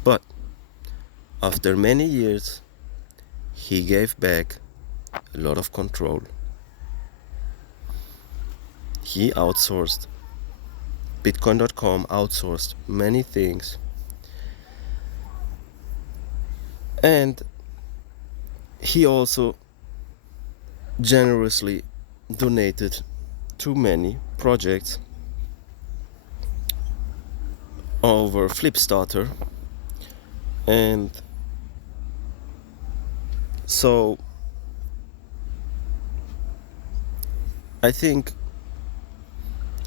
But after many years, he gave back a lot of control. He outsourced, Bitcoin.com outsourced many things. And he also generously donated to many projects over Flipstarter. And so I think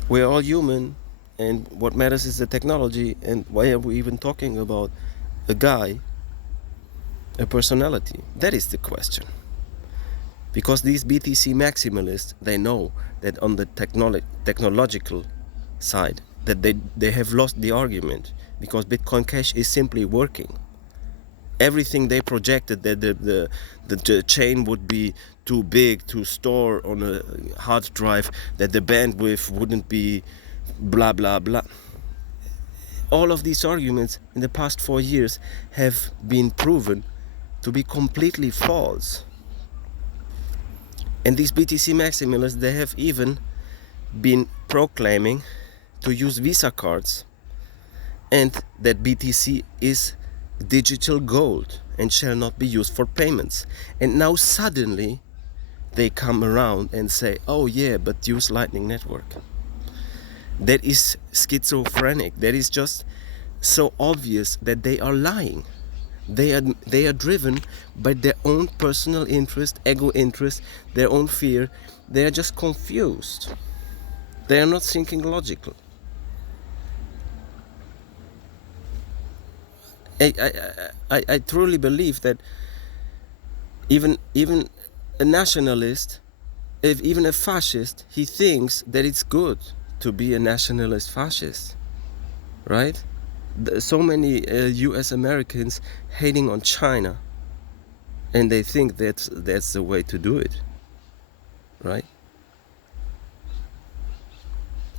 we're all human, and what matters is the technology. And why are we even talking about a guy, a personality? That is the question. Because these BTC maximalists, they know that on the technological side, that they have lost the argument, because Bitcoin Cash is simply working. Everything they projected, that the chain would be too big to store on a hard drive, that the bandwidth wouldn't be blah blah blah. All of these arguments in the past 4 years have been proven to be completely false. And these BTC maximalists, they have even been proclaiming to use Visa cards, and that BTC is digital gold and shall not be used for payments. And now suddenly they come around and say, oh yeah, but use Lightning Network. That is schizophrenic. That is just so obvious that they are lying. They are driven by their own personal interest, ego interest, their own fear. They are just confused. They are not thinking logical. I truly believe that even a nationalist, if even a fascist, he thinks that it's good to be a nationalist fascist, right? So many U.S. Americans hating on China, and they think that's the way to do it, right?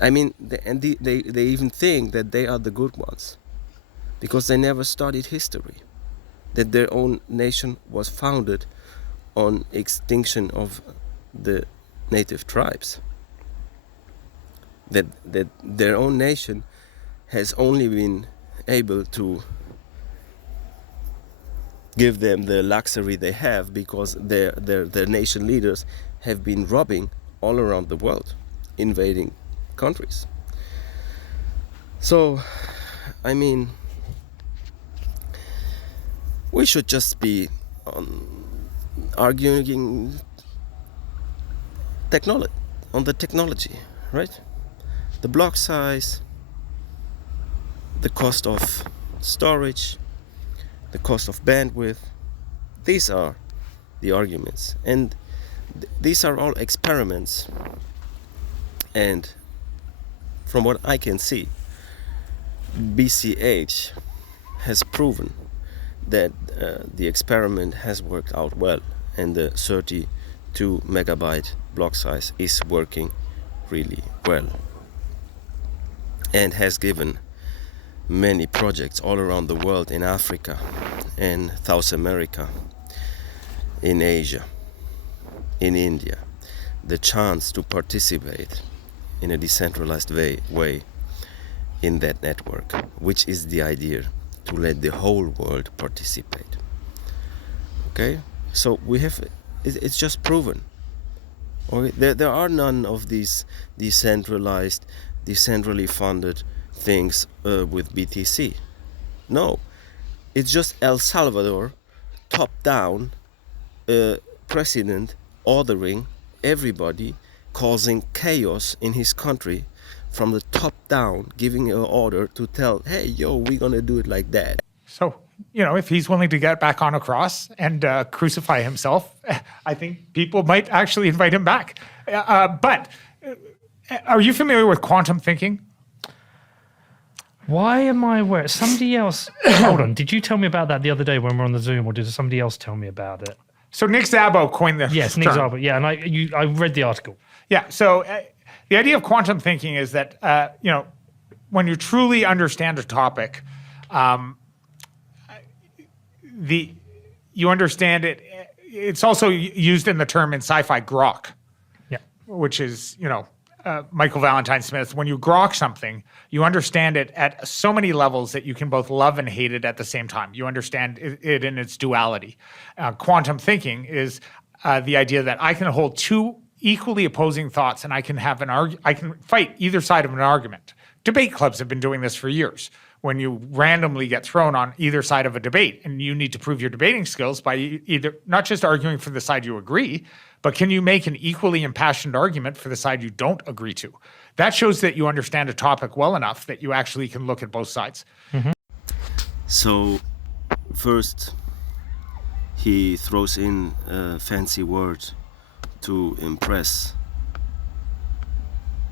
I mean, they even think that they are the good ones, because they never studied history, that their own nation was founded on extinction of the native tribes, that their own nation has only been able to give them the luxury they have because their nation leaders have been robbing all around the world, invading countries. So, I mean, we should just be arguing on the technology, right? The block size, the cost of storage, the cost of bandwidth. These are the arguments, and these are all experiments. And from what I can see, BCH has proven that the experiment has worked out well, and the 32 megabyte block size is working really well, and has given many projects all around the world, in Africa, in South America, in Asia, in India, the chance to participate in a decentralized way in that network, which is the idea, to let the whole world participate. Okay, so we have, it's just proven. Okay, there are none of these decentralized, decentrally funded things with BTC. No, it's just El Salvador, top-down president ordering everybody, causing chaos in his country, from the top down, giving an order to tell, hey, yo, we're gonna do it like that. So, if he's willing to get back on a cross and crucify himself, I think people might actually invite him back. But are you familiar with quantum thinking? Why am I aware? Somebody else. Hold on. Did you tell me about that the other day when we were on the Zoom, or did somebody else tell me about it? So Nick Szabo coined the Yes, Nick Szabo. Yeah, and I read the article. Yeah. So the idea of quantum thinking is that when you truly understand a topic, you understand it. It's also used in the term in sci-fi grok, which is Michael Valentine Smith. When you grok something, you understand it at so many levels that you can both love and hate it at the same time. You understand it in its duality. Quantum thinking is the idea that I can hold two equally opposing thoughts, and I can have I can fight either side of an argument. Debate clubs have been doing this for years. When you randomly get thrown on either side of a debate, and you need to prove your debating skills by either not just arguing for the side you agree, but can you make an equally impassioned argument for the side you don't agree to? That shows that you understand a topic well enough that you actually can look at both sides. Mm-hmm. So, first, he throws in a fancy word to impress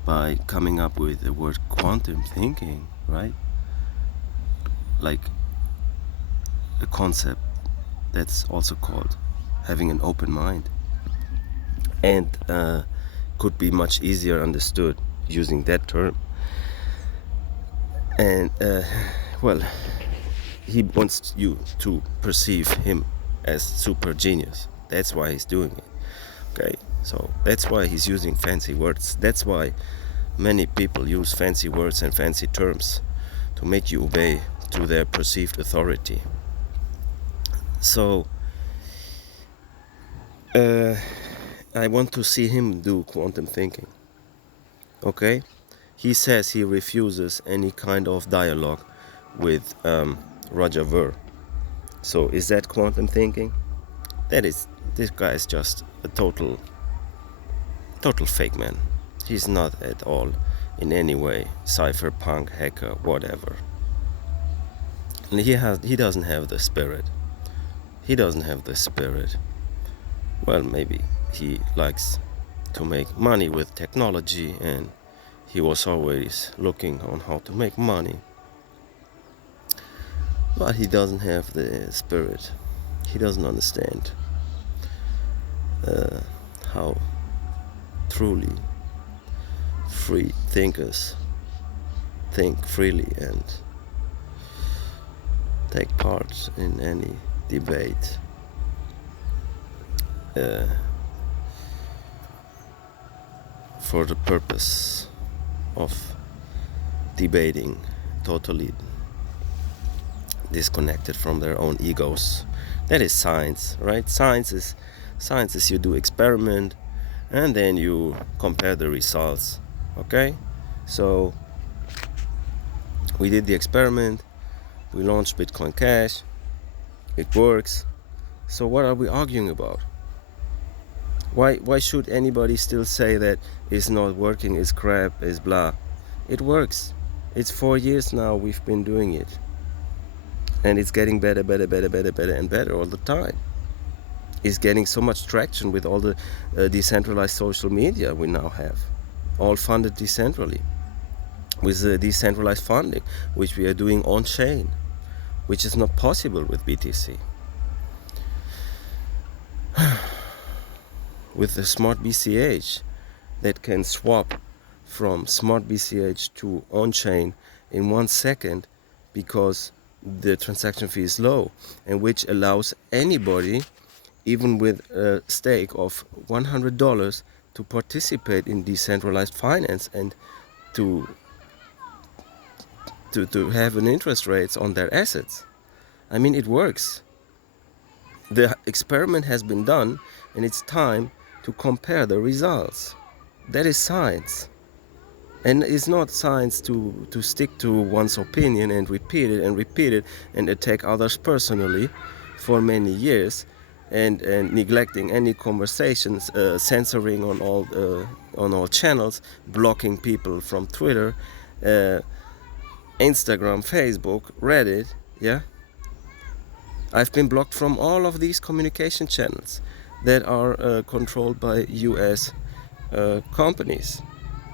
by coming up with the word quantum thinking, right? Like a concept that's also called having an open mind, and could be much easier understood using that term. And well, he wants you to perceive him as super genius. That's why he's doing it. Okay, so that's why he's using fancy words. That's why many people use fancy words and fancy terms to make you obey to their perceived authority. So I want to see him do quantum thinking. Okay? He says he refuses any kind of dialogue with Roger Ver. So is that quantum thinking? This guy is just a total fake man. He's not at all in any way cypherpunk, hacker, whatever. And he doesn't have the spirit. He doesn't have the spirit. Well, maybe he likes to make money with technology, and he was always looking on how to make money. But he doesn't have the spirit. He doesn't understand how truly free thinkers think freely and take part in any debate. For the purpose of debating totally disconnected from their own egos. That is science, right? Science is you do experiment and then you compare the results. Okay? So we did the experiment, we launched Bitcoin Cash, it works. So what are we arguing about? Why should anybody still say that it's not working, it's crap, it's blah? It works. It's 4 years now we've been doing it. And it's getting better and better all the time. It's getting so much traction with all the decentralized social media we now have. All funded decentrally. With decentralized funding, which we are doing on-chain, which is not possible with BTC. With the smart BCH that can swap from smart BCH to on-chain in 1 second because the transaction fee is low, and which allows anybody, even with a stake of $100, to participate in decentralized finance and to have an interest rates on their assets. I mean, it works. The experiment has been done, and it's time to compare the results. That is science. And it's not science to stick to one's opinion and repeat it and attack others personally for many years and neglecting any conversations, censoring on all channels, blocking people from Twitter, Instagram, Facebook, Reddit, yeah? I've been blocked from all of these communication channels that are controlled by US companies.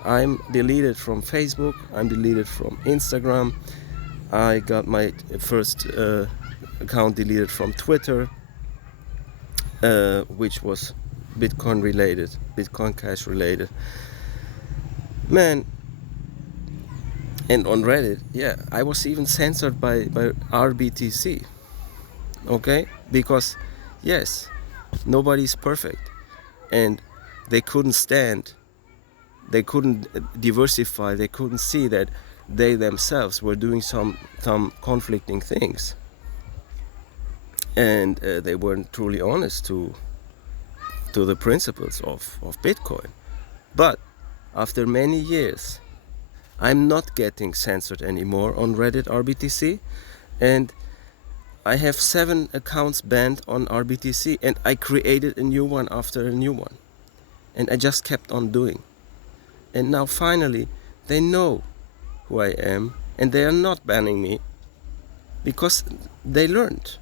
I'm deleted from Facebook, I'm deleted from Instagram, I got my first account deleted from Twitter, which was Bitcoin related, Bitcoin Cash related. Man, and on Reddit, yeah, I was even censored by RBTC, okay? Because, yes, nobody's perfect, and they couldn't diversify, they couldn't see that they themselves were doing some conflicting things, and they weren't truly honest to the principles of Bitcoin. But after many years, I'm not getting censored anymore on Reddit RBTC, and I have 7 accounts banned on RBTC, and I created a new one after a new one, and I just kept on doing. And now finally they know who I am, and they are not banning me because they learned.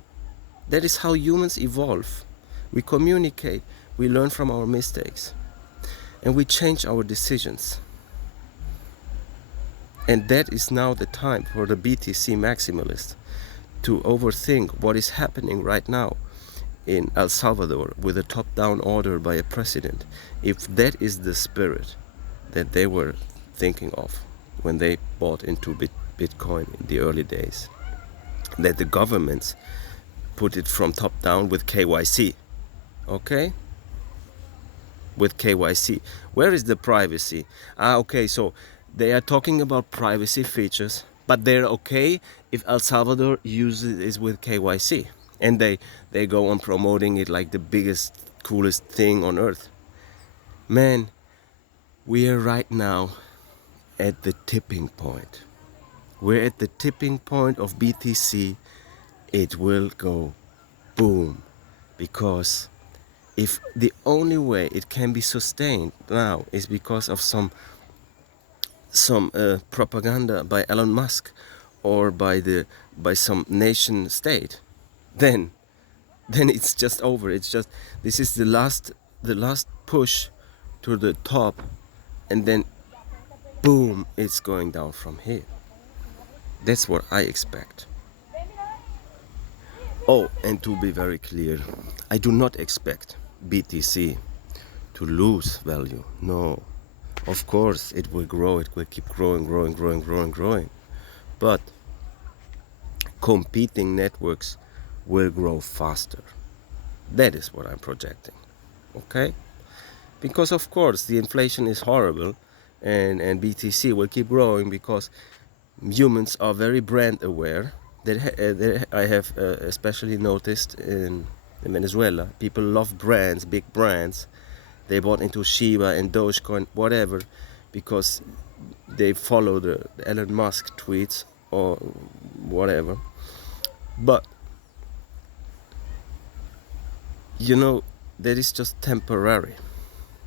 That is how humans evolve. We communicate, we learn from our mistakes, and we change our decisions. And that is now the time for the BTC Maximalist to overthink what is happening right now in El Salvador with a top-down order by a president. If that is the spirit that they were thinking of when they bought into Bitcoin in the early days, that the governments put it from top down with KYC, okay? With KYC. Where is the privacy? Okay, so they are talking about privacy features, but they're okay if El Salvador uses it with KYC. and they go on promoting it like the biggest, coolest thing on earth. Man, we are right now at the tipping point. We're at the tipping point of BTC. It will go boom, because if the only way it can be sustained now is because of some propaganda by Elon Musk or by some nation state, then it's just over. It's just, this is the last push to the top, and then boom, it's going down from here. That's what I expect. Oh, and to be very clear, I do not expect BTC to lose value. No, of course it will grow. It will keep growing. But competing networks will grow faster. That is what I'm projecting. Okay? Because of course the inflation is horrible, and BTC will keep growing because humans are very brand aware. That I have especially noticed in Venezuela. People love brands, big brands. They bought into Shiba and Dogecoin, whatever, because they follow the Elon Musk tweets or whatever. But you know, that is just temporary.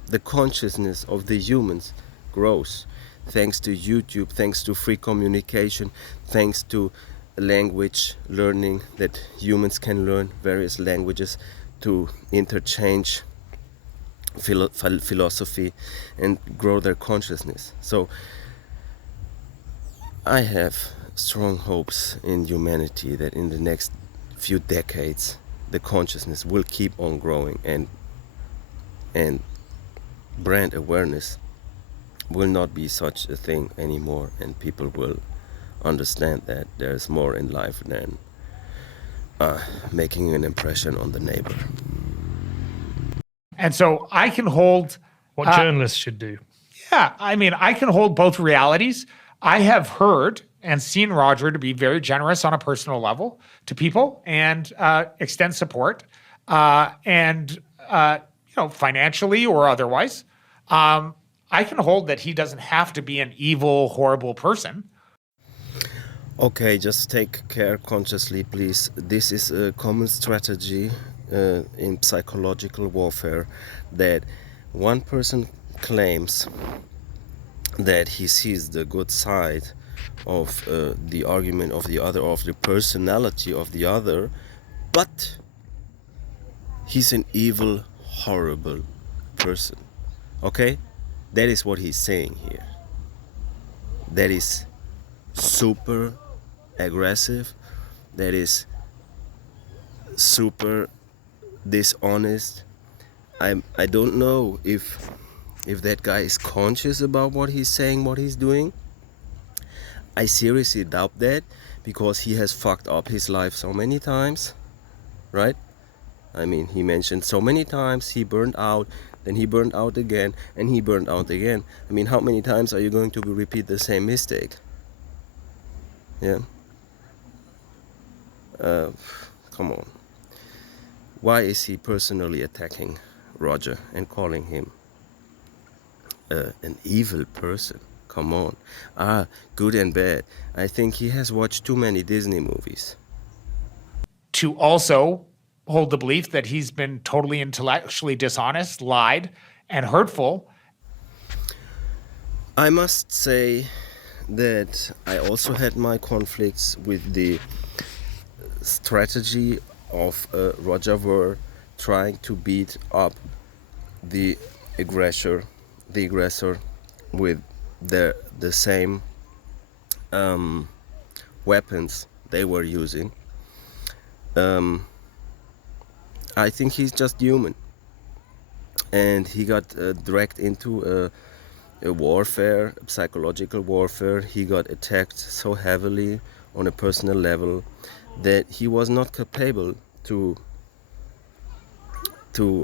The consciousness of the humans grows thanks to YouTube, thanks to free communication, thanks to language learning, that humans can learn various languages to interchange philosophy and grow their consciousness. So I have strong hopes in humanity that in the next few decades the consciousness will keep on growing, and brand awareness will not be such a thing anymore, and people will understand that there's more in life than making an impression on the neighbor. And so I can hold, What journalists should do. yeah, I mean, I can hold both realities. I have heard and seen Roger to be very generous on a personal level to people and extend support and financially or otherwise. I can hold that he doesn't have to be an evil, horrible person. Okay, just take care consciously, please. This is a common strategy in psychological warfare, that one person claims that he sees the good side of the argument of the other, of the personality of the other, but he's an evil, horrible person. Okay? That is what he's saying here. That is super aggressive. That is super dishonest. I don't know if that guy is conscious about what he's saying, what he's doing. I seriously doubt that, because he has fucked up his life so many times, right? I mean, he mentioned so many times he burned out, then he burned out again, and he burned out again. I mean, how many times are you going to repeat the same mistake? Yeah. Come on. Why is he personally attacking Roger and calling him an evil person? Come on. Good and bad. I think he has watched too many Disney movies. To also hold the belief that he's been totally intellectually dishonest, lied, and hurtful. I must say that I also had my conflicts with the strategy of Roger Ver trying to beat up the aggressor with the same weapons they were using. I think he's just human, and he got dragged into a warfare, psychological warfare. He got attacked so heavily on a personal level that he was not capable to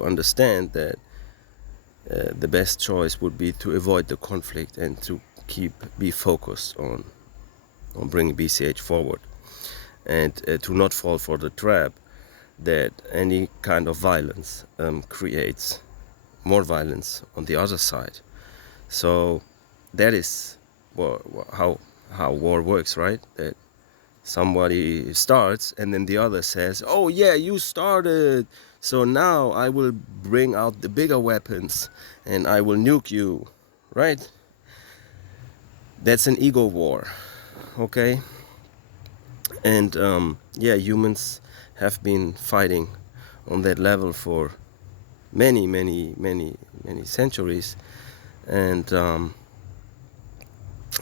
understand that the best choice would be to avoid the conflict and to be focused on bringing BCH forward, and to not fall for the trap that any kind of violence creates more violence on the other side. So that is how war works, right? That somebody starts and then the other says, oh yeah, you started, so now I will bring out the bigger weapons and I will nuke you, right? That's an ego war, okay? And yeah, humans have been fighting on that level for many centuries, and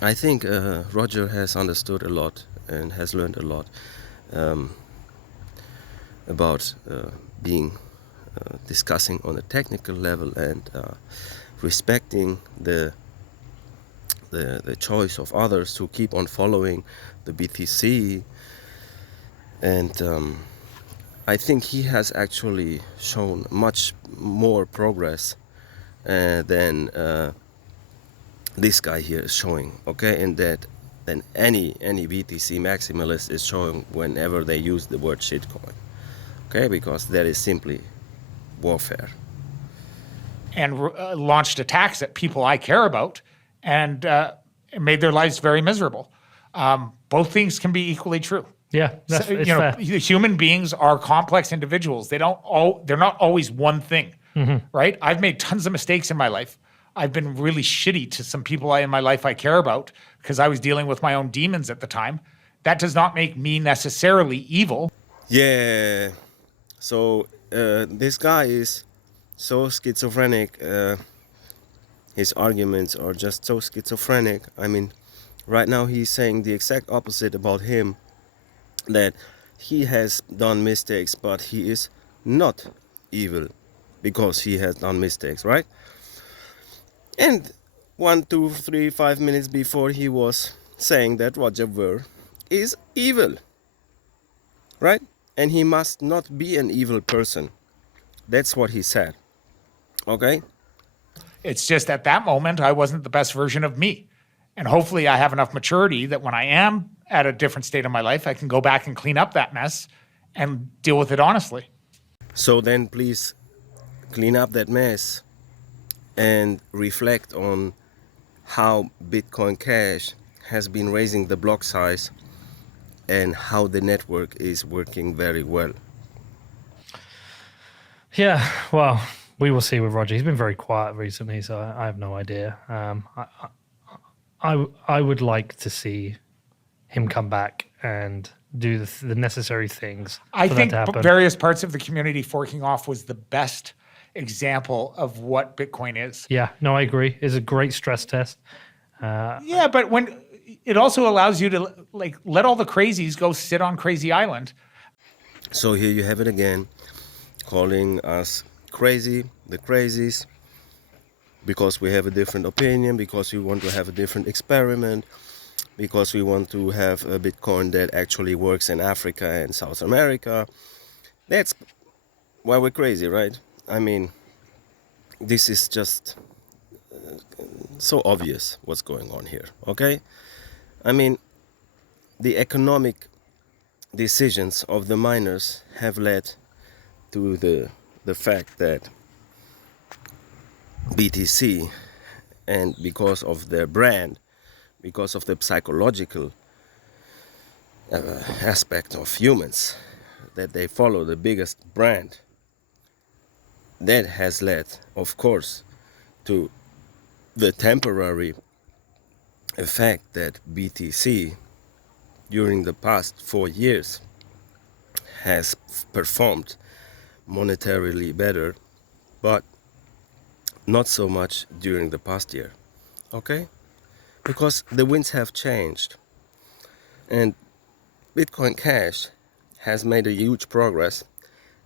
I think Roger has understood a lot and has learned a lot about being discussing on a technical level and respecting the choice of others to keep on following the BTC. And I think he has actually shown much more progress than this guy here is showing, okay? And that than any BTC maximalist is showing whenever they use the word shitcoin, okay? Because that is simply warfare. And launched attacks at people I care about, and made their lives very miserable. Both things can be equally true. Yeah, that's, So, it's fair. human beings are complex individuals. They're not always one thing, right? I've made tons of mistakes in my life. I've been really shitty to some people in my life I care about because I was dealing with my own demons at the time. That does not make me necessarily evil. Yeah, so this guy is so schizophrenic. His arguments are just so schizophrenic. I mean, right now he's saying the exact opposite about him, that he has done mistakes, but he is not evil because he has done mistakes, right? And 1, 2, 3, 5 minutes before he was saying that Roger Ver is evil, right? And he must not be an evil person. That's what he said, okay? It's just at that moment, I wasn't the best version of me. And hopefully I have enough maturity that when I am at a different state of my life, I can go back and clean up that mess and deal with it honestly. So then please clean up that mess and reflect on how Bitcoin Cash has been raising the block size and how the network is working very well. Yeah, well, we will see with Roger. He's been very quiet recently, so I have no idea. I would like to see him come back and do the necessary things. I for think that to happen. various parts of the community forking off was the best example of what Bitcoin is. Yeah, no, I agree. It's a great stress test. Yeah, but when it also allows you to let all the crazies go sit on Crazy Island. So here you have it again, calling us crazy, the crazies, because we have a different opinion, because we want to have a different experiment, because we want to have a Bitcoin that actually works in Africa and South America. That's why we're crazy, right? I mean, this is just so obvious what's going on here, okay? I mean, the economic decisions of the miners have led to the fact that BTC, and because of their brand, because of the psychological aspect of humans, that they follow the biggest brand, that has led, of course, to the temporary effect that BTC during the past 4 years has performed monetarily better, but not so much during the past year, okay? Because the winds have changed, and Bitcoin Cash has made a huge progress,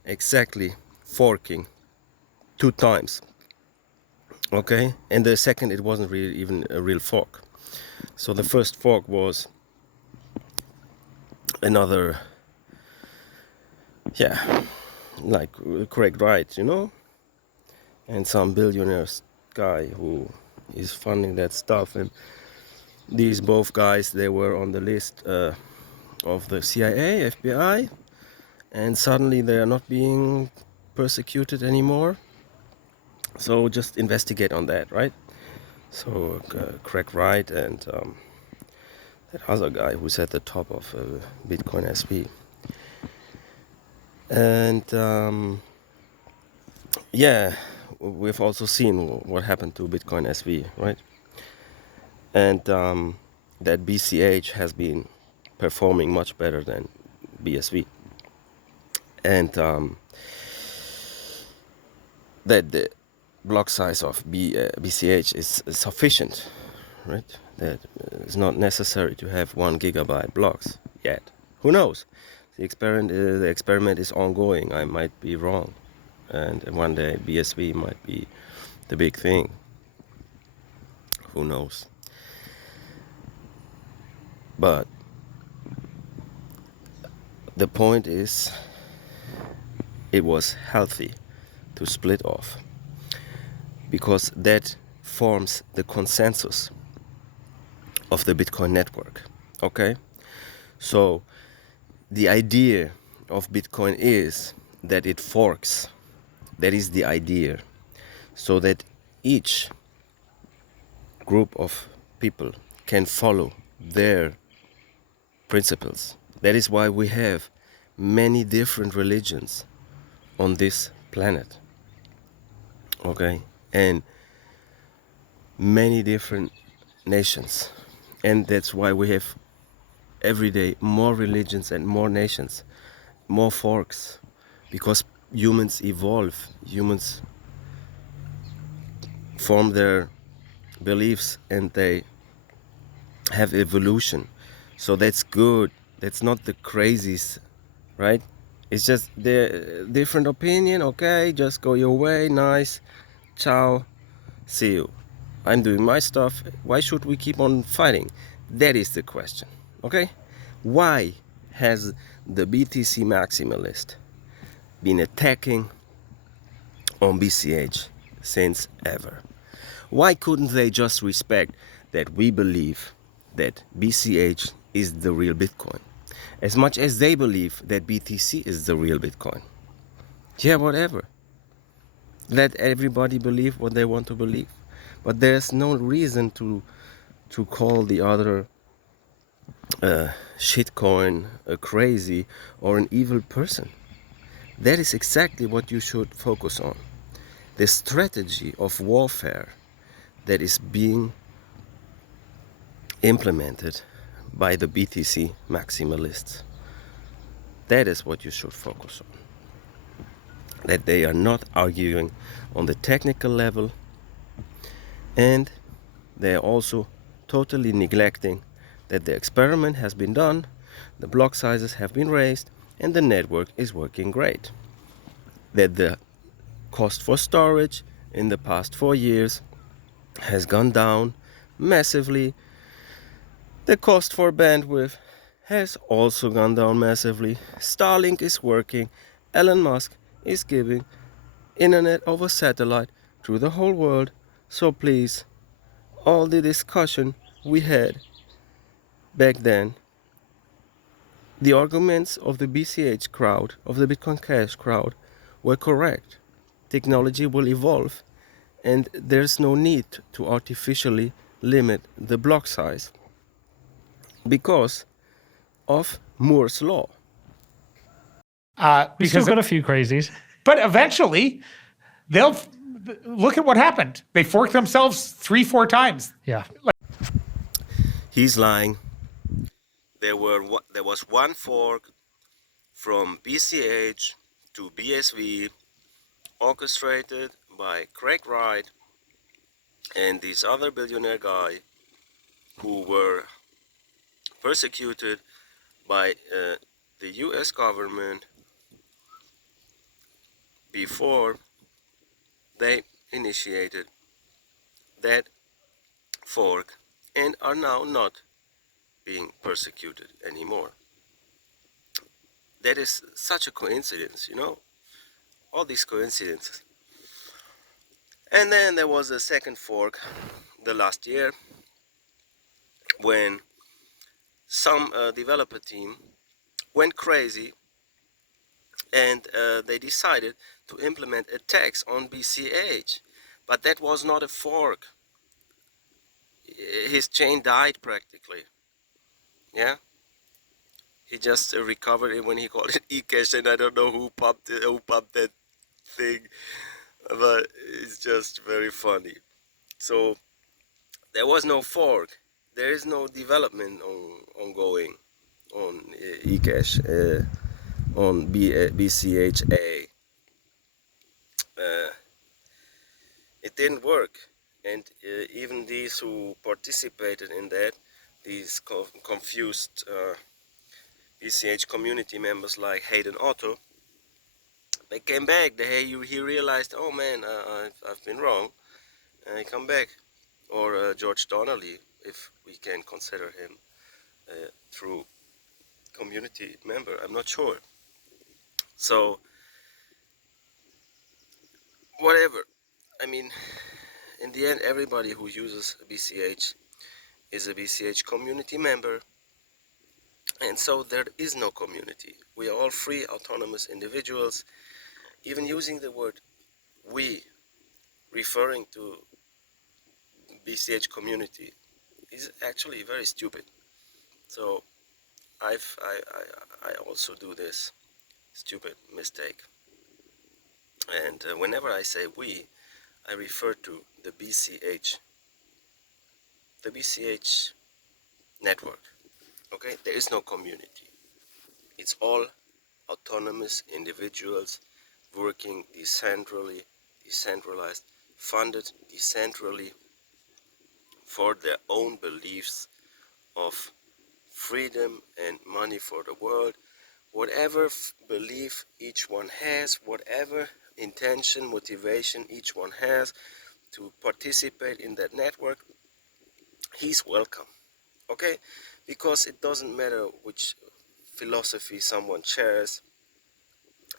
exactly forking 2 times, okay? And the second, it wasn't really even a real fork. So the first fork was another, like Craig Wright, you know, and some billionaire guy who is funding that stuff. And these both guys, they were on the list of the CIA, FBI, and suddenly they are not being persecuted anymore. So just investigate on that, right? So Craig Wright and that other guy who's at the top of Bitcoin SV. And yeah, we've also seen what happened to Bitcoin SV, right? And that BCH has been performing much better than BSV. And that the block size of BCH is sufficient, right? That it's not necessary to have 1 gigabyte blocks yet. Who knows? The experiment is ongoing. I might be wrong, and one day BSV might be the big thing. Who knows? But the point is, it was healthy to split off, because that forms the consensus of the Bitcoin network. Okay? So the idea of Bitcoin is that it forks. That is the idea. So that each group of people can follow their principles. That is why we have many different religions on this planet. Okay? And many different nations. And that's why we have every day more religions and more nations, more forks, because humans evolve, humans form their beliefs and they have evolution. So that's good. That's not the crazies, right? It's just the different opinion. Okay, just go your way. Nice. Ciao. See you. I'm doing my stuff. Why should we keep on fighting? That is the question. Okay? Why has the BTC Maximalist been attacking on BCH since ever? Why couldn't they just respect that we believe that BCH is the real Bitcoin, as much as they believe that BTC is the real Bitcoin? Yeah, whatever. Let everybody believe what they want to believe. But there's no reason to call the other shitcoin a crazy or an evil person. That is exactly what you should focus on. The strategy of warfare that is being implemented by the BTC maximalists. That is what you should focus on. That they are not arguing on the technical level, and they are also totally neglecting that the experiment has been done, the block sizes have been raised, and the network is working great. That the cost for storage in the past 4 years has gone down massively. The cost for bandwidth has also gone down massively. Starlink is working. Elon Musk is giving internet over satellite to the whole world. So please, all the discussion we had back then, the arguments of the BCH crowd, of the Bitcoin Cash crowd, were correct. Technology will evolve, and there's no need to artificially limit the block size because of Moore's law. We still Because, got a few crazies. but eventually, they'll look at what happened. They forked themselves 3-4 times. Yeah. He's lying. There was one fork from BCH to BSV, orchestrated by Craig Wright and this other billionaire guy who were persecuted by the US government before they initiated that fork, and are now not being persecuted anymore. That is such a coincidence, you know, all these coincidences. And then there was a second fork the last year when some developer team went crazy and they decided to implement a tax on BCH. But that was not a fork. His chain died practically. Yeah, he just recovered it when he called it eCash, and I don't know who pumped that thing, but it's just very funny. So there was no fork. There is no development ongoing on eCash, on BCHA. It didn't work, and even these who participated in that, these confused BCH community members like Hayden Otto, they came back. He realized, oh man, I've been wrong, and he come back. Or George Donnelly, if we can consider him through community member, I'm not sure. So whatever, I mean, in the end, everybody who uses BCH is a BCH community member, and so there is no community. We are all free, autonomous individuals. Even using the word "we" referring to BCH community is actually very stupid. So I also do this stupid mistake, and whenever I say "we," I refer to the BCH network. Okay, there is no community. It's all autonomous individuals working decentralized, funded decentrally for their own beliefs of freedom and money for the world. Whatever belief each one has, whatever intention, motivation each one has to participate in that network, he's welcome. Okay? Because it doesn't matter which philosophy someone shares,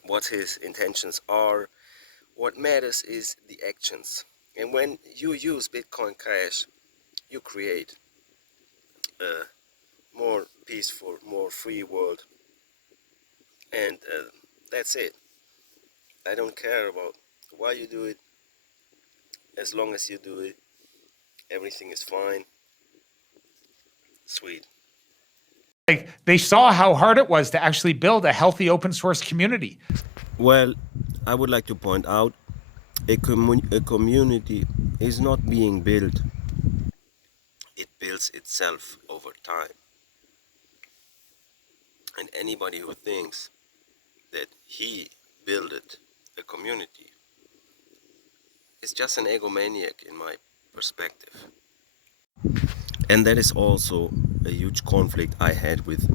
what his intentions are. What matters is the actions. And when you use Bitcoin Cash, you create a more peaceful, more free world. And that's it. I don't care about why you do it. As long as you do it, everything is fine. Sweet. Like, they saw how hard it was to actually build a healthy open source community. Well, I would like to point out a community is not being built. It builds itself over time. And anybody who thinks that he built a community is just an egomaniac in my perspective. And that is also a huge conflict I had with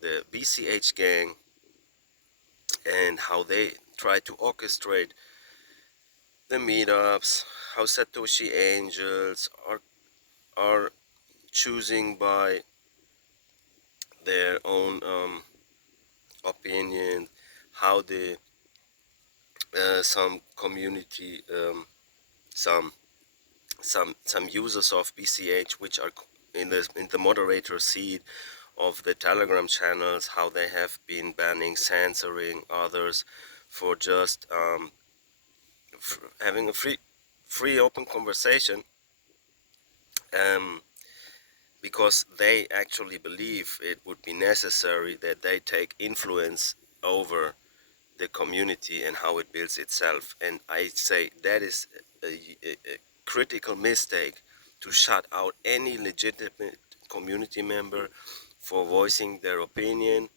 the BCH gang and how they try to orchestrate the meetups, how Satoshi angels are choosing by their own opinion, how the some community, some users of BCH, which are in the moderator seat of the Telegram channels, how they have been banning, censoring others for just having a free open conversation, because they actually believe it would be necessary that they take influence over the community and how it builds itself. And I say that is a critical mistake, to shut out any legitimate community member for voicing their opinion,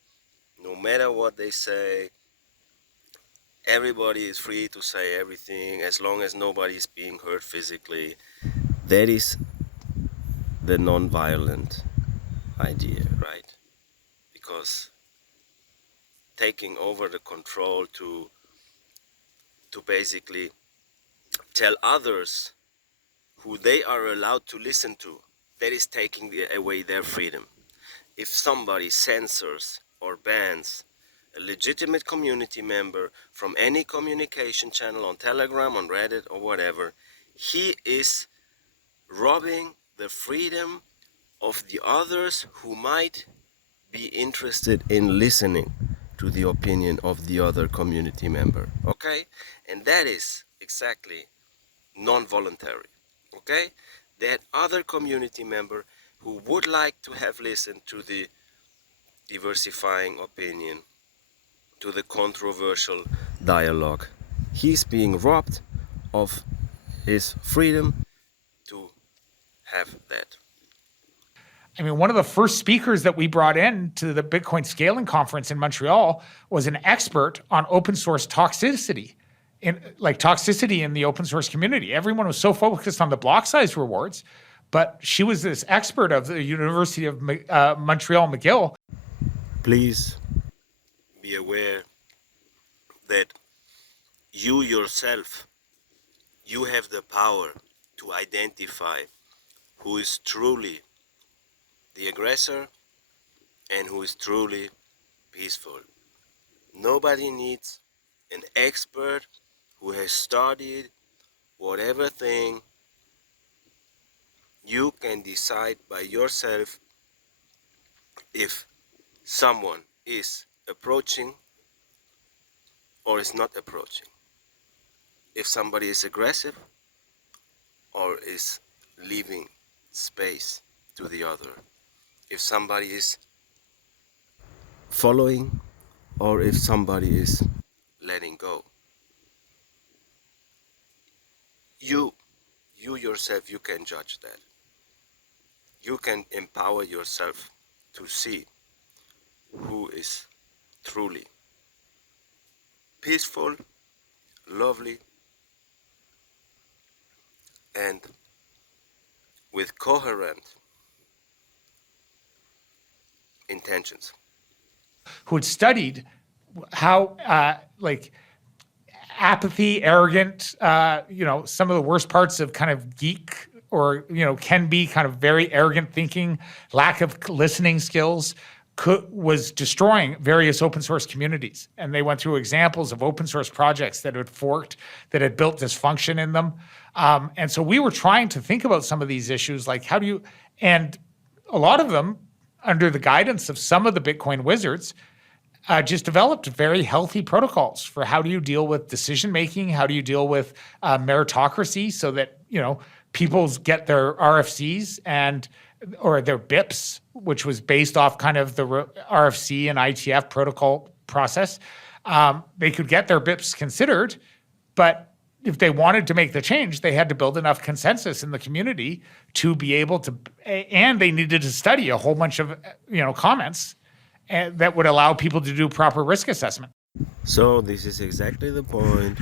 no matter what they say. Everybody is free to say everything as long as nobody is being hurt physically. That is the non-violent idea, right? Because taking over the control to basically tell others who they are allowed to listen to, that is taking away their freedom. If somebody censors or bans a legitimate community member from any communication channel on Telegram, on Reddit, or whatever, he is robbing the freedom of the others who might be interested in listening to the opinion of the other community member, okay? And that is exactly non-voluntary, okay? That other community member who would like to have listened to the diversifying opinion, to the controversial dialogue, he's being robbed of his freedom to have that. I mean, one of the first speakers that we brought in to the Bitcoin Scaling Conference in Montreal was an expert on open source toxicity, toxicity in the open source community. Everyone was so focused on the block size rewards, but she was this expert of the University of Montreal McGill. Please be aware that you yourself, you have the power to identify who is truly the aggressor and who is truly peaceful. Nobody needs an expert who has studied whatever thing. You can decide by yourself if someone is approaching or is not approaching. If somebody is aggressive or is leaving space to the other. If somebody is following or if somebody is letting go. You yourself, you can judge that. You can empower yourself to see who is truly peaceful, lovely, and with coherent intentions. Who had studied how apathy, arrogant, some of the worst parts of kind of geek or, can be kind of very arrogant thinking, lack of listening skills, was destroying various open source communities. And they went through examples of open source projects that had forked, that had built dysfunction in them. And so we were trying to think about some of these issues, like and a lot of them, under the guidance of some of the Bitcoin wizards, just developed very healthy protocols for how do you deal with decision making, how do you deal with meritocracy, so that people get their RFCs or their BIPs, which was based off kind of the RFC and ITF protocol process. They could get their BIPs considered, but if they wanted to make the change, they had to build enough consensus in the community to be able to, and they needed to study a whole bunch of comments that would allow people to do proper risk assessment. So this is exactly the point.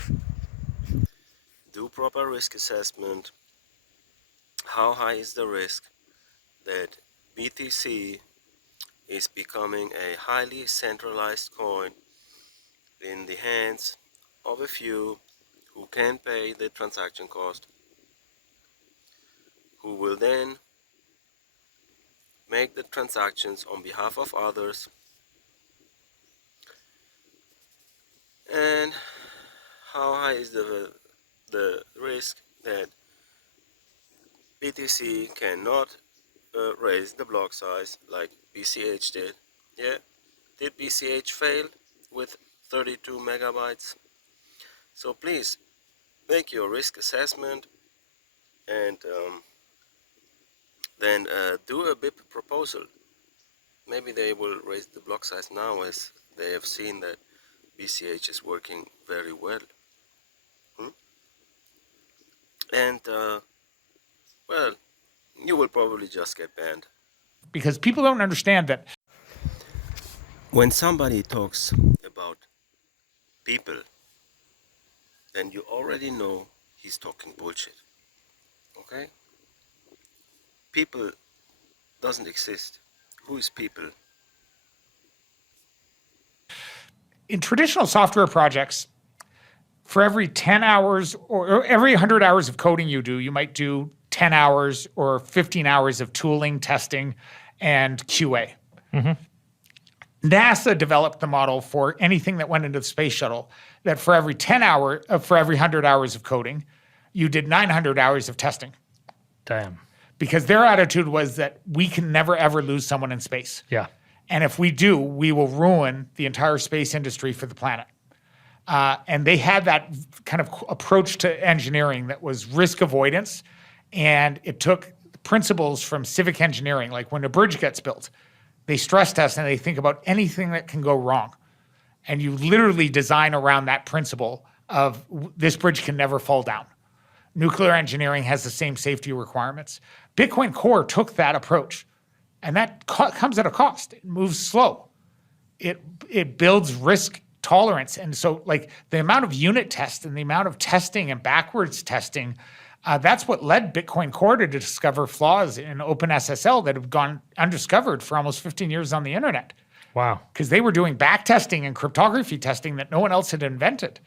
Do proper risk assessment. How high is the risk that BTC is becoming a highly centralized coin in the hands of a few who can pay the transaction cost, who will then make the transactions on behalf of others, and how high is the risk that BTC cannot raise the block size like BCH did. Yeah, did BCH fail with 32 megabytes? So please make your risk assessment and then do a BIP proposal. Maybe they will raise the block size now, as they have seen that BCH is working very well. And well, you will probably just get banned. Because people don't understand that. When somebody talks about people, then you already know he's talking bullshit. Okay? People doesn't exist. Who is people? In traditional software projects, for every 10 hours or every 100 hours of coding you do, you might do 10 hours or 15 hours of tooling, testing, and QA. NASA developed the model for anything that went into the space shuttle, that for every 100 hours of coding, you did 900 hours of testing. Damn. Because their attitude was that we can never, ever lose someone in space. Yeah. And if we do, we will ruin the entire space industry for the planet. And they had that kind of approach to engineering that was risk avoidance. And it took principles from civic engineering, like when a bridge gets built, they stress test and they think about anything that can go wrong. And you literally design around that principle of this bridge can never fall down. Nuclear engineering has the same safety requirements. Bitcoin Core took that approach, and that comes at a cost. It moves slow. It builds risk tolerance. And so like the amount of unit tests and the amount of testing and backwards testing, that's what led Bitcoin Core to discover flaws in OpenSSL that have gone undiscovered for almost 15 years on the internet. Wow. Because they were doing back testing and cryptography testing that no one else had invented.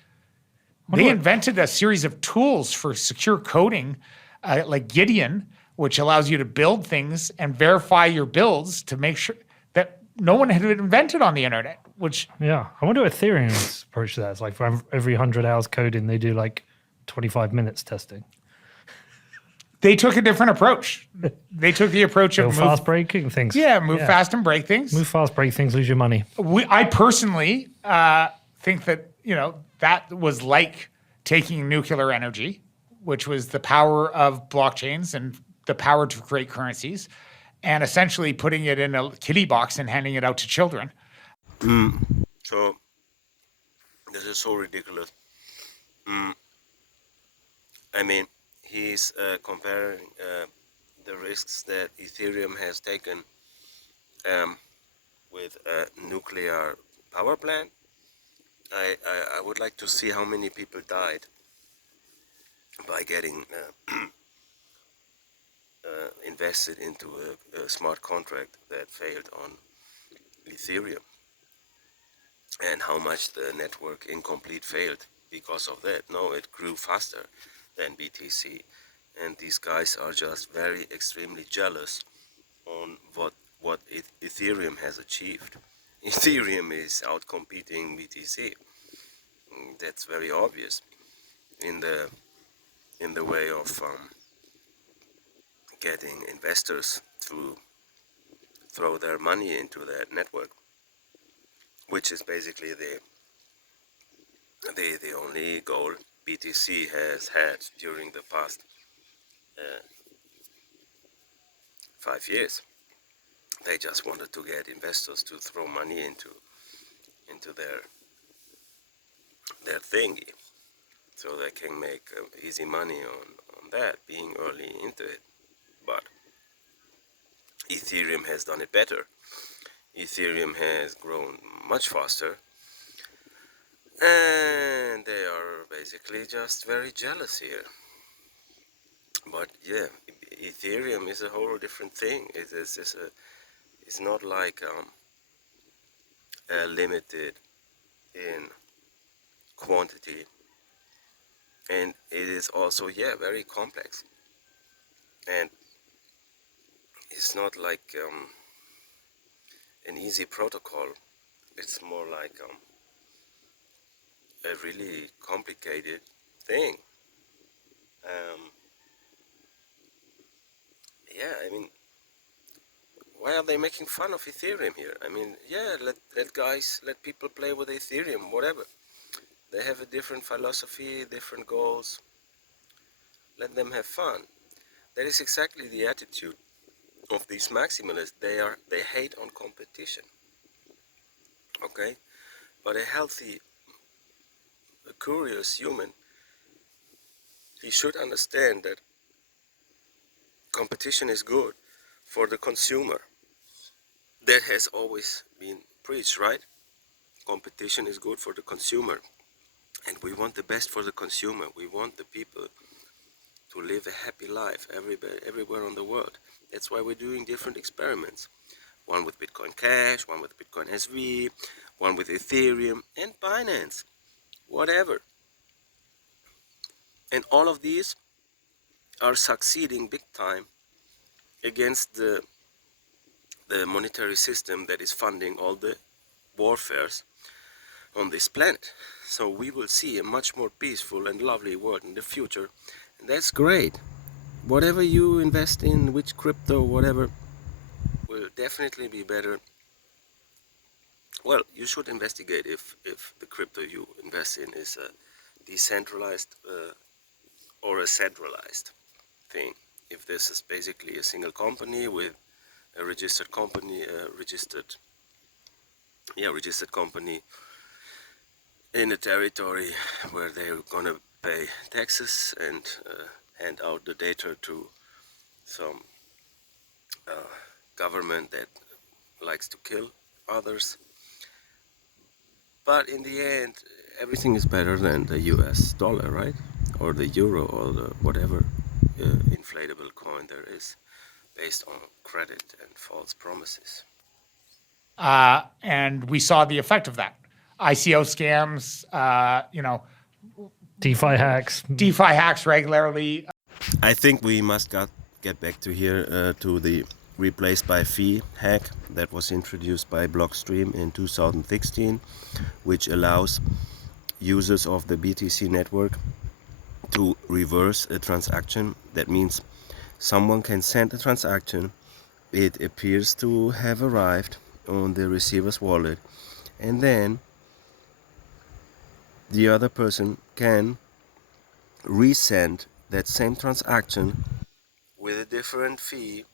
They invented a series of tools for secure coding, like Gideon, which allows you to build things and verify your builds to make sure that no one had invented on the internet, which... Yeah. I wonder what Ethereum's approach to that. It's like for every 100 hours coding, they do like 25 minutes testing. They took a different approach. They took the approach of fast breaking things. Yeah, move fast and break things. Move fast, break things, lose your money. I personally think that, that was like taking nuclear energy, which was the power of blockchains and the power to create currencies, and essentially putting it in a kiddie box and handing it out to children. So this is so ridiculous. I mean, he's comparing the risks that Ethereum has taken with a nuclear power plant. I would like to see how many people died by getting invested into a smart contract that failed on Ethereum, and how much the network incomplete failed because of that. No, it grew faster than BTC, and these guys are just very extremely jealous on what Ethereum has achieved. Ethereum is outcompeting BTC. That's very obvious in the way of getting investors to throw their money into that network, which is basically the only goal BTC has had during the past 5 years. They just wanted to get investors to throw money into their thingy, so they can make easy money on that, being early into it. But Ethereum has done it better. Ethereum has grown much faster, and they are basically just very jealous here. But yeah, Ethereum is a whole different thing. It's not like limited in quantity, and it is also very complex, and it's not like an easy protocol. It's more like a really complicated thing. I mean, why are they making fun of Ethereum here? I mean, let people play with Ethereum, whatever. They have a different philosophy, different goals. Let them have fun. That is exactly the attitude of these maximalists. They hate on competition. Okay? But a healthy, a curious human, he should understand that competition is good for the consumer. That has always been preached, right? Competition is good for the consumer. And we want the best for the consumer. We want the people to live a happy life everywhere on the world. That's why we're doing different experiments. One with Bitcoin Cash, one with Bitcoin SV, one with Ethereum and Binance, whatever. And all of these are succeeding big time against the monetary system that is funding all the warfares on this planet. So we will see a much more peaceful and lovely world in the future, and that's great. Whatever you invest in, which crypto, whatever, will definitely be better Well, you should investigate if the crypto you invest in is a decentralized or a centralized thing. If this is basically a single company with a registered company, registered company in a territory where they're gonna pay taxes and hand out the data to some government that likes to kill others. But in the end, everything is better than the US dollar, right? Or the euro or the whatever inflatable coin there is based on credit and false promises. And we saw the effect of that. ICO scams, DeFi hacks. DeFi hacks regularly. I think we must get back to here to the replace by fee hack that was introduced by Blockstream in 2016, which allows users of the BTC network to reverse a transaction. That means someone can send a transaction, it appears to have arrived on the receiver's wallet, and then the other person can resend that same transaction with a different fee,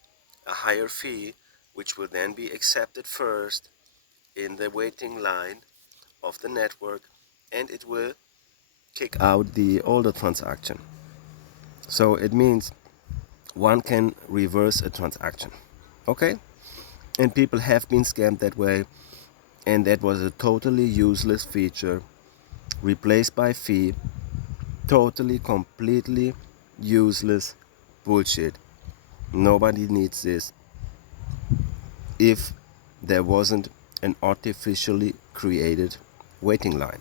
a higher fee, which will then be accepted first in the waiting line of the network, and it will kick out the older transaction. So it means one can reverse a transaction. Okay? And people have been scammed that way, and that was a totally useless feature, replaced by fee, totally, completely useless bullshit. Nobody needs this if there wasn't an artificially created waiting line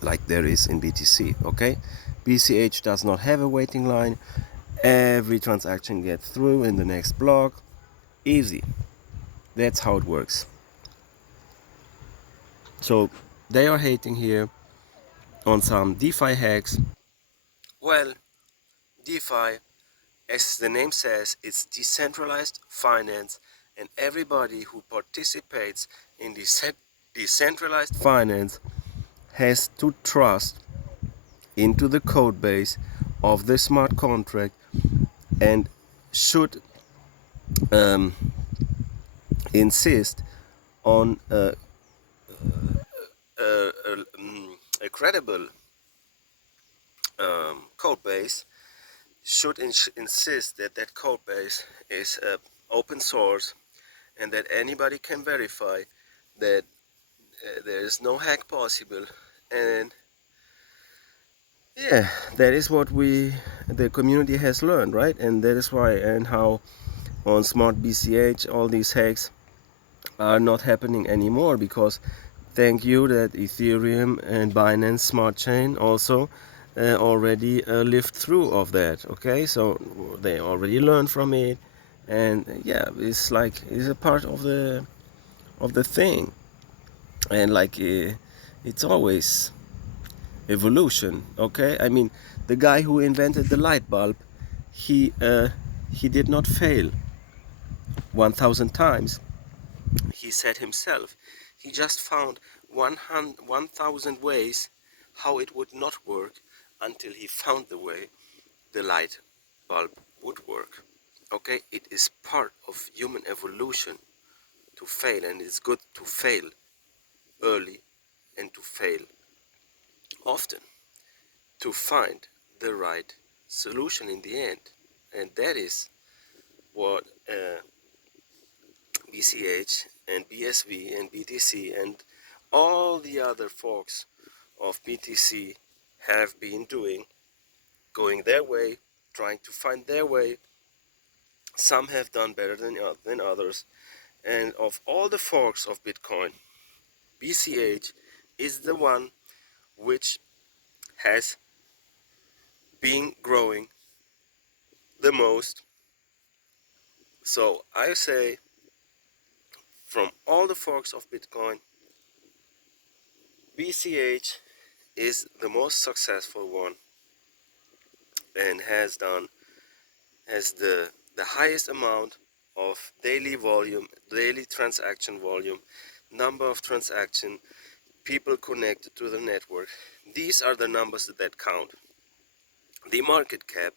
like there is in BTC. Okay, BCH does not have a waiting line. Every transaction gets through in the next block. Easy. That's how it works. So they are hating here on some DeFi hacks. Well, DeFi, as the name says, it's decentralized finance, and everybody who participates in decentralized finance has to trust into the code base of the smart contract and should insist on a credible code base, should insist that that code base is open source and that anybody can verify that there is no hack possible. And yeah, that is what the community has learned, right? And that is why and how on Smart BCH all these hacks are not happening anymore, because thank you that Ethereum and Binance Smart Chain also already lived through of that. Okay, so they already learned from it, and yeah, it's a part of the thing, and it's always evolution. Okay, I mean, the guy who invented the light bulb, he did not fail 1,000 times. He said himself, he just found 1,000 ways how it would not work until he found the way the light bulb would work. Okay, it is part of human evolution to fail, and it's good to fail early and to fail often to find the right solution in the end. And that is what BCH and BSV and BTC and all the other forks of BTC have been doing, going their way, trying to find their way. Some have done better than others. And of all the forks of Bitcoin, BCH is the one which has been growing the most. So I say, from all the forks of Bitcoin, BCH is the most successful one and has the highest amount of daily transaction volume number of transactions, people connected to the network. These are the numbers that count. The market cap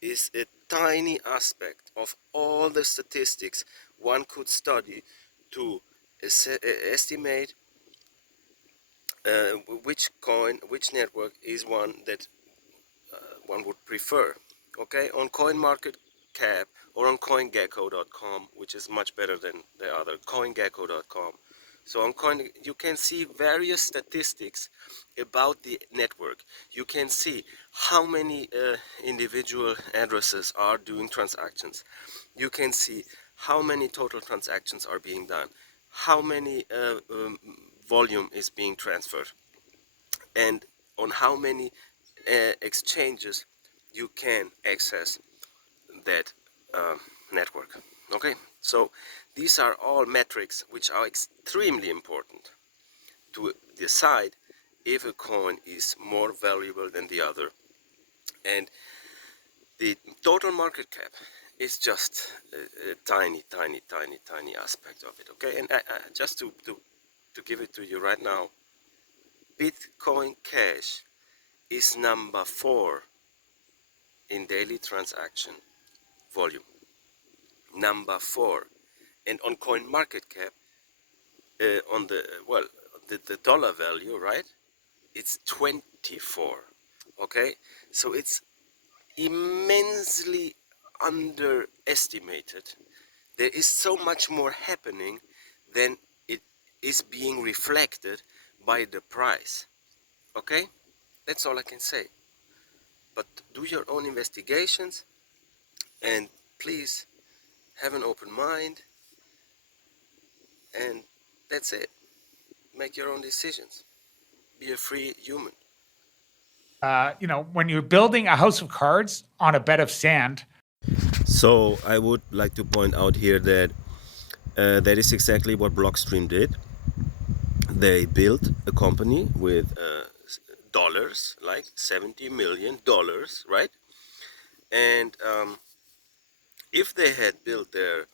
is a tiny aspect of all the statistics one could study to estimate which coin, which network is one that one would prefer. Okay, on CoinMarketCap or on CoinGecko.com, which is much better than the other, CoinGecko.com. So on Coin, you can see various statistics about the network. You can see how many individual addresses are doing transactions. You can see how many total transactions are being done, how many volume is being transferred, and on how many exchanges you can access that network. Okay, so these are all metrics which are extremely important to decide if a coin is more valuable than the other. And the total market cap is just a tiny aspect of it. Okay, and just to give it to you right now, Bitcoin Cash is number 4 in daily transaction volume. Number 4. And on CoinMarketCap, on the dollar value, right? It's 24. Okay, so it's immensely underestimated. There is so much more happening than it is being reflected by the price. Okay, that's all I can say. But do your own investigations, and please have an open mind, and that's it. Make your own decisions. Be a free human. When you're building a house of cards on a bed of sand. So I would like to point out here that that is exactly what Blockstream did. They built a company with dollars, like $70 million, right? And if they had built their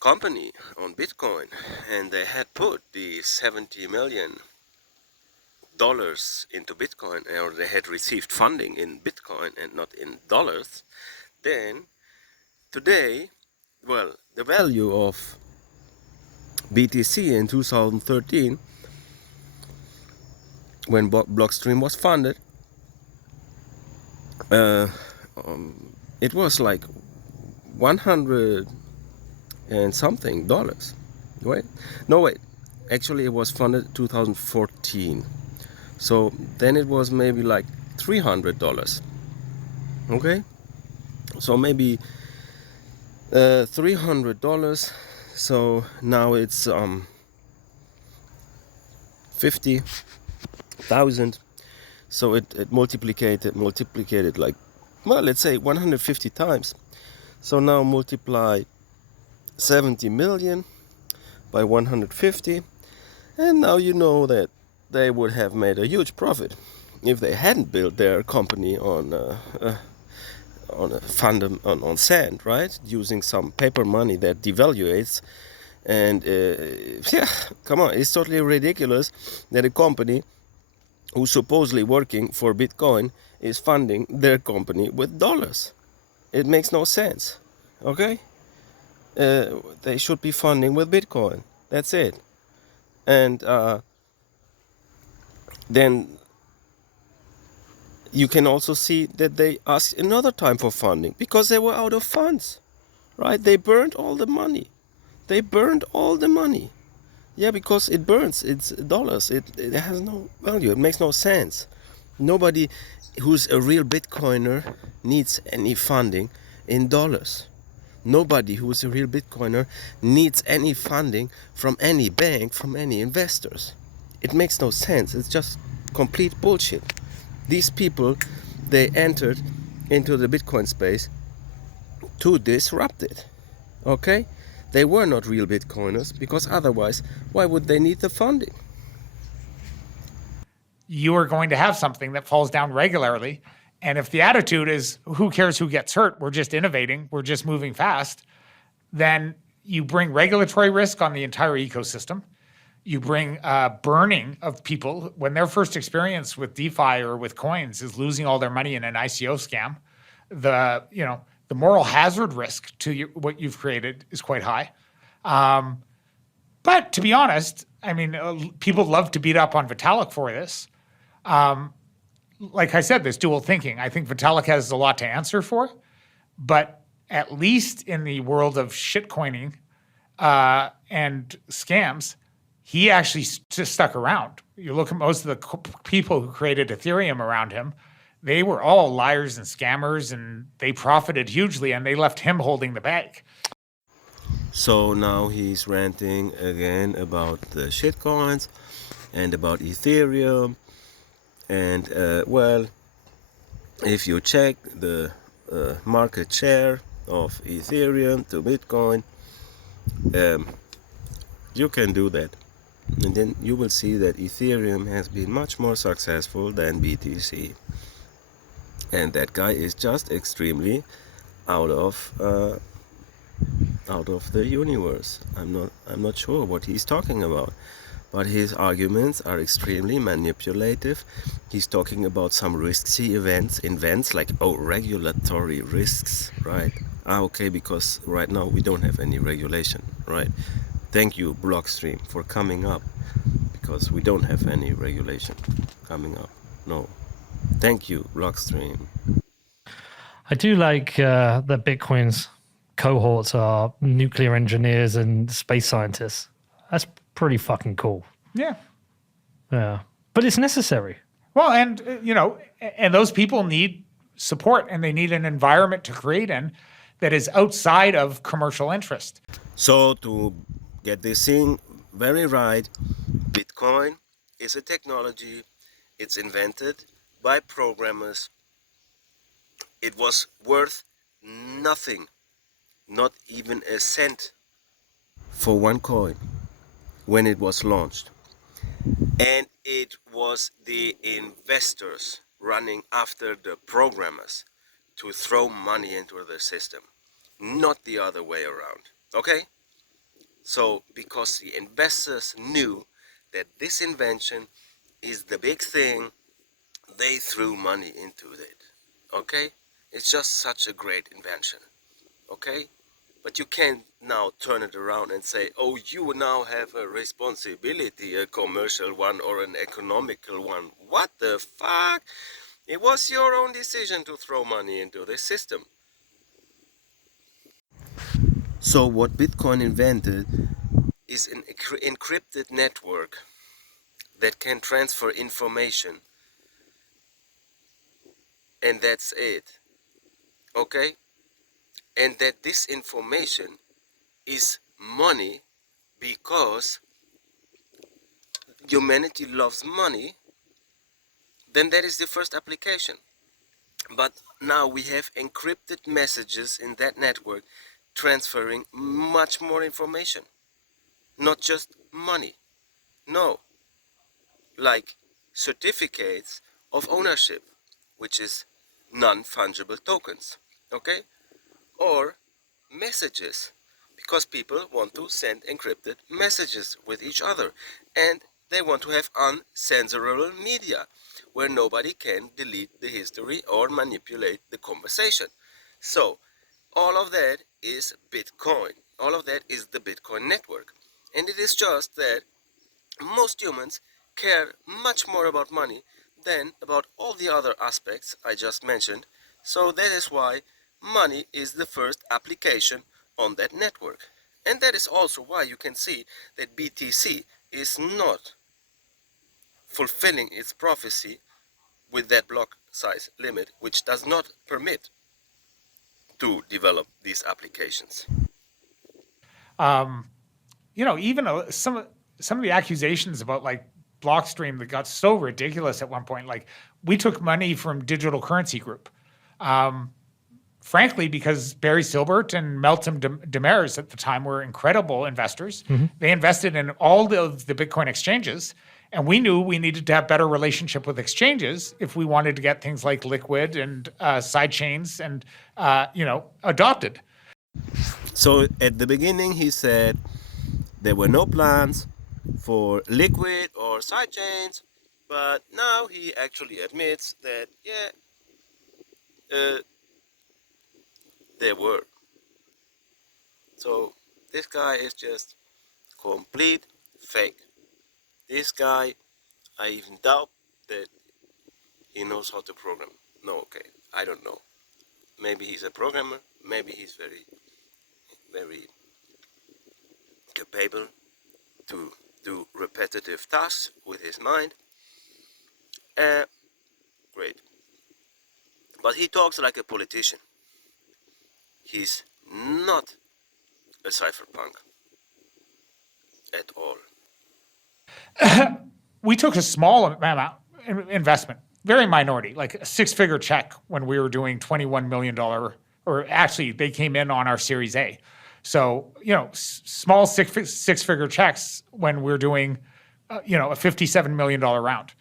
company on Bitcoin and they had put the $70 million into Bitcoin, or they had received funding in Bitcoin and not in dollars, then today, well, the value of BTC in 2013, when Blockstream was funded, it was like 100 and something dollars. Wait, no wait, actually it was funded 2014. So then it was maybe like $300. Okay, so maybe $300. So now it's 50,000. So it multiplicated like, well, let's say 150 times. So now multiply 70 million by 150, and now you know that they would have made a huge profit if they hadn't built their company on sand, right? Using some paper money that devaluates. And yeah, come on, it's totally ridiculous that a company who's supposedly working for Bitcoin is funding their company with dollars. It makes no sense. Okay, they should be funding with Bitcoin. That's it. And then you can also see that they asked another time for funding because they were out of funds, right? They burned all the money. Yeah, because it burns. It's dollars. It has no value. It makes no sense. Nobody who's a real Bitcoiner needs any funding in dollars. Nobody who's a real Bitcoiner needs any funding from any bank, from any investors. It makes no sense. It's just complete bullshit. These people, they entered into the Bitcoin space to disrupt it. Okay? They were not real Bitcoiners, because otherwise, why would they need the funding? You are going to have something that falls down regularly. And if the attitude is, who cares who gets hurt? We're just innovating. We're just moving fast. Then you bring regulatory risk on the entire ecosystem. You bring burning of people when their first experience with DeFi or with coins is losing all their money in an ICO scam. The moral hazard risk to what you've created is quite high. But to be honest, I mean, people love to beat up on Vitalik for this. Like I said, there's dual thinking. I think Vitalik has a lot to answer for, but at least in the world of shitcoining and scams, he actually just stuck around. You look at most of the people who created Ethereum around him, they were all liars and scammers, and they profited hugely, and they left him holding the bag. So now he's ranting again about the shitcoins and about Ethereum. And well, if you check the market share of Ethereum to Bitcoin, you can do that. And then you will see that Ethereum has been much more successful than BTC. And that guy is just extremely out of the universe. I'm not sure what he's talking about, but his arguments are extremely manipulative. He's talking about some risky events like, oh, regulatory risks, right? Okay, because right now we don't have any regulation, right? Thank you, Blockstream, for coming up, because we don't have any regulation coming up. No. Thank you, Blockstream. I do like that Bitcoin's cohorts are nuclear engineers and space scientists. That's pretty fucking cool. Yeah. Yeah. But it's necessary. Well, and, and those people need support, and they need an environment to create in that is outside of commercial interest. So to get this thing very right, Bitcoin is a technology. It's invented by programmers. It was worth nothing, not even a cent for one coin when it was launched. And it was the investors running after the programmers to throw money into the system, not the other way around. Okay? So because the investors knew that this invention is the big thing, they threw money into it. Okay? It's just such a great invention. Okay? But you can't now turn it around and say, oh, you now have a responsibility, a commercial one or an economical one. What the fuck? It was your own decision to throw money into this system. So what Bitcoin invented is an encrypted network that can transfer information. And that's it. Okay? And that this information is money because humanity loves money, then that is the first application. But now we have encrypted messages in that network transferring much more information. Not just money. No. Like certificates of ownership, which is non-fungible tokens. Okay? Or messages, because people want to send encrypted messages with each other, and they want to have uncensorable media where nobody can delete the history or manipulate the conversation. So all of that is Bitcoin. All of that is the Bitcoin network. And it is just that most humans care much more about money than about all the other aspects I just mentioned. So that is why money is the first application on that network. And that is also why you can see that BTC is not fulfilling its prophecy with that block size limit, which does not permit to develop these applications. Even some of the accusations about like Blockstream that got so ridiculous at one point, like we took money from Digital Currency Group. Frankly, because Barry Silbert and Meltem Demirors at the time were incredible investors. Mm-hmm. They invested in all the Bitcoin exchanges, and we knew we needed to have better relationship with exchanges if we wanted to get things like Liquid and side chains and adopted. So at the beginning he said there were no plans for liquid or sidechains, but now he actually admits that there were. So this guy is just complete fake. This guy, I even doubt that he knows how to program. No, okay, I don't know. Maybe he's a programmer, maybe he's very, very capable to do repetitive tasks with his mind. Great. But he talks like a politician. He's not a cypherpunk at all. We took a small amount investment, very minority, like a six-figure check when we were doing $21 million, or actually they came in on our Series A. So, small six-figure checks when we're doing, a $57 million round.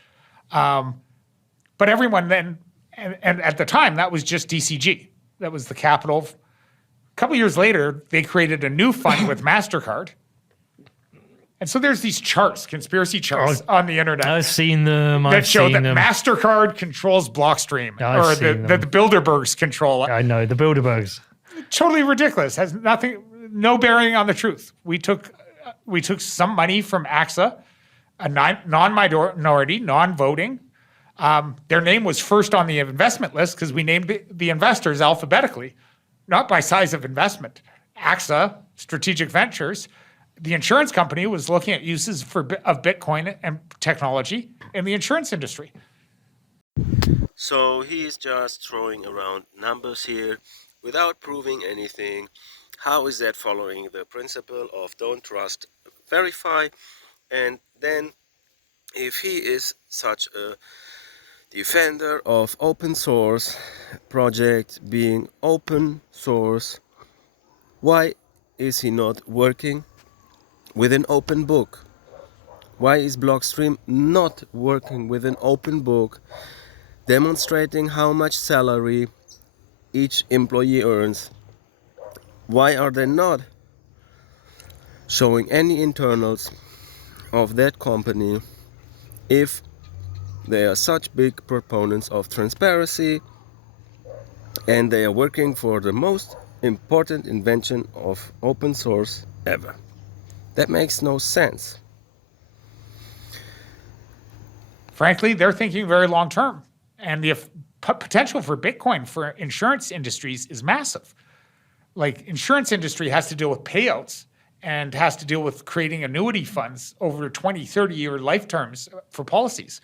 But everyone then, and at the time, that was just DCG. That was the capital. A couple years later, they created a new fund with MasterCard. And so there's these charts, conspiracy charts on the internet. I've seen them. That show that MasterCard controls Blockstream, or the Bilderbergs control. I know, the Bilderbergs. Totally ridiculous. Has no bearing on the truth. We took some money from AXA, a non-minority, non-voting. Their name was first on the investment list because we named the investors alphabetically, not by size of investment. AXA, Strategic Ventures. The insurance company was looking at uses of Bitcoin and technology in the insurance industry. So he is just throwing around numbers here without proving anything. How is that following the principle of don't trust, verify? And then if he is such a defender of open source project being open source, why is he not working with an open book? Why is Blockstream not working with an open book demonstrating how much salary each employee earns? Why are they not showing any internals of that company if they are such big proponents of transparency and they are working for the most important invention of open source ever? That makes no sense. Frankly, they're thinking very long term. And the potential for Bitcoin for insurance industries is massive. Like, insurance industry has to deal with payouts and has to deal with creating annuity funds over 20, 30-year life terms for policies.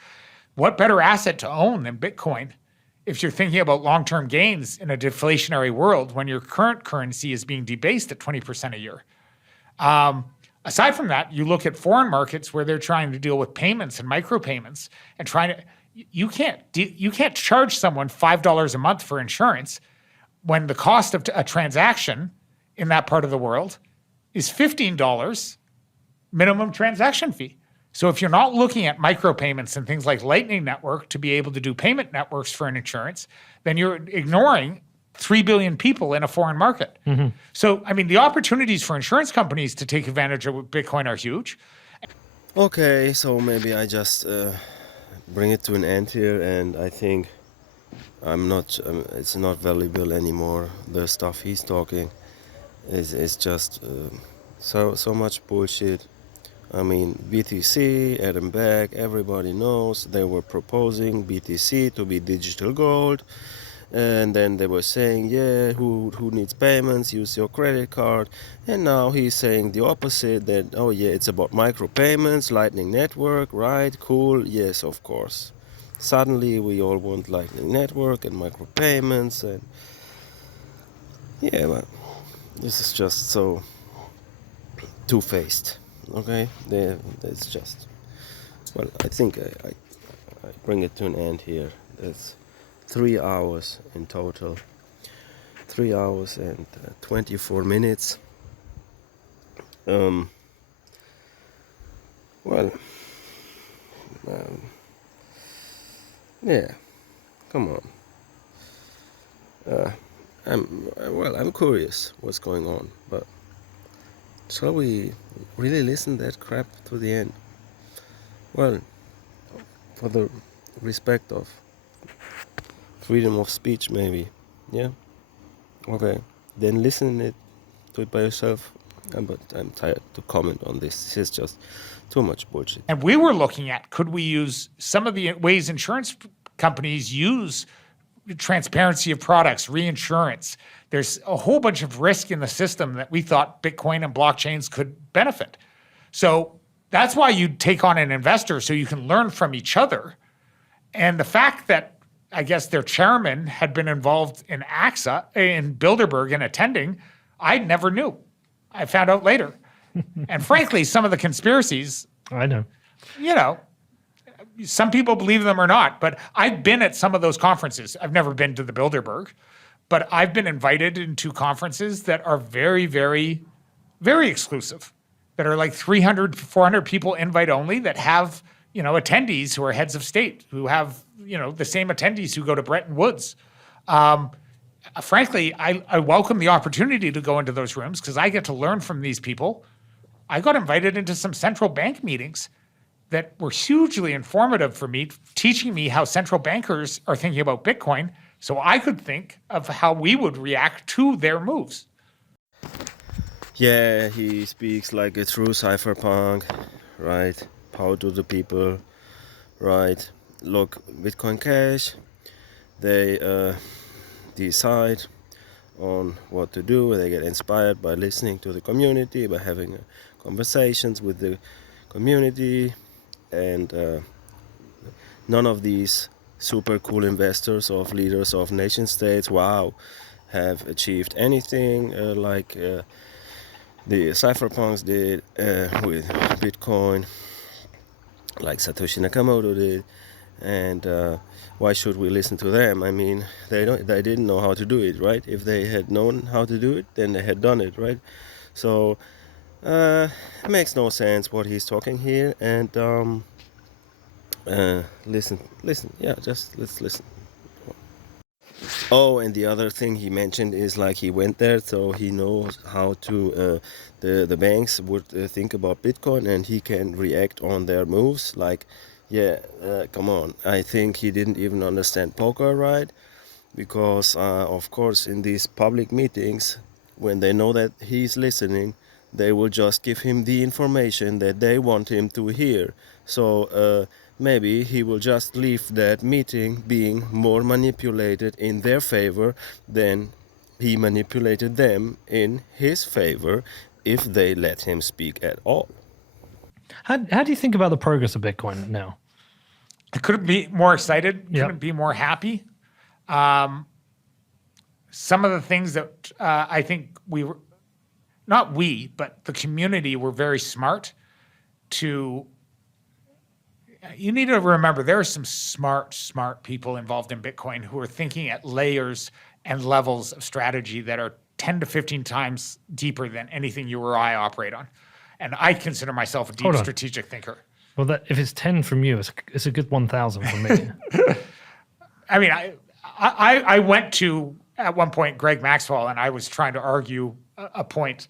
What better asset to own than Bitcoin if you're thinking about long-term gains in a deflationary world when your current currency is being debased at 20% a year? Aside from that, you look at foreign markets where they're trying to deal with payments and micropayments and trying to, you can't charge someone $5 a month for insurance when the cost of a transaction in that part of the world is $15 minimum transaction fee. So if you're not looking at micropayments and things like Lightning Network to be able to do payment networks for an insurance, then you're ignoring 3 billion people in a foreign market. Mm-hmm. So, I mean, the opportunities for insurance companies to take advantage of Bitcoin are huge. Okay, so maybe I just bring it to an end here, and I think it's not valuable anymore. The stuff he's talking is just so much bullshit. I mean, BTC, Adam Back, everybody knows they were proposing BTC to be digital gold. And then they were saying, yeah, who needs payments, use your credit card. And now he's saying the opposite, that, oh yeah, it's about micropayments, Lightning Network, right, cool, yes, of course. Suddenly we all want Lightning Network and micropayments, and yeah, but this is just so two-faced, okay? It's just, well, I think I bring it to an end here. It's 3 hours in total, 3 hours and 24 minutes. Yeah, come on. I'm curious what's going on, but shall we really listen that crap to the end? Well, for the respect of freedom of speech, maybe. Yeah. Okay. Then listen to it by yourself. But I'm tired to comment on this. This is just too much bullshit. And we were looking at, could we use some of the ways insurance companies use transparency of products, reinsurance. There's a whole bunch of risk in the system that we thought Bitcoin and blockchains could benefit. So that's why you take on an investor, so you can learn from each other. And the fact that I guess their chairman had been involved in AXA, in Bilderberg, and attending, I never knew. I found out later. And frankly, some of the conspiracies, I know. you know, some people believe them or not, but I've been at some of those conferences. I've never been to the Bilderberg, but I've been invited into conferences that are very, very, very exclusive, that are like 300, 400 people invite only, that have, you know, attendees who are heads of state, who have, you know, the same attendees who go to Bretton Woods. Frankly, I welcome the opportunity to go into those rooms because I get to learn from these people. I got invited into some central bank meetings that were hugely informative for me, teaching me how central bankers are thinking about Bitcoin, so I could think of how we would react to their moves. Yeah, he speaks like a true cypherpunk, right? Power to the people, right? Look, Bitcoin Cash, they decide on what to do. They get inspired by listening to the community, by having conversations with the community, and none of these super cool investors of leaders of nation states, wow, have achieved anything like the cypherpunks did with Bitcoin, like Satoshi Nakamoto did. And why should we listen to them? I mean, they didn't know how to do it, right? If they had known how to do it, then they had done it, right? So it makes no sense what he's talking here. And listen, yeah, just let's listen. Oh, and the other thing he mentioned is like he went there, so he knows how to the banks would think about Bitcoin, and he can react on their moves. Like, yeah, come on. I think he didn't even understand poker, right? Because of course, in these public meetings, when they know that he's listening, they will just give him the information that they want him to hear. So maybe he will just leave that meeting being more manipulated in their favor than he manipulated them in his favor if they let him speak at all. How do you think about the progress of Bitcoin now? I couldn't be more excited, Yep. couldn't be more happy. Some of the things that I think but the community were very smart to. You need to remember there are some smart people involved in Bitcoin who are thinking at layers and levels of strategy that are 10 to 15 times deeper than anything you or I operate on. And I consider myself a deep strategic thinker. Well, if it's 10 from you, it's a good 1,000 from me. I mean, I went to, at one point, Greg Maxwell, and I was trying to argue a point.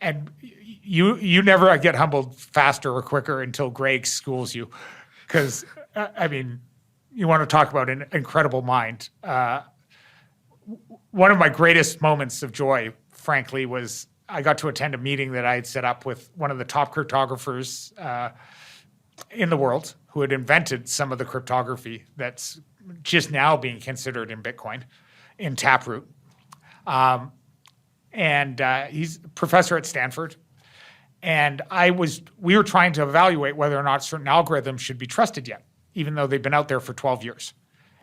And you never get humbled faster or quicker until Greg schools you. Because, I mean, you want to talk about an incredible mind. One of my greatest moments of joy, frankly, was I got to attend a meeting that I had set up with one of the top cryptographers in the world who had invented some of the cryptography that's just now being considered in Bitcoin, in Taproot. And he's a professor at Stanford. And we were trying to evaluate whether or not certain algorithms should be trusted yet, even though they've been out there for 12 years.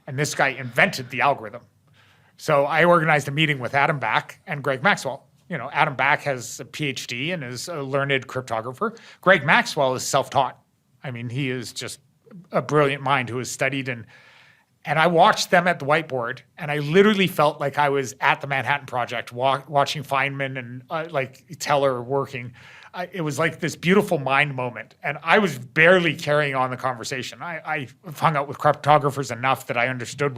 And this guy invented the algorithm. So I organized a meeting with Adam Back and Greg Maxwell. You know, Adam Back has a PhD and is a learned cryptographer. Greg Maxwell is self-taught. I mean, he is just a brilliant mind who has studied. And I watched them at the whiteboard, and I literally felt like I was at the Manhattan Project watching Feynman and like Teller working. It was like this beautiful mind moment, and I was barely carrying on the conversation. I hung out with cryptographers enough that I understood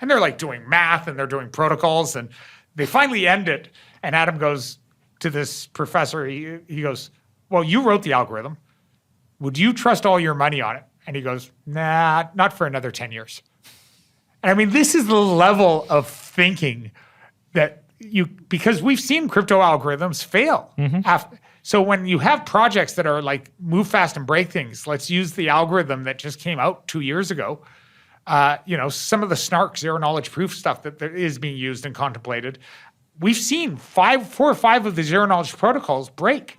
and they're like doing math and they're doing protocols, and they finally end it, and Adam goes to this professor, he goes, well, you wrote the algorithm. Would you trust all your money on it? And he goes, nah, not for another 10 years. And I mean, this is the level of thinking that because we've seen crypto algorithms fail. So when you have projects that are like move fast and break things, let's use the algorithm that just came out 2 years ago. Some of the snark zero knowledge proof stuff that is being used and contemplated, we've seen 4 or 5 of the zero knowledge protocols break.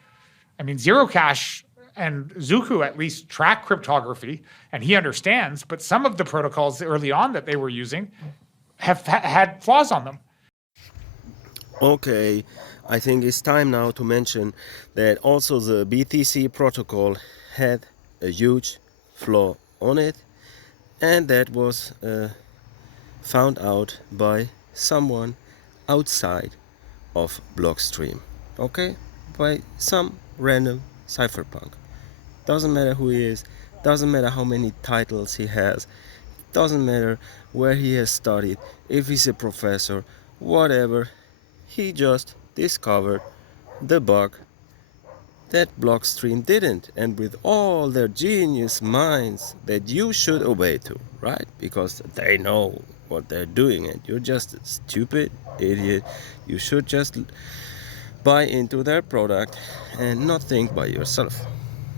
I mean, Zero Cash and Zuku at least track cryptography, and he understands, but some of the protocols early on that they were using have had flaws on them. Okay, I think it's time now to mention that also the BTC protocol had a huge flaw on it, and that was found out by someone outside of Blockstream, okay, by some random cypherpunk. Doesn't matter who he is, doesn't matter how many titles he has, doesn't matter where he has studied, if he's a professor, whatever. He just discovered the bug that Blockstream didn't, and with all their genius minds that you should obey to, right? Because they know what they're doing, and you're just a stupid idiot. You should just buy into their product and not think by yourself.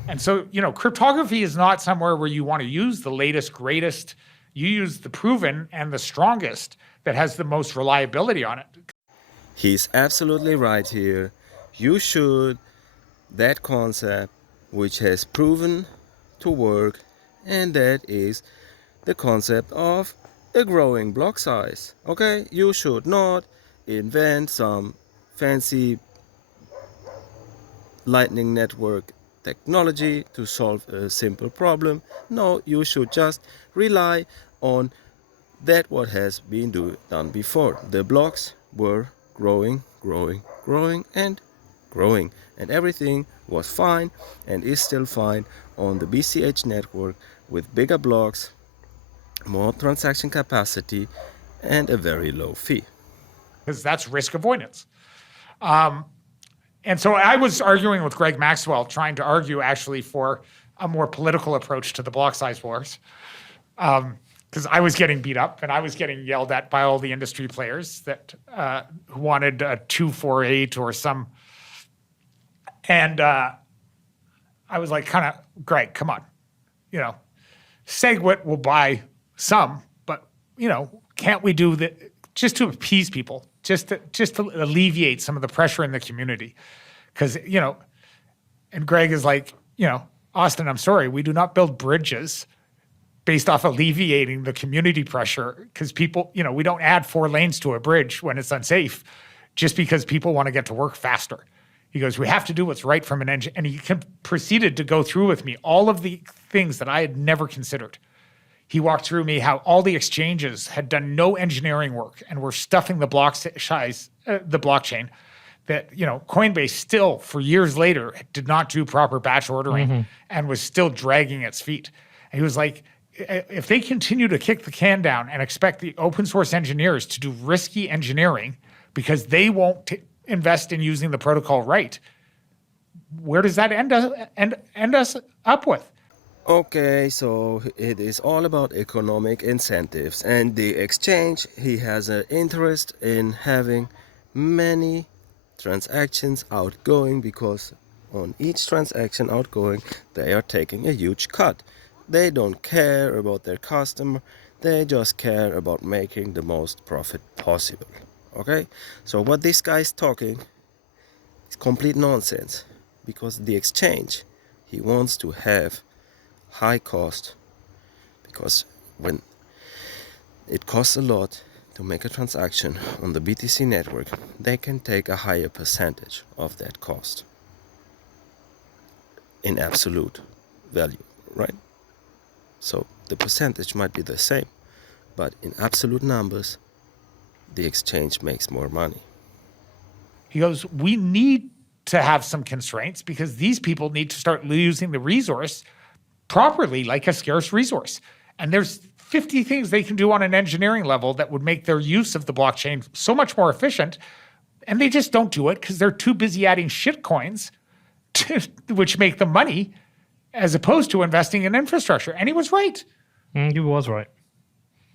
And so, cryptography is not somewhere where you want to use the latest, greatest. You use the proven and the strongest that has the most reliability on it. He's absolutely right here. You should that concept which has proven to work, and that is the concept of a growing block size. Okay, you should not invent some fancy lightning network technology to solve a simple problem. No, you should just rely on that what has been done before. The blocks were growing, and everything was fine and is still fine on the BCH network with bigger blocks, more transaction capacity, and a very low fee. Because that's risk avoidance. And so I was arguing with Greg Maxwell, trying to argue actually for a more political approach to the block size wars. Because I was getting beat up and I was getting yelled at by all the industry players that who wanted a 248 or some. And I was like, Greg, come on. SegWit will buy some, but, can't we do that just to appease people, just to alleviate some of the pressure in the community? Because, and Greg is like, Austin, I'm sorry, we do not build bridges based off alleviating the community pressure, because people, we don't add 4 lanes to a bridge when it's unsafe just because people want to get to work faster. He goes, we have to do what's right from an engine. And he proceeded to go through with me all of the things that I had never considered. He walked through me how all the exchanges had done no engineering work and were stuffing the blockchain. That Coinbase still, for years later, did not do proper batch ordering and was still dragging its feet. And he was like, if they continue to kick the can down and expect the open source engineers to do risky engineering because they won't invest in using the protocol right, where does that end us up with? Okay, so it is all about economic incentives, and the exchange, he has an interest in having many transactions outgoing, because on each transaction outgoing they are taking a huge cut. They don't care about their customer, they just care about making the most profit possible. Okay, so what this guy is talking is complete nonsense, because the exchange, he wants to have high cost, because when it costs a lot to make a transaction on the BTC network, they can take a higher percentage of that cost in absolute value, right? So the percentage might be the same, but in absolute numbers, the exchange makes more money. He goes, we need to have some constraints because these people need to start using the resource properly, like a scarce resource. And there's 50 things they can do on an engineering level that would make their use of the blockchain so much more efficient. And they just don't do it because they're too busy adding shit coins, which make them money, as opposed to investing in infrastructure. And he was right. He was right.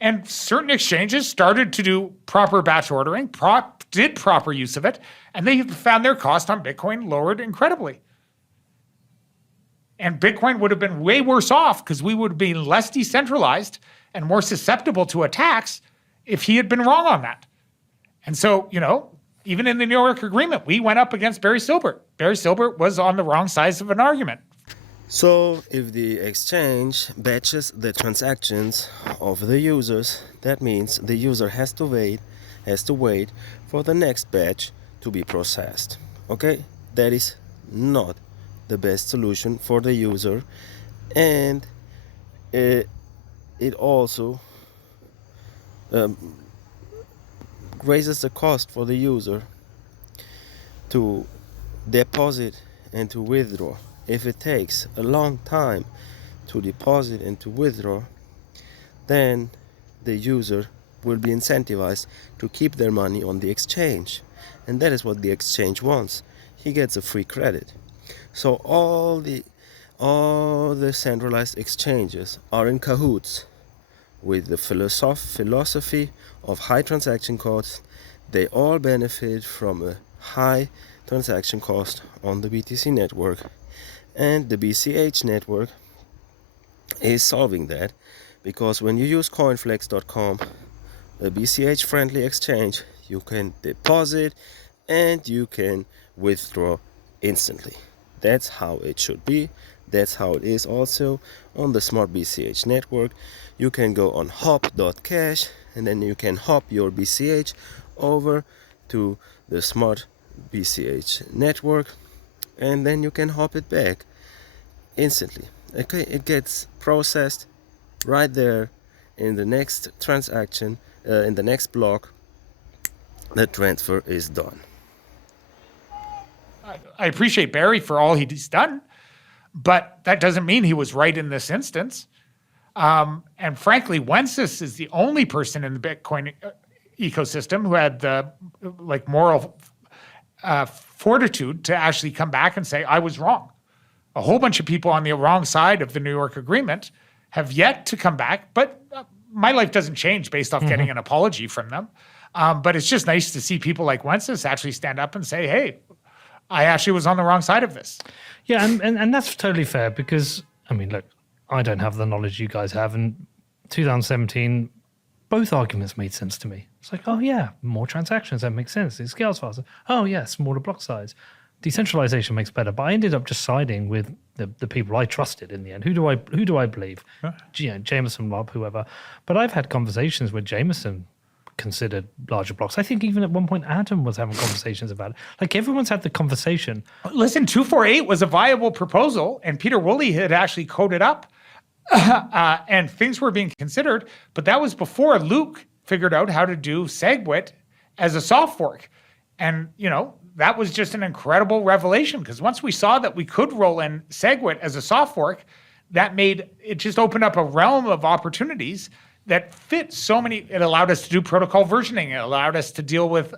And certain exchanges started to do proper batch ordering, did proper use of it, and they found their cost on Bitcoin lowered incredibly. And Bitcoin would have been way worse off because we would have been less decentralized and more susceptible to attacks if he had been wrong on that. And so, even in the New York Agreement, we went up against Barry Silbert. Barry Silbert was on the wrong side of an argument. So if the exchange batches the transactions of the users, that means the user has to wait for the next batch to be processed. Okay, that is not the best solution for the user, and it also raises the cost for the user to deposit and to withdraw. If it takes a long time to deposit and to withdraw, then the user will be incentivized to keep their money on the exchange. And that is what the exchange wants. He gets a free credit. So all the centralized exchanges are in cahoots with the philosophy of high transaction costs. They all benefit from a high transaction cost on the BTC network. And the BCH network is solving that, because when you use coinflex.com, a BCH friendly exchange, you can deposit and you can withdraw instantly. That's how it should be. That's how it is also on the Smart BCH network. You can go on hop.cash and then you can hop your BCH over to the Smart BCH network, and then you can hop it back instantly. Okay, it gets processed right there in the next transaction, in the next block. The transfer is done. I appreciate Barry for all he's done, but that doesn't mean he was right in this instance. And frankly, Wences is the only person in the Bitcoin ecosystem who had the moral fortitude to actually come back and say, I was wrong. A whole bunch of people on the wrong side of the New York Agreement have yet to come back, but my life doesn't change based off getting an apology from them. But it's just nice to see people like Wences actually stand up and say, hey, I actually was on the wrong side of this. Yeah, and that's totally fair because, look, I don't have the knowledge you guys have. In 2017, both arguments made sense to me. It's like, oh yeah, more transactions, that makes sense. It scales faster. Oh yeah, smaller block size. Decentralization makes better. But I ended up just siding with the people I trusted in the end. Who do I believe? Huh? Jameson, Rob, whoever. But I've had conversations with Jameson considered larger blocks. I think even at one point Adam was having conversations about it. Like everyone's had the conversation. Listen, 248 was a viable proposal, and Peter Woolley had actually coded up, and things were being considered. But that was before Luke figured out how to do SegWit as a soft fork, and that was just an incredible revelation, because once we saw that we could roll in SegWit as a soft fork, it just opened up a realm of opportunities that fit so many. It allowed us to do protocol versioning. It allowed us to deal with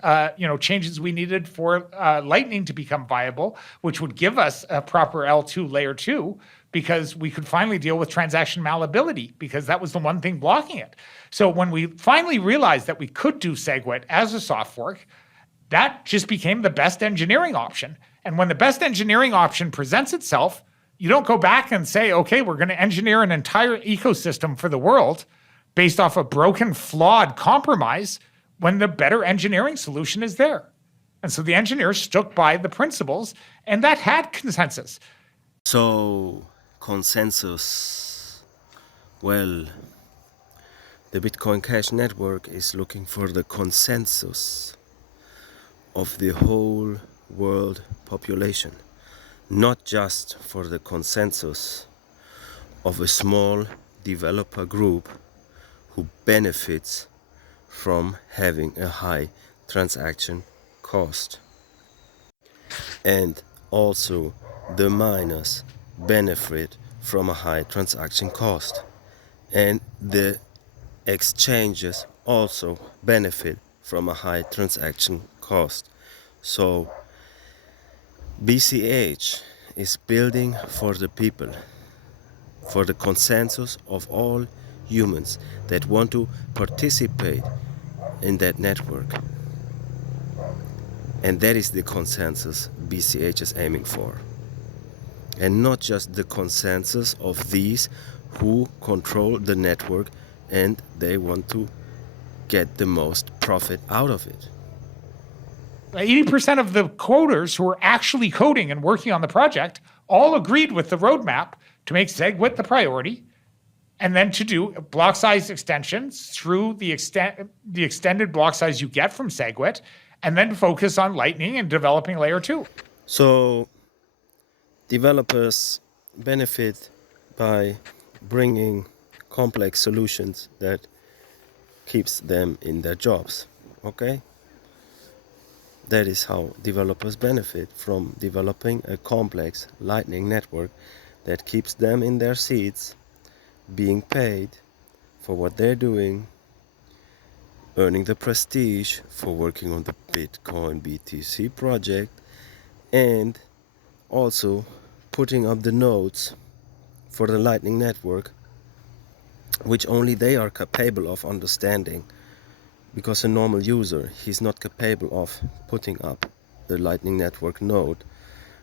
changes we needed for Lightning to become viable, which would give us a proper L2 layer 2, because we could finally deal with transaction malleability, because that was the one thing blocking it. So when we finally realized that we could do SegWit as a soft fork, that just became the best engineering option. And when the best engineering option presents itself, you don't go back and say, okay, we're going to engineer an entire ecosystem for the world based off a broken, flawed compromise, when the better engineering solution is there. And so the engineers stuck by the principles, and that had consensus. So, consensus. Well, the Bitcoin Cash Network is looking for the consensus of the whole world population, not just for the consensus of a small developer group who benefits from having a high transaction cost. And also the miners benefit from a high transaction cost. And the exchanges also benefit from a high transaction cost. So BCH is building for the people, for the consensus of all humans that want to participate in that network. And that is the consensus BCH is aiming for. And not just the consensus of these who control the network and they want to get the most profit out of it. 80% of the coders who are actually coding and working on the project all agreed with the roadmap to make SegWit the priority, and then to do block size extensions through the extended block size you get from SegWit, and then focus on Lightning and developing layer 2. So developers benefit by bringing complex solutions that keeps them in their jobs. Okay? That is how developers benefit from developing a complex Lightning network that keeps them in their seats, being paid for what they're doing, earning the prestige for working on the Bitcoin BTC project, and also putting up the nodes for the Lightning network, which only they are capable of understanding, because a normal user, he's not capable of putting up the Lightning network node,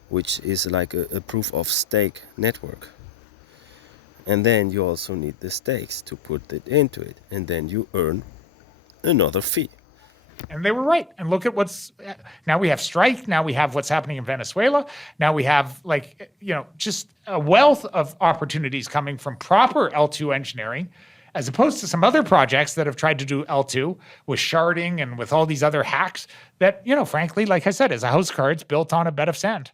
which is like a proof of stake network. And then you also need the stakes to put it into it, and then you earn another fee. And they were right. And look at what's now we have strike. Now we have what's happening in Venezuela. Now we have just a wealth of opportunities coming from proper L2 engineering, as opposed to some other projects that have tried to do L2 with sharding and with all these other hacks that, frankly, like I said, is a house cards built on a bed of sand.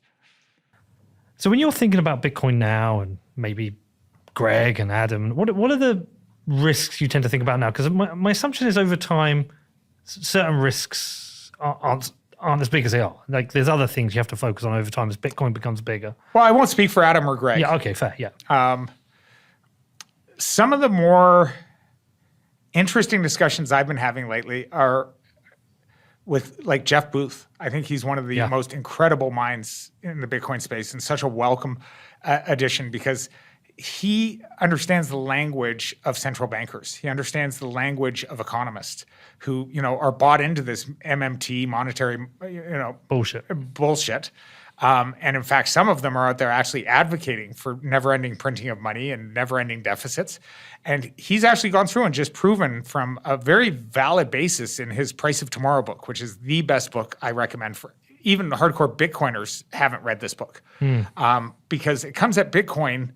So when you're thinking about Bitcoin now, and maybe Greg and Adam, what are the risks you tend to think about now? Because my assumption is over time, certain risks aren't as big as they are. Like there's other things you have to focus on over time as Bitcoin becomes bigger. Well, I won't speak for Adam or Greg. Yeah, okay, fair, yeah. Some of the more interesting discussions I've been having lately are with like Jeff Booth. I think he's one of the most incredible minds in the Bitcoin space and such a welcome addition, because he understands the language of central bankers. He understands the language of economists who, are bought into this MMT monetary, bullshit. And in fact, some of them are out there actually advocating for never-ending printing of money and never-ending deficits. And he's actually gone through and just proven from a very valid basis in his Price of Tomorrow book, which is the best book I recommend for even the hardcore Bitcoiners haven't read this book, because it comes at Bitcoin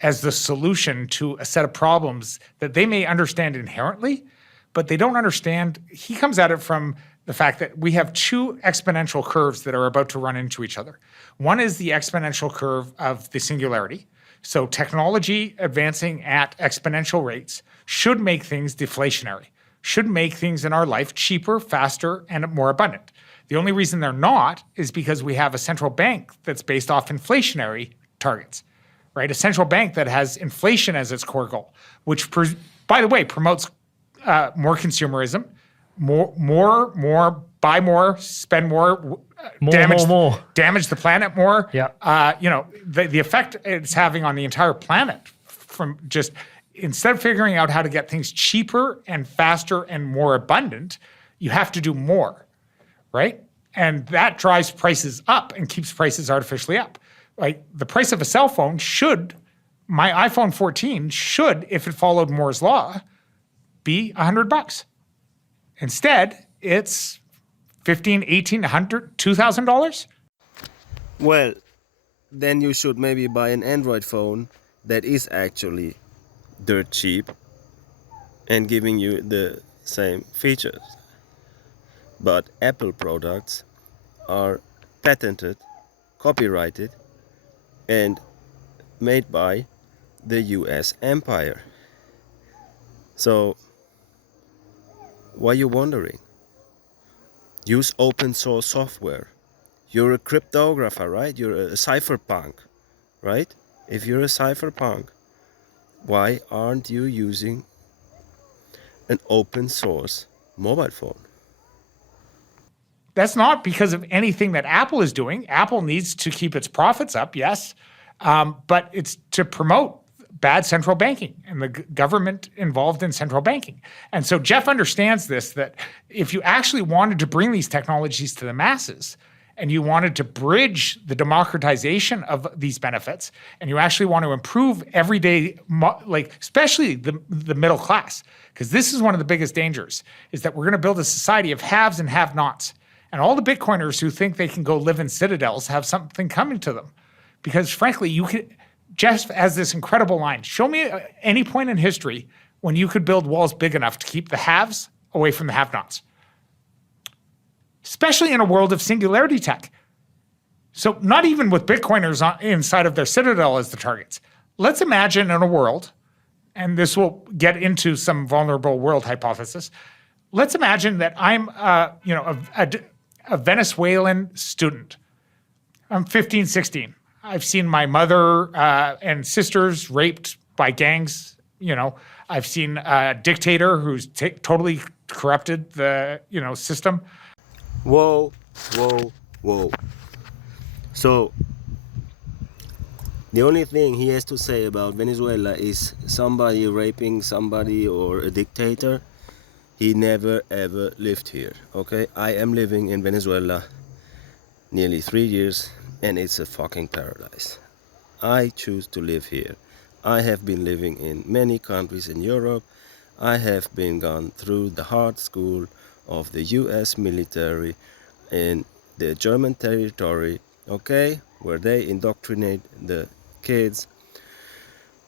as the solution to a set of problems that they may understand inherently, but they don't understand. He comes at it from the fact that we have two exponential curves that are about to run into each other. One is the exponential curve of the singularity. So technology advancing at exponential rates should make things deflationary, should make things in our life cheaper, faster, and more abundant. The only reason they're not is because we have a central bank that's based off inflationary targets, right? A central bank that has inflation as its core goal, which, by the way, promotes more consumerism, more, buy more, spend more, damage the planet more. Yeah. The effect it's having on the entire planet from just instead of figuring out how to get things cheaper and faster and more abundant, you have to do more, right? And that drives prices up and keeps prices artificially up. Like the price of a cell phone my iPhone 14 should, if it followed Moore's law, be $100. Instead, it's $1,500, $1,800, $2,000. Well, then you should maybe buy an Android phone that is actually dirt cheap and giving you the same features. But Apple products are patented, copyrighted, and made by the US empire. So, why are you wondering? Use open source software. You're a cryptographer, right? You're a cypherpunk, right? If you're a cypherpunk, why aren't you using an open source mobile phone. That's not because of anything that Apple is doing. Apple needs to keep its profits up, yes, but it's to promote bad central banking and the government involved in central banking. And so Jeff understands this, that if you actually wanted to bring these technologies to the masses and you wanted to bridge the democratization of these benefits and you actually want to improve everyday, like especially the middle class, because this is one of the biggest dangers, is that we're going to build a society of haves and have-nots. And all the Bitcoiners who think they can go live in citadels have something coming to them. Because frankly, you could, Jeff has this incredible line. Show me any point in history when you could build walls big enough to keep the haves away from the have-nots. Especially in a world of singularity tech. So not even with Bitcoiners inside of their citadel as the targets. Let's imagine in a world, and this will get into some vulnerable world hypothesis. Let's imagine that I'm a Venezuelan student. I'm 15, 16. I've seen my mother and sisters raped by gangs. I've seen a dictator who's totally corrupted the system. Whoa. So the only thing he has to say about Venezuela is somebody raping somebody or a dictator. He never ever lived here, okay? I am living in Venezuela nearly 3 years and it's a fucking paradise. I choose to live here. I have been living in many countries in Europe. I have been gone through the hard school of the US military in the German territory, okay? Where they indoctrinate the kids.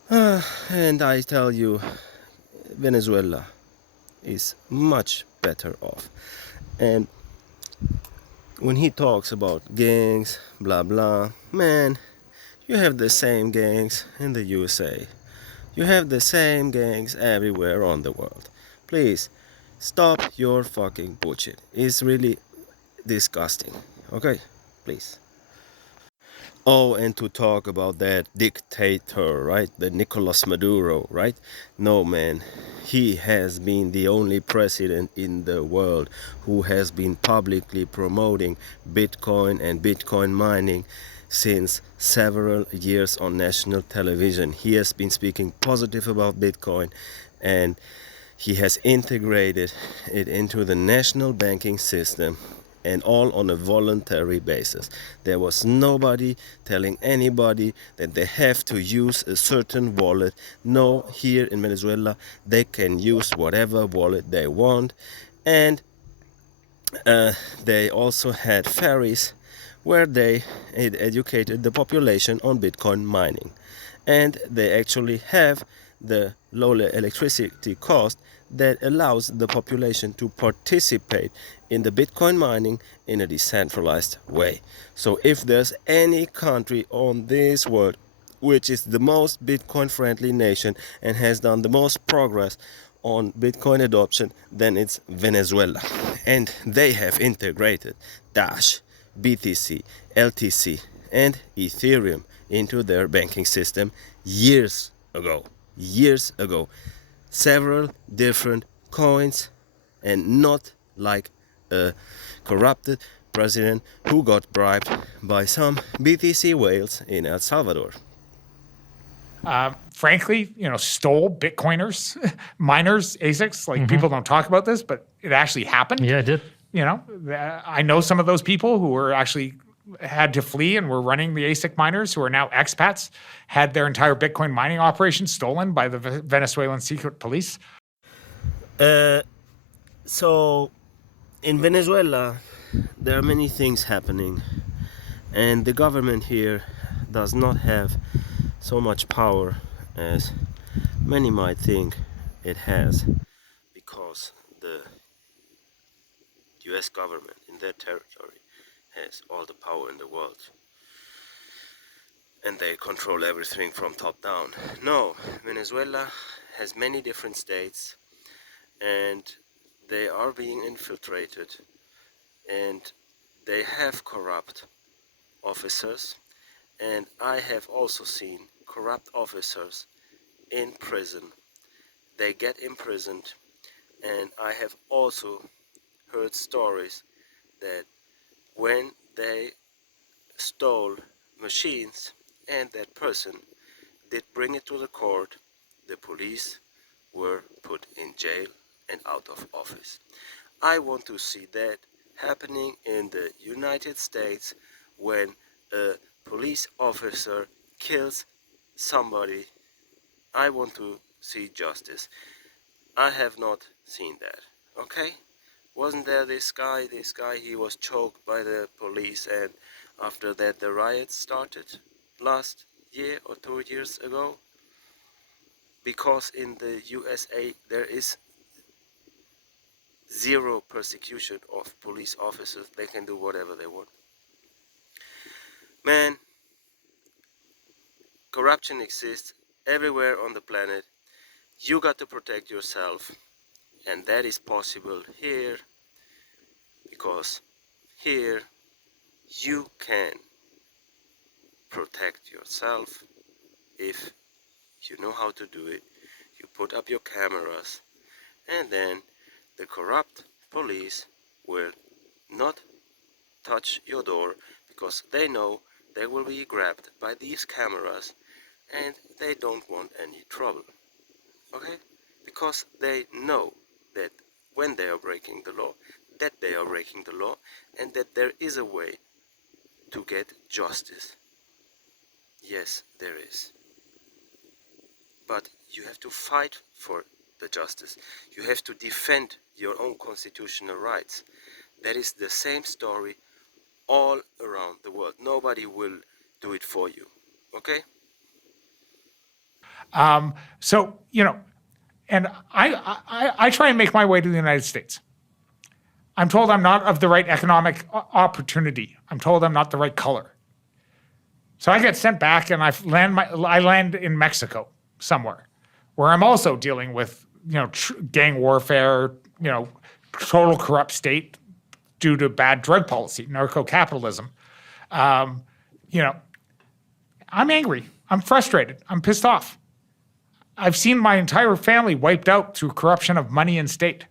And I tell you, Venezuela is much better off. And when he talks about gangs, blah blah, man, you have the same gangs in the USA. You have the same gangs everywhere on the world. Please stop your fucking bullshit. It's really disgusting. Okay, please. Oh, and to talk about that dictator, right? The Nicolas Maduro, right? No, man. He has been the only president in the world who has been publicly promoting Bitcoin and Bitcoin mining since several years on national television. He has been speaking positive about Bitcoin and he has integrated it into the national banking system, and all on a voluntary basis. There was nobody telling anybody that they have to use a certain wallet. No, here in Venezuela, they can use whatever wallet they want. And they also had ferries where they educated the population on Bitcoin mining. And they actually have the low electricity cost that allows the population to participate in the Bitcoin mining in a decentralized way. So if there's any country on this world which is the most Bitcoin friendly nation and has done the most progress on Bitcoin adoption, then it's Venezuela. And they have integrated Dash, BTC, LTC and Ethereum into their banking system years ago. Several different coins, and not like a corrupted president who got bribed by some BTC whales in El Salvador. Frankly, stole Bitcoiners, miners, ASICs. Like people don't talk about this, but it actually happened. Yeah, it did. I know some of those people who were actually had to flee and were running the ASIC miners, who are now expats, had their entire Bitcoin mining operation stolen by the Venezuelan secret police. So in Venezuela, there are many things happening, and the government here does not have so much power as many might think it has, because the US government in their territory has all the power in the world and they control everything from top down. No, Venezuela has many different states and they are being infiltrated, and they have corrupt officers, and I have also seen corrupt officers in prison. They get imprisoned And I have also heard stories that when they stole machines and that person did bring it to the court, the police were put in jail and out of office. I want to see that happening in the United States when a police officer kills somebody. I want to see justice. I have not seen that, okay? Wasn't there this guy, he was choked by the police, and after that the riots started last year or 2 years ago? Because in the USA there is zero persecution of police officers. They can do whatever they want. Man, corruption exists everywhere on the planet. You got to protect yourself, and that is possible here, because here you can protect yourself if you know how to do it. You put up your cameras, and then the corrupt police will not touch your door, because they know they will be grabbed by these cameras and they don't want any trouble. Okay? Because they know that when they are breaking the law, that they are breaking the law, and that there is a way to get justice. Yes, there is. But you have to fight for the justice. You have to defend your own constitutional rights. That is the same story all around the world. Nobody will do it for you. Okay? So, and I try and make my way to the United States. I'm told I'm not of the right economic opportunity. I'm told I'm not the right color. So I get sent back, and I land in Mexico somewhere, where I'm also dealing with gang warfare, total corrupt state due to bad drug policy, narco-capitalism. I'm angry. I'm frustrated. I'm pissed off. I've seen my entire family wiped out through corruption of money and state.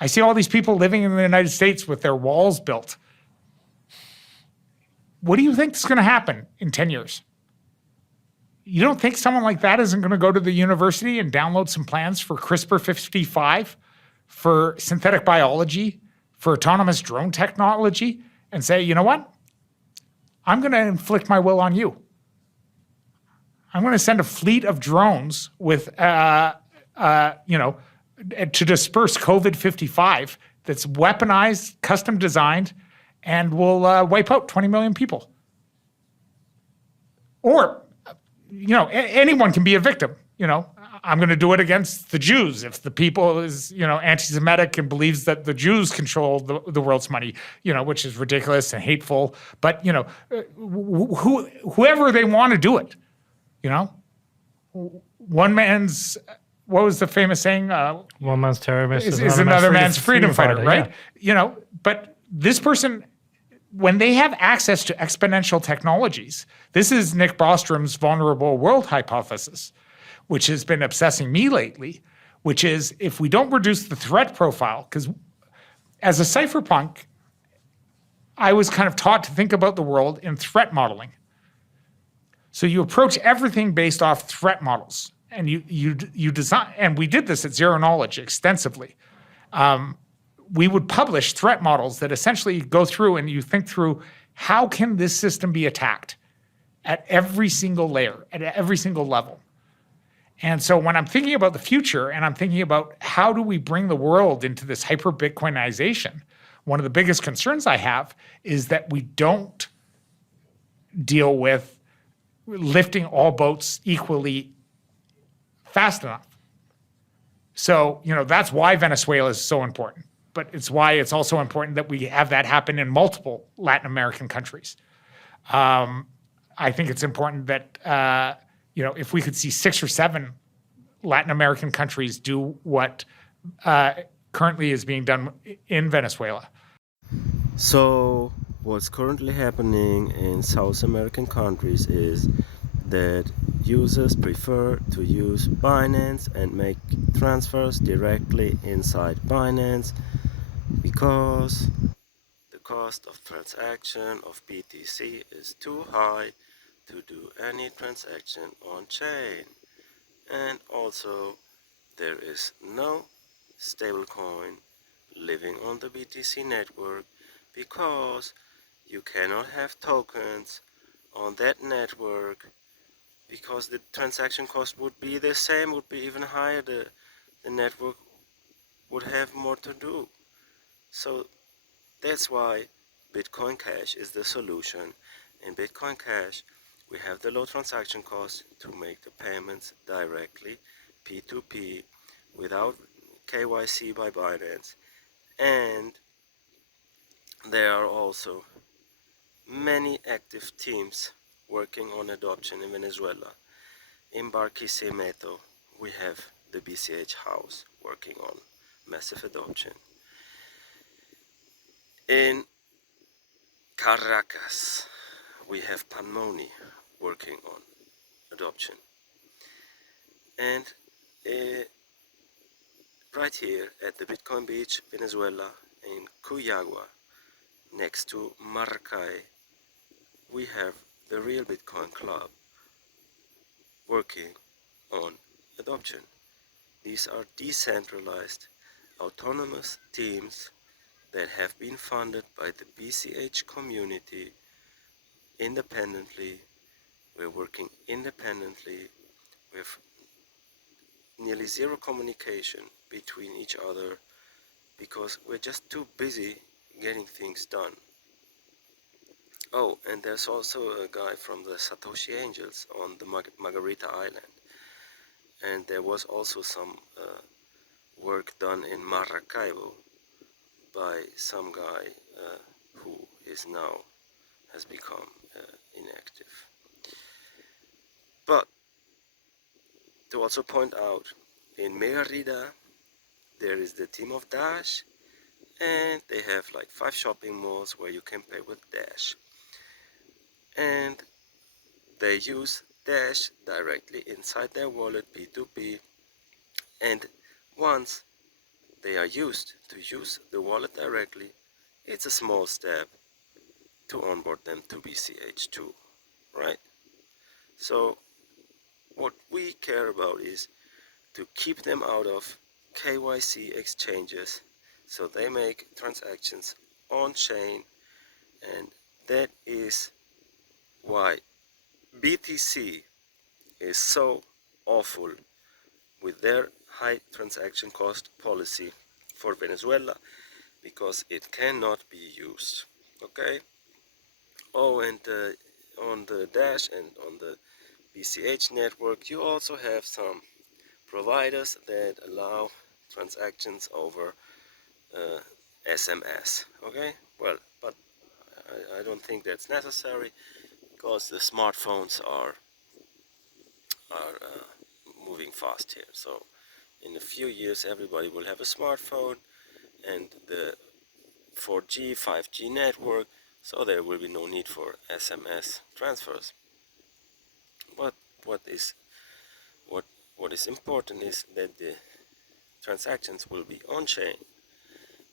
I see all these people living in the United States with their walls built. What do you think is going to happen in 10 years? You don't think someone like that isn't going to go to the university and download some plans for CRISPR-55, for synthetic biology, for autonomous drone technology, and say, you know what? I'm going to inflict my will on you. I'm going to send a fleet of drones with, to disperse COVID-55 that's weaponized, custom designed, and will wipe out 20 million people. Or, anyone can be a victim. I'm going to do it against the Jews if the people is, anti-Semitic and believes that the Jews control the world's money, which is ridiculous and hateful. But, whoever they want to do it, one man's, what was the famous saying? One man's terrorist is another man's freedom fighter, right? Yeah. But this person, when they have access to exponential technologies, this is Nick Bostrom's vulnerable world hypothesis, which has been obsessing me lately, which is if we don't reduce the threat profile, because as a cypherpunk, I was kind of taught to think about the world in threat modeling. So you approach everything based off threat models, and you design, and we did this at Zero Knowledge extensively. We would publish threat models that essentially go through and you think through how can this system be attacked at every single layer, at every single level. And so when I'm thinking about the future and I'm thinking about how do we bring the world into this hyper-Bitcoinization, one of the biggest concerns I have is that we don't deal with lifting all boats equally fast enough. So, that's why Venezuela is so important. But it's why it's also important that we have that happen in multiple Latin American countries. I think it's important that, if we could see 6 or 7 Latin American countries do what currently is being done in Venezuela. So what's currently happening in South American countries is that users prefer to use Binance and make transfers directly inside Binance because the cost of transaction of BTC is too high to do any transaction on chain. And also there is no stablecoin living on the BTC network because you cannot have tokens on that network because the transaction cost would be the same, would be even higher. The network would have more to do. So that's why Bitcoin Cash is the solution. In Bitcoin Cash we have the low transaction cost to make the payments directly P2P without KYC by Binance, and there are also many active teams working on adoption in Venezuela. In Barquisimeto we have the BCH house working on massive adoption. In Caracas we have Panmoni working on adoption. And right here at the Bitcoin Beach, Venezuela, in Cuyagua, next to Maracay, we have the Real Bitcoin Club working on adoption. These are decentralized, autonomous teams that have been funded by the BCH community independently. We're working independently with nearly zero communication between each other because we're just too busy getting things done. Oh, and there's also a guy from the Satoshi Angels on the Margarita Island, and there was also some work done in Maracaibo by some guy who is now has become inactive. But to also point out, in Megarida there is the team of Dash, and they have like 5 shopping malls where you can pay with Dash, and they use Dash directly inside their wallet P2P, and once they are used to use the wallet directly, it's a small step to onboard them to BCH2, right? So what we care about is to keep them out of KYC exchanges so they make transactions on chain, and that is why BTC is so awful with their high transaction cost policy for Venezuela, because it cannot be used. Okay? Oh, and on the Dash and on the BCH network you also have some providers that allow transactions over SMS. Okay, well, but I don't think that's necessary because the smartphones are moving fast here. So in a few years everybody will have a smartphone and the 4G, 5G network, so there will be no need for SMS transfers. But what is important is that the transactions will be on chain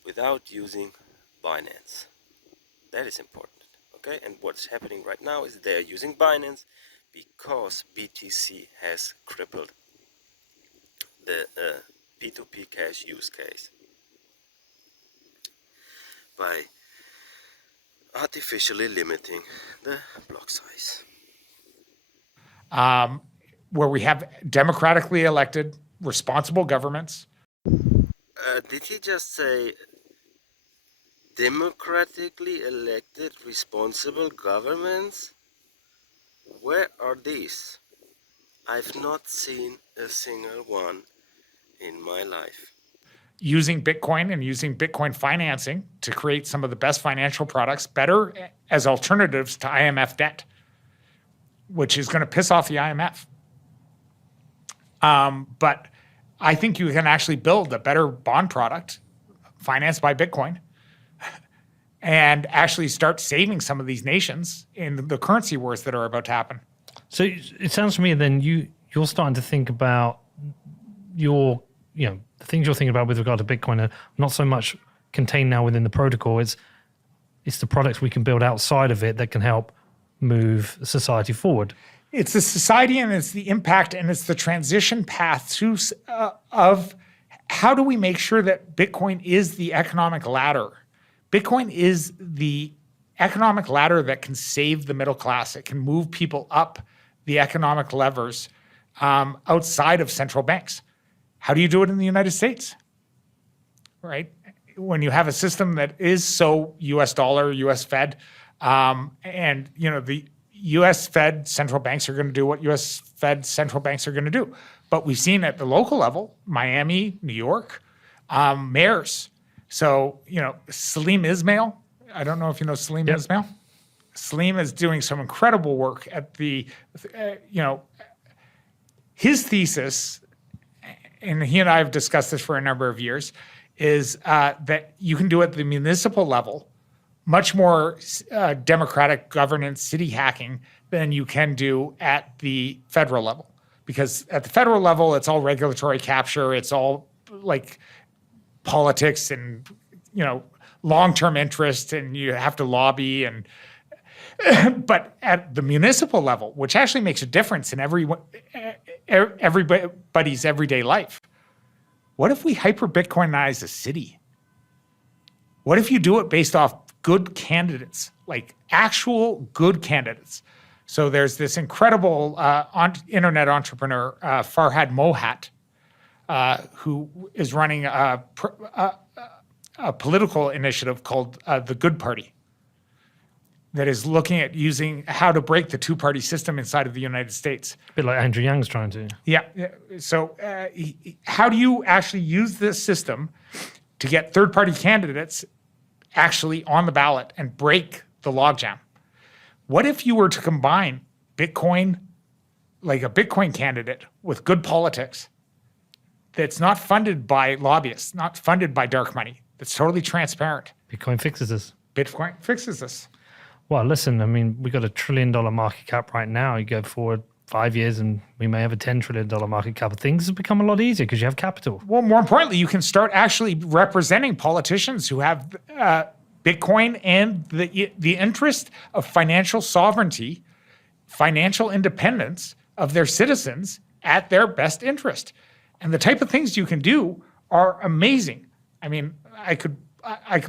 without using Binance. That is important. Okay, and what's happening right now is they are using Binance because BTC has crippled the P2P cash use case by artificially limiting the block size. Where we have democratically elected, responsible governments. Did he just say democratically elected responsible governments? Where are these? I've not seen a single one in my life. Using Bitcoin and using Bitcoin financing to create some of the best financial products, better as alternatives to IMF debt, which is going to piss off the IMF. But I think you can actually build a better bond product financed by Bitcoin and actually start saving some of these nations in the currency wars that are about to happen. So it sounds to me then you're starting to think about the things you're thinking about with regard to Bitcoin are not so much contained now within the protocol. It's the products we can build outside of it that can help move society forward. It's the society and it's the impact and it's the transition path through of how do we make sure that Bitcoin is the economic ladder? Bitcoin is the economic ladder that can save the middle class. It can move people up the economic levers outside of central banks. How do you do it in the United States? Right? When you have a system that is so US dollar, US Fed, and the US Fed central banks are going to do what US Fed central banks are going to do. But we've seen at the local level, Miami, New York, mayors. So, Salim Ismail, I don't know if you know Salim Ismail. Salim is doing some incredible work at the, his thesis, and he and I have discussed this for a number of years, is that you can do it at the municipal level much more democratic governance, city hacking than you can do at the federal level. Because at the federal level, it's all regulatory capture, it's all like politics and long-term interest, and you have to lobby. And but at the municipal level, which actually makes a difference in everybody's everyday life, what if we hyper-Bitcoinize a city? What if you do it based off good candidates, like actual good candidates? So there's this incredible internet entrepreneur, Farhad Mohat, who is running a political initiative called the Good Party that is looking at using how to break the two-party system inside of the United States. A bit like Andrew Young's trying to. Yeah. So how do you actually use this system to get third-party candidates actually on the ballot and break the logjam? What if you were to combine Bitcoin, like a Bitcoin candidate, with good politics that's not funded by lobbyists, not funded by dark money, that's totally transparent? Bitcoin fixes this. Bitcoin fixes this. Well, listen, I mean, we got $1 trillion market cap right now. You go forward 5 years and we may have a $10 trillion market cap. Things have become a lot easier because you have capital. Well, more importantly, you can start actually representing politicians who have Bitcoin and the interest of financial sovereignty, financial independence of their citizens at their best interest. And the type of things you can do are amazing. I mean, I could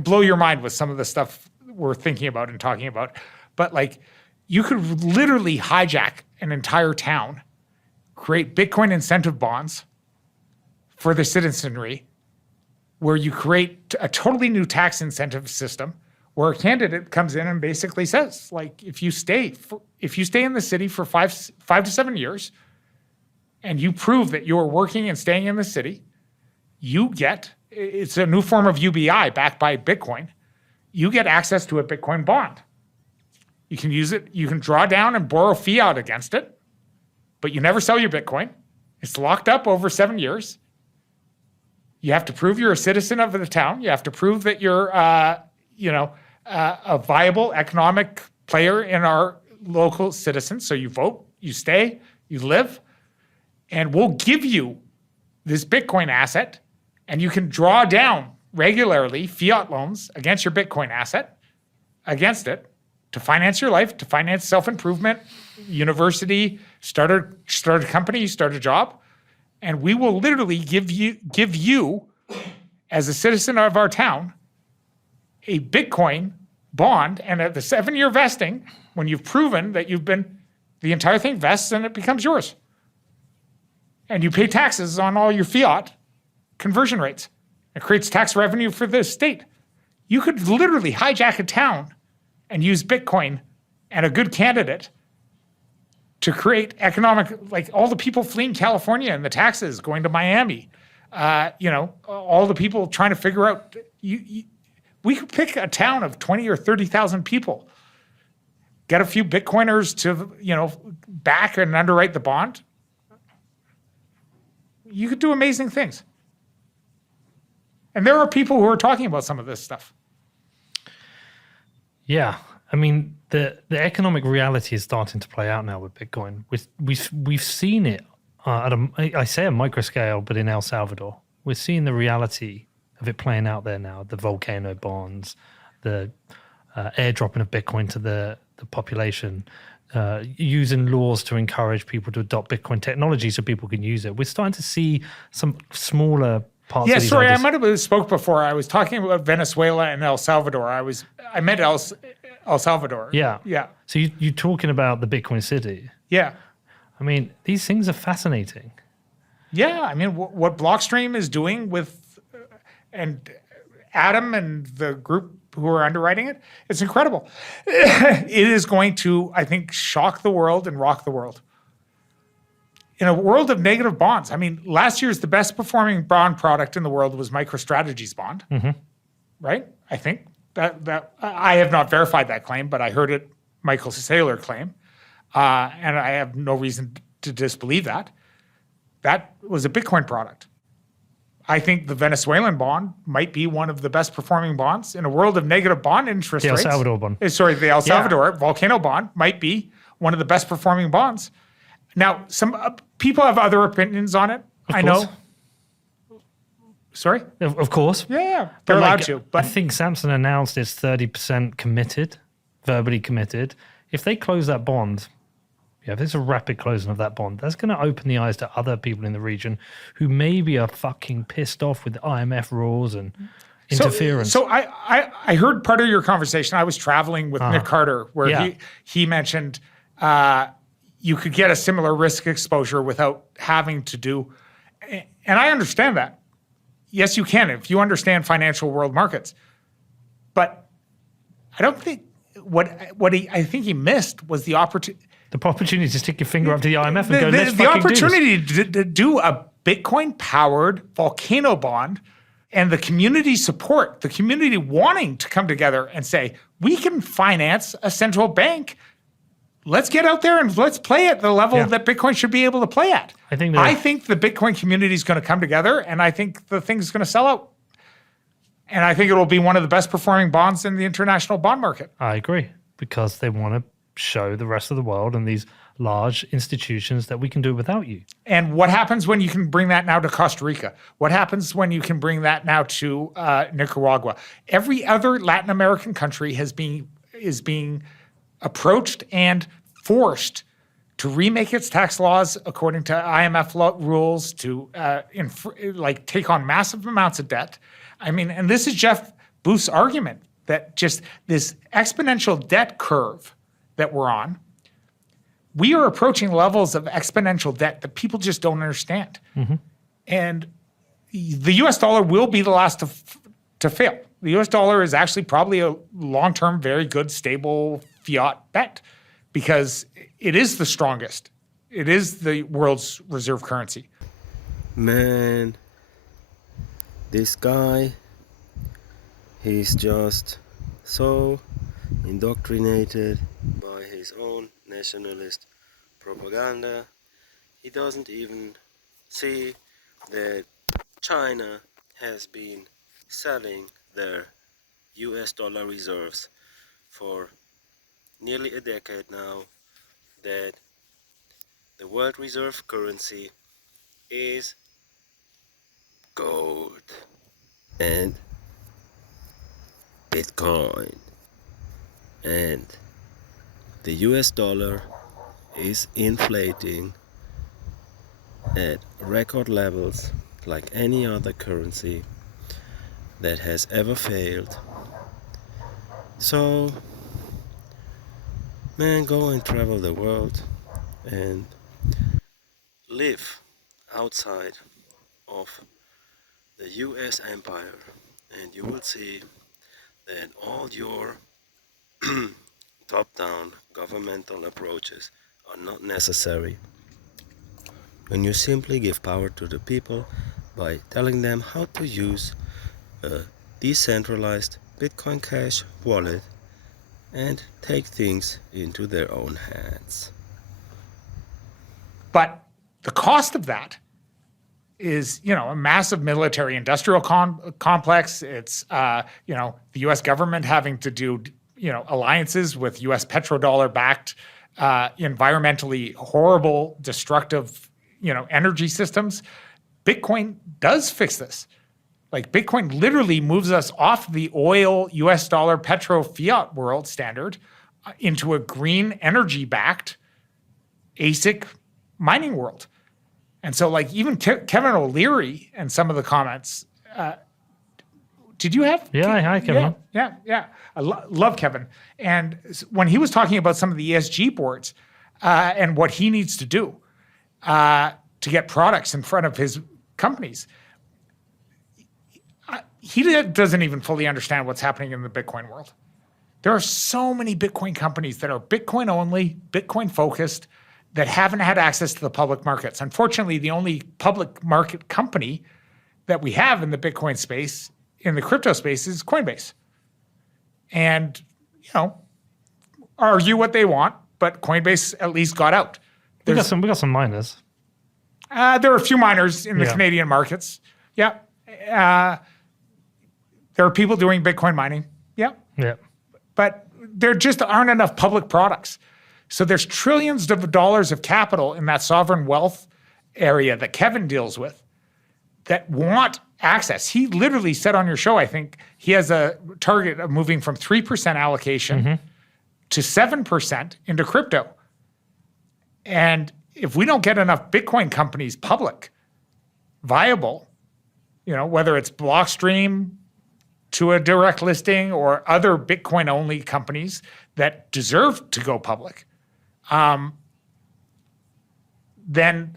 blow your mind with some of the stuff we're thinking about and talking about, but like you could literally hijack an entire town, create Bitcoin incentive bonds for the citizenry, where you create a totally new tax incentive system where a candidate comes in and basically says, like, if you stay in the city for 5 to 7 years and you prove that you're working and staying in the city, it's a new form of UBI backed by Bitcoin. You get access to a Bitcoin bond. You can use it. You can draw down and borrow fiat against it, but you never sell your Bitcoin. It's locked up over 7 years. You have to prove you're a citizen of the town. You have to prove that you're, a viable economic player in our local citizens. So you vote, you stay, you live, and we'll give you this Bitcoin asset, and you can draw down regularly fiat loans against your Bitcoin asset, against it, to finance your life, to finance self-improvement, university, start a company, start a job. And we will literally give you, as a citizen of our town, a Bitcoin bond, and at the 7-year vesting, when you've proven that the entire thing vests and it becomes yours. And you pay taxes on all your fiat conversion rates. It creates tax revenue for the state. You could literally hijack a town and use Bitcoin and a good candidate to create economic, like all the people fleeing California and the taxes going to Miami, all the people trying to figure out, we could pick a town of 20 or 30,000 people, get a few Bitcoiners to, back and underwrite the bond. You could do amazing things. And there are people who are talking about some of this stuff. Yeah. I mean, the economic reality is starting to play out now with Bitcoin. We've seen it at I say a micro scale, but in El Salvador, we're seeing the reality of it playing out there now. The volcano bonds, the airdropping of Bitcoin to the population, using laws to encourage people to adopt Bitcoin technology so people can use it. We're starting to see some smaller parts. Yeah, of these sorry, I others. might have spoke before. I was talking about Venezuela and El Salvador. I meant El Salvador. Yeah. Yeah. So you're talking about the Bitcoin city. Yeah. I mean, these things are fascinating. Yeah. I mean, what Blockstream is doing with, and Adam and the group who are underwriting it, it's incredible. It is going to, I think, shock the world and rock the world. In a world of negative bonds, I mean, last year's the best performing bond product in the world was MicroStrategy's bond, right? I think that I have not verified that claim, but I heard it Michael Saylor claim, and I have no reason to disbelieve that. That was a Bitcoin product. I think the Venezuelan bond might be one of the best performing bonds in a world of negative bond interest The El rates. Salvador bond. The El Salvador volcano bond might be one of the best performing bonds. Now, some people have other opinions on it. I know. Sorry? Of course. Yeah, they're allowed to. I But think Samsung announced it's 30% committed, verbally committed. If they close that bond, if there's a rapid closing of that bond, that's going to open the eyes to other people in the region who maybe are fucking pissed off with IMF rules and interference. So I heard part of your conversation. I was traveling with Nick Carter, where he mentioned you could get a similar risk exposure without having to do, and I understand that. Yes, you can if you understand financial world markets. But I don't think I think he missed was the opportunity. The opportunity to stick your finger up to the IMF and go, let's The fucking do this. opportunity to do a Bitcoin-powered volcano bond, and the community support, the community wanting to come together and say, we can finance a central bank. Let's get out there and let's play at the level that Bitcoin should be able to play at. I think the Bitcoin community is going to come together, and I think the thing's going to sell out. And I think it will be one of the best performing bonds in the international bond market. I agree, because they want to show the rest of the world and these large institutions that we can do it without you. And what happens when you can bring that now to Costa Rica? What happens when you can bring that now to Nicaragua? Every other Latin American country is being approached and forced to remake its tax laws according to IMF rules, to take on massive amounts of debt. I mean, and this is Jeff Booth's argument, that just this exponential debt curve that we're on, we are approaching levels of exponential debt that people just don't understand. And the US dollar will be the last to fail. The US dollar is actually probably a long-term, very good, stable fiat bet, because it is the strongest. It is the world's reserve currency. Man, this guy, he's just so indoctrinated by his own nationalist propaganda. He doesn't even see that China has been selling their US dollar reserves for nearly a decade now, that the world reserve currency is gold and Bitcoin, and the US dollar is inflating at record levels like any other currency that has ever failed. So, man, go and travel the world and live outside of the US empire, and you will see that all your top-down governmental approaches are not necessary. When you simply give power to the people by telling them how to use a decentralized Bitcoin Cash wallet and take things into their own hands. But the cost of that is, a massive military industrial complex. It's, the U.S. government having to do alliances with U.S. petrodollar-backed, environmentally horrible, destructive, energy systems. Bitcoin does fix this. Like Bitcoin literally moves us off the oil, US dollar, petro, fiat world standard into a green energy-backed ASIC mining world. And so like even Kevin O'Leary and some of the comments, did you have? Yeah, hi, Kevin. Yeah. I love Kevin. And when he was talking about some of the ESG boards and what he needs to do to get products in front of his companies, he doesn't even fully understand what's happening in the Bitcoin world. There are so many Bitcoin companies that are Bitcoin only, Bitcoin focused, that haven't had access to the public markets. Unfortunately, the only public market company that we have in the Bitcoin space, in the crypto space, is Coinbase. And, argue what they want, but Coinbase at least got out. We got some miners. There are a few miners in the Canadian markets. Yeah. There are people doing Bitcoin mining. Yeah. But there just aren't enough public products. So there's trillions of dollars of capital in that sovereign wealth area that Kevin deals with that want access. He literally said on your show, I think, he has a target of moving from 3% allocation to 7% into crypto. And if we don't get enough Bitcoin companies public, viable, whether it's Blockstream to a direct listing or other Bitcoin-only companies that deserve to go public, then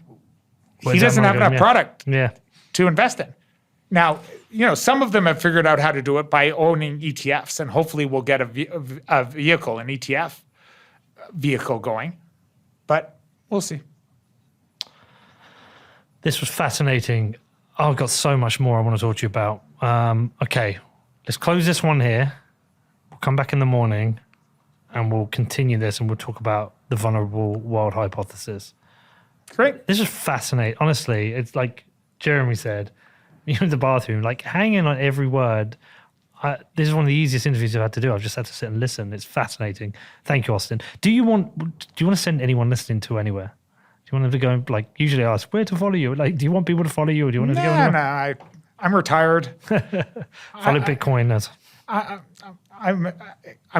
he doesn't have enough product to invest in. Now, some of them have figured out how to do it by owning ETFs, and hopefully we'll get a vehicle, an ETF vehicle going, but we'll see. This was fascinating. I've got so much more I want to talk to you about. Okay, let's close this one here. We'll come back in the morning and we'll continue this and we'll talk about the vulnerable world hypothesis. Great. This is fascinating. Honestly, it's like Jeremy said, you're in the bathroom, like hanging on every word. This is one of the easiest interviews I've had to do. I've just had to sit and listen. It's fascinating. Thank you, Austin. Do you want to send anyone listening to anywhere? Do you want them to go, like, usually I ask, where to follow you? Like, do you want people to follow you or do you want them to go anywhere? No, I'm retired. Follow Bitcoiners. I'm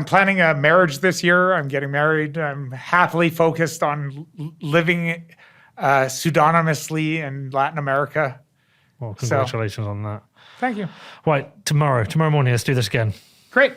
planning a marriage this year. I'm getting married. I'm happily focused on living pseudonymously in Latin America. Well, congratulations on that. Thank you. Right, tomorrow morning, let's do this again. Great.